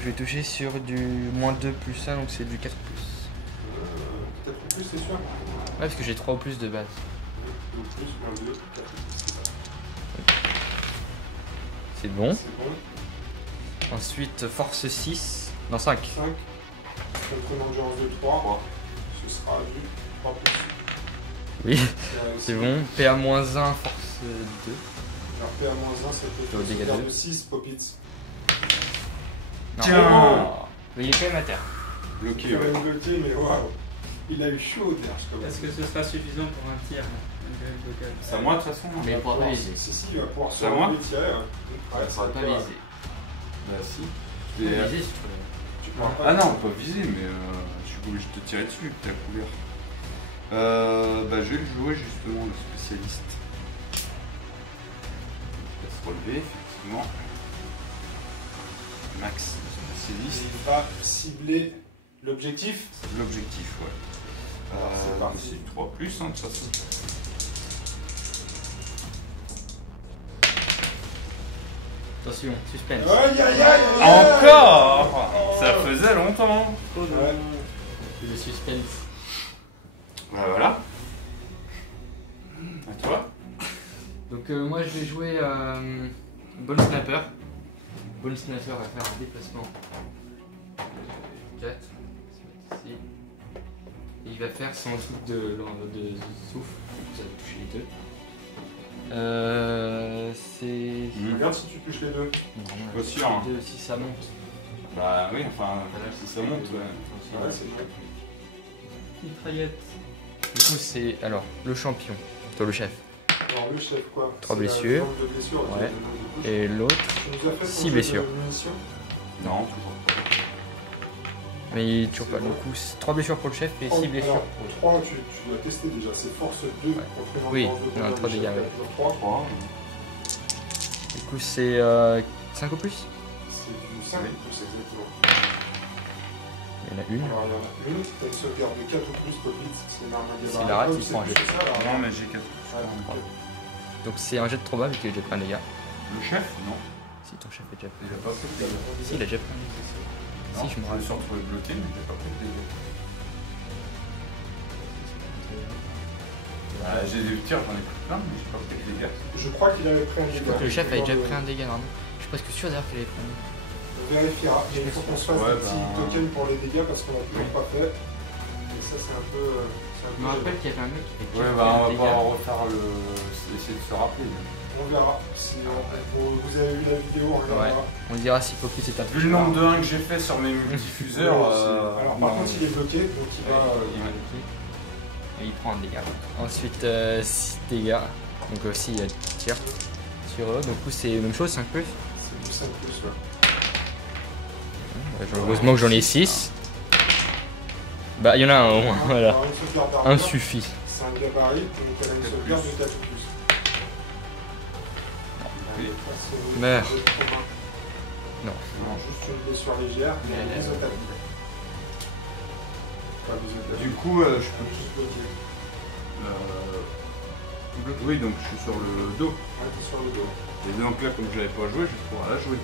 Je vais toucher sur du -2 +1, donc c'est du 4 plus. Peut-être plus, c'est sûr. Ouais, parce que j'ai 3 ou plus de base. Donc plus, moins 2, 4 plus, C'est bon. c'est bon. Ensuite, force 6. Non, 5. 5. Contre une endurance de 3. Ce sera du 3 plus. Oui, c'est bon. PA-1, force 2. Alors PA-1, c'était Au dégât sauvegarde deux. de 6, Popitz. Non. Tiens. Mais il est quand même à terre. Bloqué, Il a ouais. même bloqué, mais waouh. Il a eu chaud derrière, je crois. Est-ce que ce sera suffisant pour un tir local? C'est à moi de toute façon. Mais il pourra pas viser. Si, il va pouvoir se C'est à moi relever, tirer. Ouais, Il pourra pas viser. Bah si. Tu peux viser si tu veux. Tu pourras pas Ah non, on peut viser, mais je suis obligé de te tirer dessus, t'as couvert. Bah je vais le jouer justement, le spécialiste. Il va se relever, effectivement. Max, le spécialiste. Il va cibler l'objectif. L'objectif, ouais. Alors, c'est parti. C'est 3 plus, hein, de toute façon. Attention, suspense. Aïe aïe aïe aïe. Encore Ça faisait longtemps. Ouais. Le suspense. Voilà. À toi. Donc moi je vais jouer Bone Snapper. Bone Snapper va faire un déplacement. 4. Ici. Et il va faire son truc de souffle. Ça va toucher les deux. C'est. Regarde si tu touches les deux. Non, Pas sûr, hein. les deux, si ça monte. Bah oui, enfin, Voilà, si ça monte, ouais. Ouais, c'est bon. Mitraillette. Du coup c'est. Alors, le champion. Toi le chef. Alors le chef quoi? 3 C'est la blessures. forme de blessure, Ouais. qui est de touche. Et l'autre. Tu nous as fait ton 6 jeu de blessures. munitions. Non, toujours pas. Mais il est toujours pas. Du coup, 3 blessures pour le chef et 6 blessures Alors, pour 3, tu l'as testé déjà, c'est force 2 contre une Oui, endurance de non, 3 dégâts. Ouais. 3. Du coup, c'est 5 au plus. C'est du 5 Oui. plus exactement. Il y en a une. Alors, il y en a une, t'as une sauvegarde de 4 ou plus, Popit, c'est une arme à C'est la rate, il prend un jet. C'est ça, la Non, rate. mais j'ai 4. Ah, donc, Donc c'est un jet de trauma vu qu'il a déjà pris un dégât. Le chef? Non. Si ton chef est déjà pris. Il a pas pris de dégâts. Si, il a déjà pris un dégât. Non, Si, je me me rappelle. suis retrouvé bloqué, mais il a pas pris de dégâts. Ah, j'ai des tirs, j'en ai pris plein, mais j'ai pas pris de dégâts. Je crois qu'il avait pris un Je dégât. crois que le chef avait déjà pris un dégât normalement. Je suis presque sûr d'ailleurs qu'il avait pris un dégât. On vérifiera, mais il faut qu'on se fasse Ouais, un petit ben- token pour les dégâts parce qu'on l'a toujours pas fait. Et ça, c'est un peu. Je me rappelle qu'il y avait un mec qui avait Ouais, déjà bah pris on un va dégât. pas refaire le. Essayer de se rappeler. On verra. Si vous avez vu la vidéo, on regardera. On dira si Poppy c'est un Vu le nombre de 1 que j'ai fait sur mes multifusseurs. Alors, par contre, il est bloqué, donc il va. Et il prend un dégât. Ensuite 6 dégâts. Donc aussi il y a tir sur eux. Donc coup c'est la même chose, 5 plus. C'est du 5 plus, ouais. Heureusement que j'en ai 6. Bah il y en a un au moins, voilà. Alors, une sauvegarde Un d'armure, suffit. c'est un gabarit, donc elle a une sauvegarde de 4 plus. Oui. Ça, c'est- Meurs. c'est trop mal. Non. Non, juste une blessure légère, mais Mais des elle- attaques. Pas des attaques. Du coup, je peux. Juste bloqué. Oui, donc je suis sur le dos. Ouais, t'es sur le dos. Et donc là, comme je l'avais pas joué, je vais pouvoir la jouer.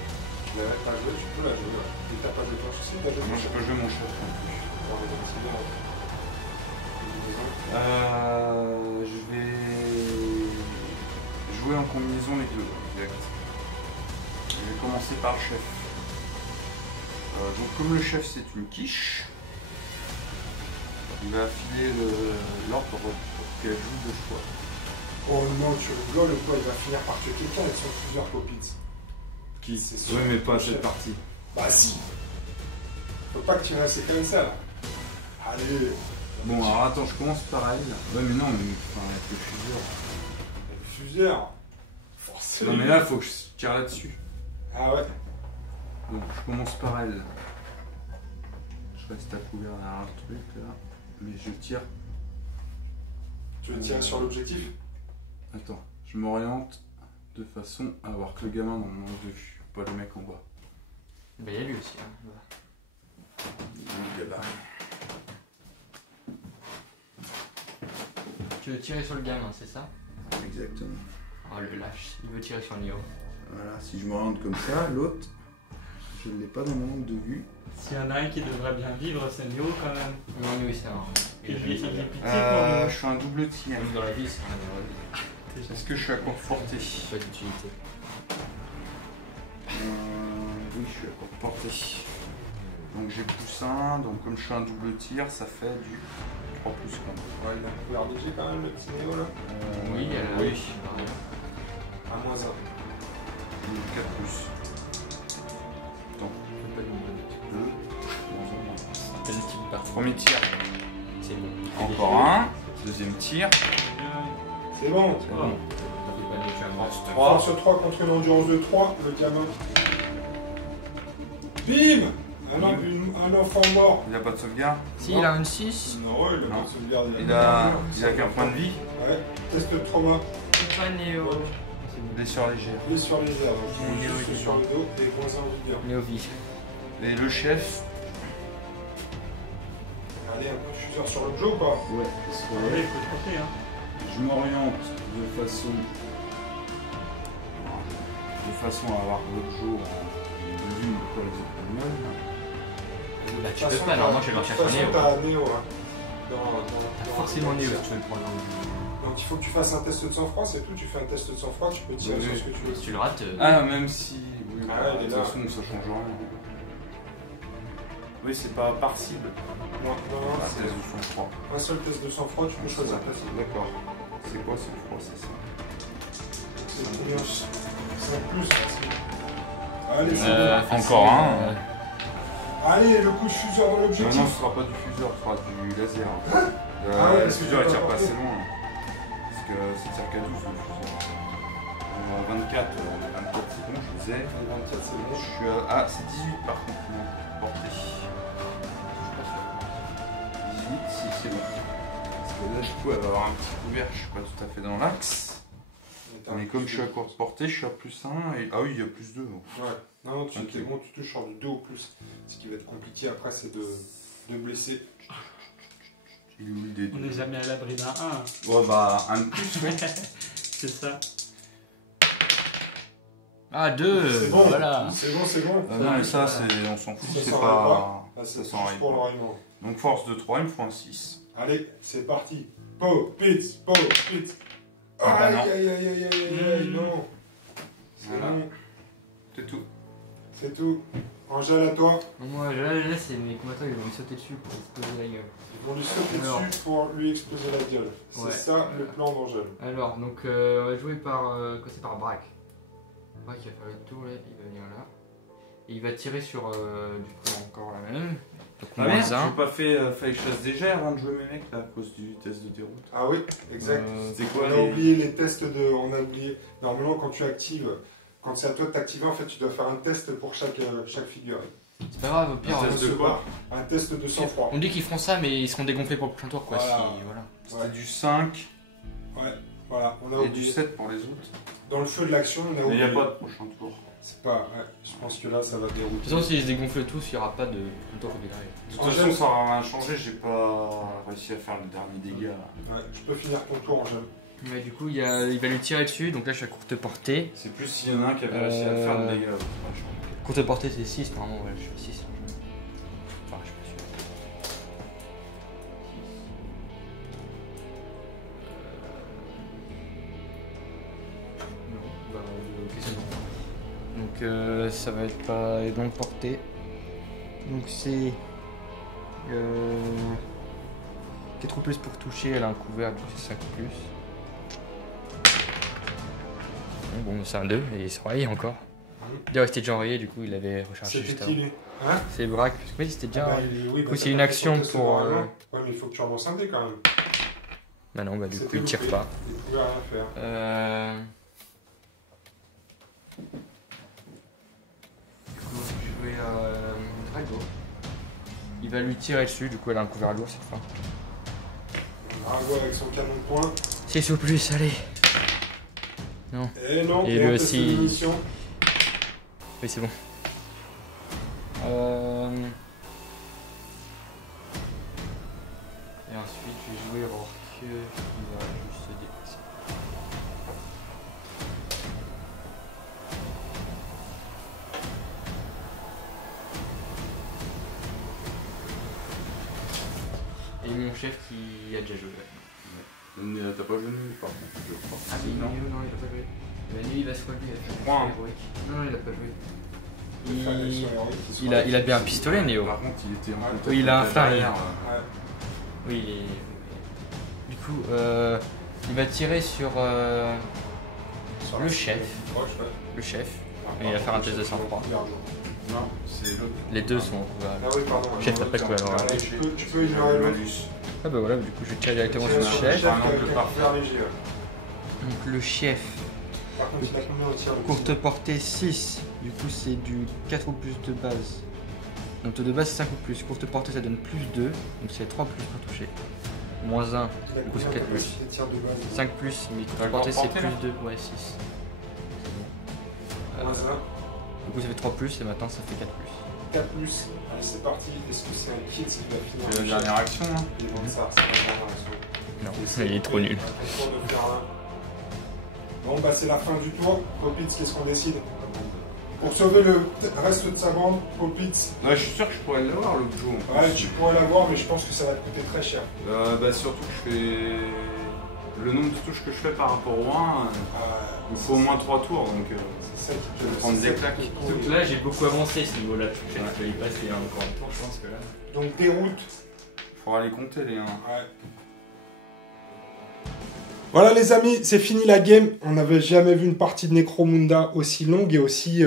Tu l'avais pas joué, tu peux la jouer. Ouais. Et t'as pas de planche ici, t'as joué. Moi, je peux jouer mon chef non plus. Bon, les gars, c'est bien. Je vais jouer en combinaison les deux. Exact. Je vais commencer par le chef. Donc comme le chef c'est une quiche, il va affiler l'ordre pour qu'elle joue deux fois. Oh non, tu rigoles ou quoi? Il va finir par tuer quelqu'un avec son plusieurs Poppits. Qui c'est sûr. Oui mais pas Le cette chef. partie. Bah si. Faut pas que tu restes comme ça là. Allez. Bon alors attends, je commence par elle. Ouais mais non, mais enfin, avec le fuseur. Fusière. Forcément. Non mais là faut que je tire là-dessus. Ah ouais. Donc je commence par elle. Je reste à couvert derrière un truc là. Mais je tire. Tu veux tirer sur l'objectif? Attends, je m'oriente de façon à avoir que le gamin dans mon angle de vue, pas le mec en bas. Bah il y a lui aussi. Hein. Le gabarit. Tu veux tirer sur le gamin, c'est ça? Exactement. Oh le lâche, il veut tirer sur Neo. Voilà, si je m'oriente comme ça, l'autre, je ne l'ai pas dans mon angle de vue. S'il y en a un qui devrait bien vivre, c'est Neo quand même. Non mais oui c'est un. Il vit pitié pour Je suis un double tir. Même dans la vie c'est un héros. Est-ce que je suis à courte portée? Pas d'utilité. Oui, je suis à courte portée. Donc j'ai +1, donc comme je suis un double tir, ça fait du 3 plus quand même. Ouais, il a un couvert léger quand même, le petit Néo là. Oui, elle a. Oui. À moins 1. 4 plus. Attends, Pas de nombre de 2. Quel type par Premier tir, C'est bon. encore un. Deuxième tir, C'est bon. c'est bon. Force 3. Force 3 contre une endurance de 3, le gamin. Bim! Un enfant mort. Il a pas de sauvegarde. Si, il a une 6. Non, il a Non. pas de sauvegarde. Il a qu'un point de vie. Ouais, test de trauma. Pas Néo. Blessure légère. Blessure légère, donc Mon Néo, juste il est sur mort. le dos et moins 1 en vigueur. Néo vie. Et le chef. Allez, un coup de fuseur sur l'objet ou pas? Ouais. Ouais, il faut se porter, hein. Je m'oriente de façon à avoir l'autre jour en vue de quoi les espagnols. Bah De tu toute peux façon, pas, normalement je vais de leur toute chercher façon, Néo. t'as Néo, hein. T'as forcément Néo si tu veux le prendre. Donc il faut que tu fasses un test de sang-froid, c'est tout. Tu fais un test de sang-froid, tu peux tirer Oui, sur oui. ce que tu veux. Si tu le rates. Ah, même si. Oui, Ah, bah, il est de toute là. façon, ça change rien. Oui, c'est pas par cible. Non, non, Ah, c'est test de sang-froid. un seul test de sang-froid, tu peux choisir ta cible. D'accord. C'est quoi sang-froid, c'est ça? C'est combien? 5 plus, facile. Allez, c'est bon. Encore un. Allez, le coup de fuseur dans Non, l'objectif. non, ce sera pas du fuseur, ce sera du laser. Ah ouais, Le parce que fuseur il tu tire peux pas pas assez loin. Parce que c'est tire qu'à 12 le fuseur. 24, c'est bon, je les ai. Allez, 24, c'est Je bon. suis à. Ah, c'est 18 par contre, non. Portée. Je c'est bon. Parce que là, du coup, elle va avoir un petit couvert, je suis pas tout à fait dans l'axe. Mais comme je suis à courte portée, je suis à +1 et... Ah oui, il y a +2. Ouais, non, tu Ok. es bon, tu touches sur du 2 ou plus. Ce qui va être compliqué après, c'est de blesser. Il est où le dé On n'est jamais à l'abri d'un 1. Ouais, bah, un de plus, oui. C'est ça. Ah, 2. C'est bon, Voilà. c'est bon, c'est bon. Non, mais ça, on s'en fout, Ça c'est s'en pas... Là, c'est Ça juste s'enraye pour pas. l'enraillement. Donc, force de 3, il me faut un 6. Allez, c'est parti. Popitz. Ah bah Aïe, non. aïe, aïe, aïe, aïe, aïe, non. C'est Voilà. bon, C'est tout. c'est tout. Angèle, à toi. Moi, là c'est mes combattants, ils vont me sauter dessus pour exploser la gueule. Ils vont lui sauter Alors. dessus pour lui exploser la gueule. C'est Ouais. ça le plan d'Angèle. Alors, donc, on va jouer par. C'est par Braque. Braque, il va faire le tour là, il va venir là. Et il va tirer sur. Du coup, encore la même. Donc, Ah merde, -1. j'ai pas fait... fallait que je fasse des jets avant de jouer mes mecs, là, à cause du test de déroute. Ah oui, exact. C'était On quoi a oublié les tests de. On a oublié. Normalement, quand tu actives, quand c'est à toi de t'activer, en fait, tu dois faire un test pour chaque figure. C'est pas grave, au pire. Un test de quoi? Un test de sang-froid. On dit qu'ils feront ça, mais ils seront dégonflés pour le prochain tour, quoi. Voilà. Si, voilà. C'était Ouais. du 5 Ouais, voilà, on a et du oublié. 7 pour les autres. Dans le feu de l'action, on a Mais il oublié. n'y a pas de prochain tour. C'est pas. Ouais, je pense que là, ça va De dérouter. toute façon, s'ils se dégonflent tous, il n'y aura pas de tour au derrière. De toute façon, ça n'aura rien changé, j'ai pas réussi à faire le dernier dégât. Ouais, je peux finir ton tour, Angèle. Ouais, du coup, il va lui tirer dessus, donc là, je suis à courte portée. C'est plus s'il y en a un qui avait réussi à faire le dégât. Courte portée, c'est 6, normalement, ouais, je suis à 6. Enfin, je suis pas sûr. Non, bah, ok, c'est bon. Donc, ça va être pas longue portée. Donc, c'est. 4 ou plus pour toucher, elle a un couvert, donc c'est 5 ou plus. Bon, c'est un 2 et il se raye encore. D'ailleurs, il s'était déjà enrayé, du coup, il avait rechargé juste C'était avant. qui lui Hein C'est Braque, parce que oui, c'était déjà. Ah bah, il est- oui, Du bah, coup, t'as c'est une pas fait action ton test pour, normalement. Ouais, mais il faut que tu rebosses un dé quand même. Bah non, bah du coup, C'était il tire loupé. pas. Il pouvait rien faire. Du coup, je vais Drago. Il va lui tirer dessus, du coup, elle a un couvert lourd cette fois. Drago avec son canon de poing. 6 ou plus, allez. Et non, Et un lui test aussi. de munition. Oui, c'est bon. Et ensuite, je vais jouer Rorke. Il va juste se déplacer. Et mon chef qui a déjà joué. T'as pas joué nul par contre, je crois. Ah, mais non. non, il a pas joué. Mais lui, il va se relever. Il va faire Crois, un hein. héroïque. Non, il a pas joué. Il fait une action héroïque qui soit- Il a bien un pistolet, Néo. Par contre, il était en Ouais, contact oui, il a un avec flingue. derrière, Ouais. Oui, il est. Du coup, il va tirer sur Sur le la- chef. Proche, ouais. Le chef. Ah, Et il va faire un pardon, test de sang-froid. Merde. Non, c'est l'autre. Les deux sont. Ah oui, pardon. Chef, t'as pas de quoi alors. Ouais, tu peux ignorer l'autre. Ah bah voilà, du coup, je vais tirer directement sur Tiens, le sur chef. qui a Un angle un parfait. couvert léger, ouais. Donc le chef, Par contre, il a combien au tir le courte portée 6. Du coup, c'est du 4 ou plus de base. Donc de base, c'est 5 ou plus. Courte portée, ça donne plus 2. Donc c'est 3 plus pour toucher. Moins 1. Il a Du coup, c'est combien 4 de plus. capacité de tir de base 5 plus, mais courte D'accord, portée, c'est portée, plus là 2. Ouais, 6. Moins 1, Du coup, ça fait 3 plus et maintenant ça fait 4 plus. 4 plus. Allez, c'est parti. Est-ce que c'est un kit qui va finir C'est la le dernière action, hein. chef? Ils vont ça, c'est la dernière action. Non, Et c'est il est trop nul. un tour de faire un. Bon, bah, c'est la fin du tour. Popitz, qu'est-ce qu'on décide? Pour sauver le reste de sa bande, Popitz, Ouais, je suis sûr que je pourrais l'avoir l'autre jour. en ouais, plus. tu pourrais l'avoir, mais je pense que ça va te coûter très cher. Bah, surtout que je fais. Le nombre de touches que je fais par rapport au 1, il faut au moins 3 tours donc. C'est ça qui Je vais prendre c'est des ça claques. qui te Donc convient. là, j'ai beaucoup avancé à ce niveau-là. Je vais y passer encore un tour, je pense que là. Donc, déroute. Faudra les compter les 1. Ouais. Voilà les amis, c'est fini la game. On n'avait jamais vu une partie de Necromunda aussi longue et aussi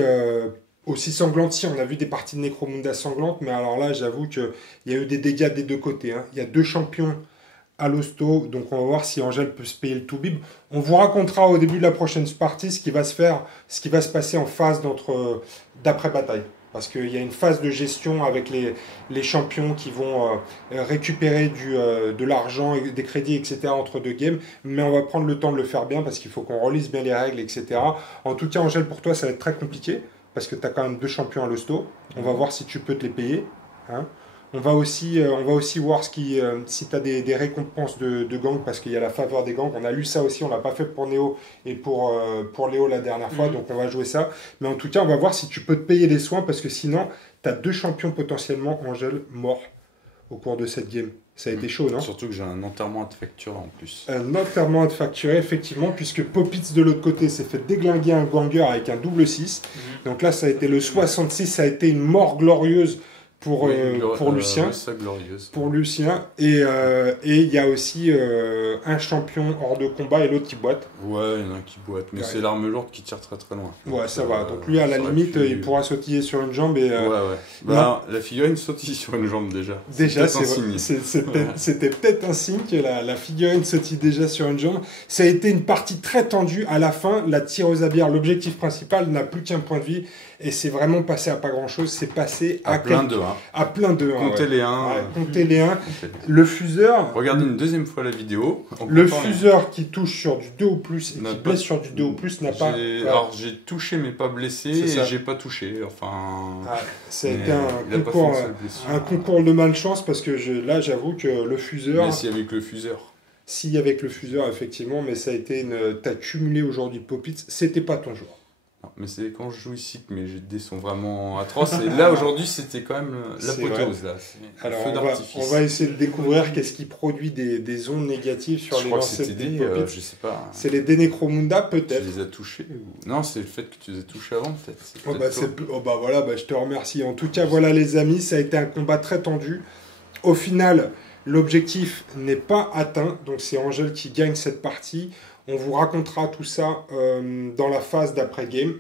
sanglante. Si, on a vu des parties de Necromunda sanglantes, mais alors là, j'avoue qu'il y a eu des dégâts des deux côtés. Hein. Il y a 2 champions à l'hosto, donc on va voir si Angèle peut se payer le Toubib. On vous racontera au début de la prochaine partie ce qui va se faire, ce qui va se passer en phase d'après-bataille. Parce qu'il y a une phase de gestion avec les champions qui vont récupérer de l'argent, des crédits, etc. entre deux games. Mais on va prendre le temps de le faire bien parce qu'il faut qu'on relise bien les règles, etc. En tout cas, Angèle, pour toi, ça va être très compliqué parce que tu as quand même 2 champions à l'hosto. On va voir si tu peux te les payer. Hein. On va aussi voir si tu as des récompenses de gang, parce qu'il y a la faveur des gangs. On a lu ça aussi, on l'a pas fait pour Néo et pour Léo la dernière fois, donc on va jouer ça. Mais en tout cas, on va voir si tu peux te payer les soins, parce que sinon, tu as 2 champions potentiellement, Angèle, morts au cours de cette game. Ça a été chaud, non? Surtout que j'ai un enterrement à te facturer en plus. Un enterrement à te facturer, effectivement, puisque Popitz de l'autre côté s'est fait déglinguer un ganger avec un double 6. Donc là, ça a été le 66, ça a été une mort glorieuse pour Lucien. Pour Lucien. Et il y a aussi un champion hors de combat et l'autre qui boite. Ouais, il y en a un qui boite, mais c'est l'arme lourde qui tire très très loin. Ouais, ça va. Donc lui, à la limite, il pourra sautiller sur une jambe. Et, Bah, la figurine sautille sur une jambe déjà. Déjà, c'était peut-être un signe que la figurine sautille déjà sur une jambe. Ça a été une partie très tendue. À la fin, la tireuse à bière, l'objectif principal, n'a plus qu'un point de vie. Et c'est vraiment passé à pas grand-chose. C'est passé à plein de 1. À plein de 1. Comptez les 1. Comptez les 1. Le fuseur. Regardez une deuxième fois la vidéo. Le fuseur qui touche sur du 2 ou plus et qui blesse sur du 2 ou plus n'a pas. Alors j'ai touché mais pas blessé et j'ai pas touché. Enfin. Ça a été un concours de malchance, parce que là j'avoue que le fuseur. Mais si avec le fuseur. Si avec le fuseur, effectivement, mais ça a été t'as cumulé aujourd'hui Popitz, c'était pas ton jour. Non, mais c'est quand je joue ici que mes jets de dés sont vraiment atroces. Et là, aujourd'hui, c'était quand même l'apothéose. Alors, on va essayer de découvrir qu'est-ce qui produit des ondes négatives sur les lancers de dés. Je sais pas. C'est les dés Necromunda, peut-être. Tu les as touchés Non, c'est le fait que tu les as touchés avant, peut-être. Je te remercie. En tout cas, voilà, les amis, ça a été un combat très tendu. Au final, l'objectif n'est pas atteint. Donc, c'est Angèle qui gagne cette partie. On vous racontera tout ça dans la phase d'après-game.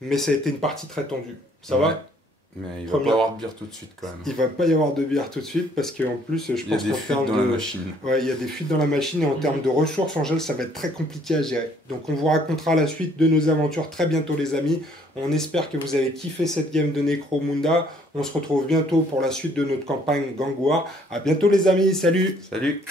Mais ça a été une partie très tendue. Ça va? Mais il va pas y avoir de bière tout de suite quand même. Il va pas y avoir de bière tout de suite, parce qu'en plus, je pense qu'en termes dans la machine. Ouais, il y a des fuites dans la machine, et en termes de ressources, Angèle, ça va être très compliqué à gérer. Donc on vous racontera la suite de nos aventures très bientôt, les amis. On espère que vous avez kiffé cette game de Necromunda. On se retrouve bientôt pour la suite de notre campagne Gang War. À bientôt, les amis. Salut! Salut!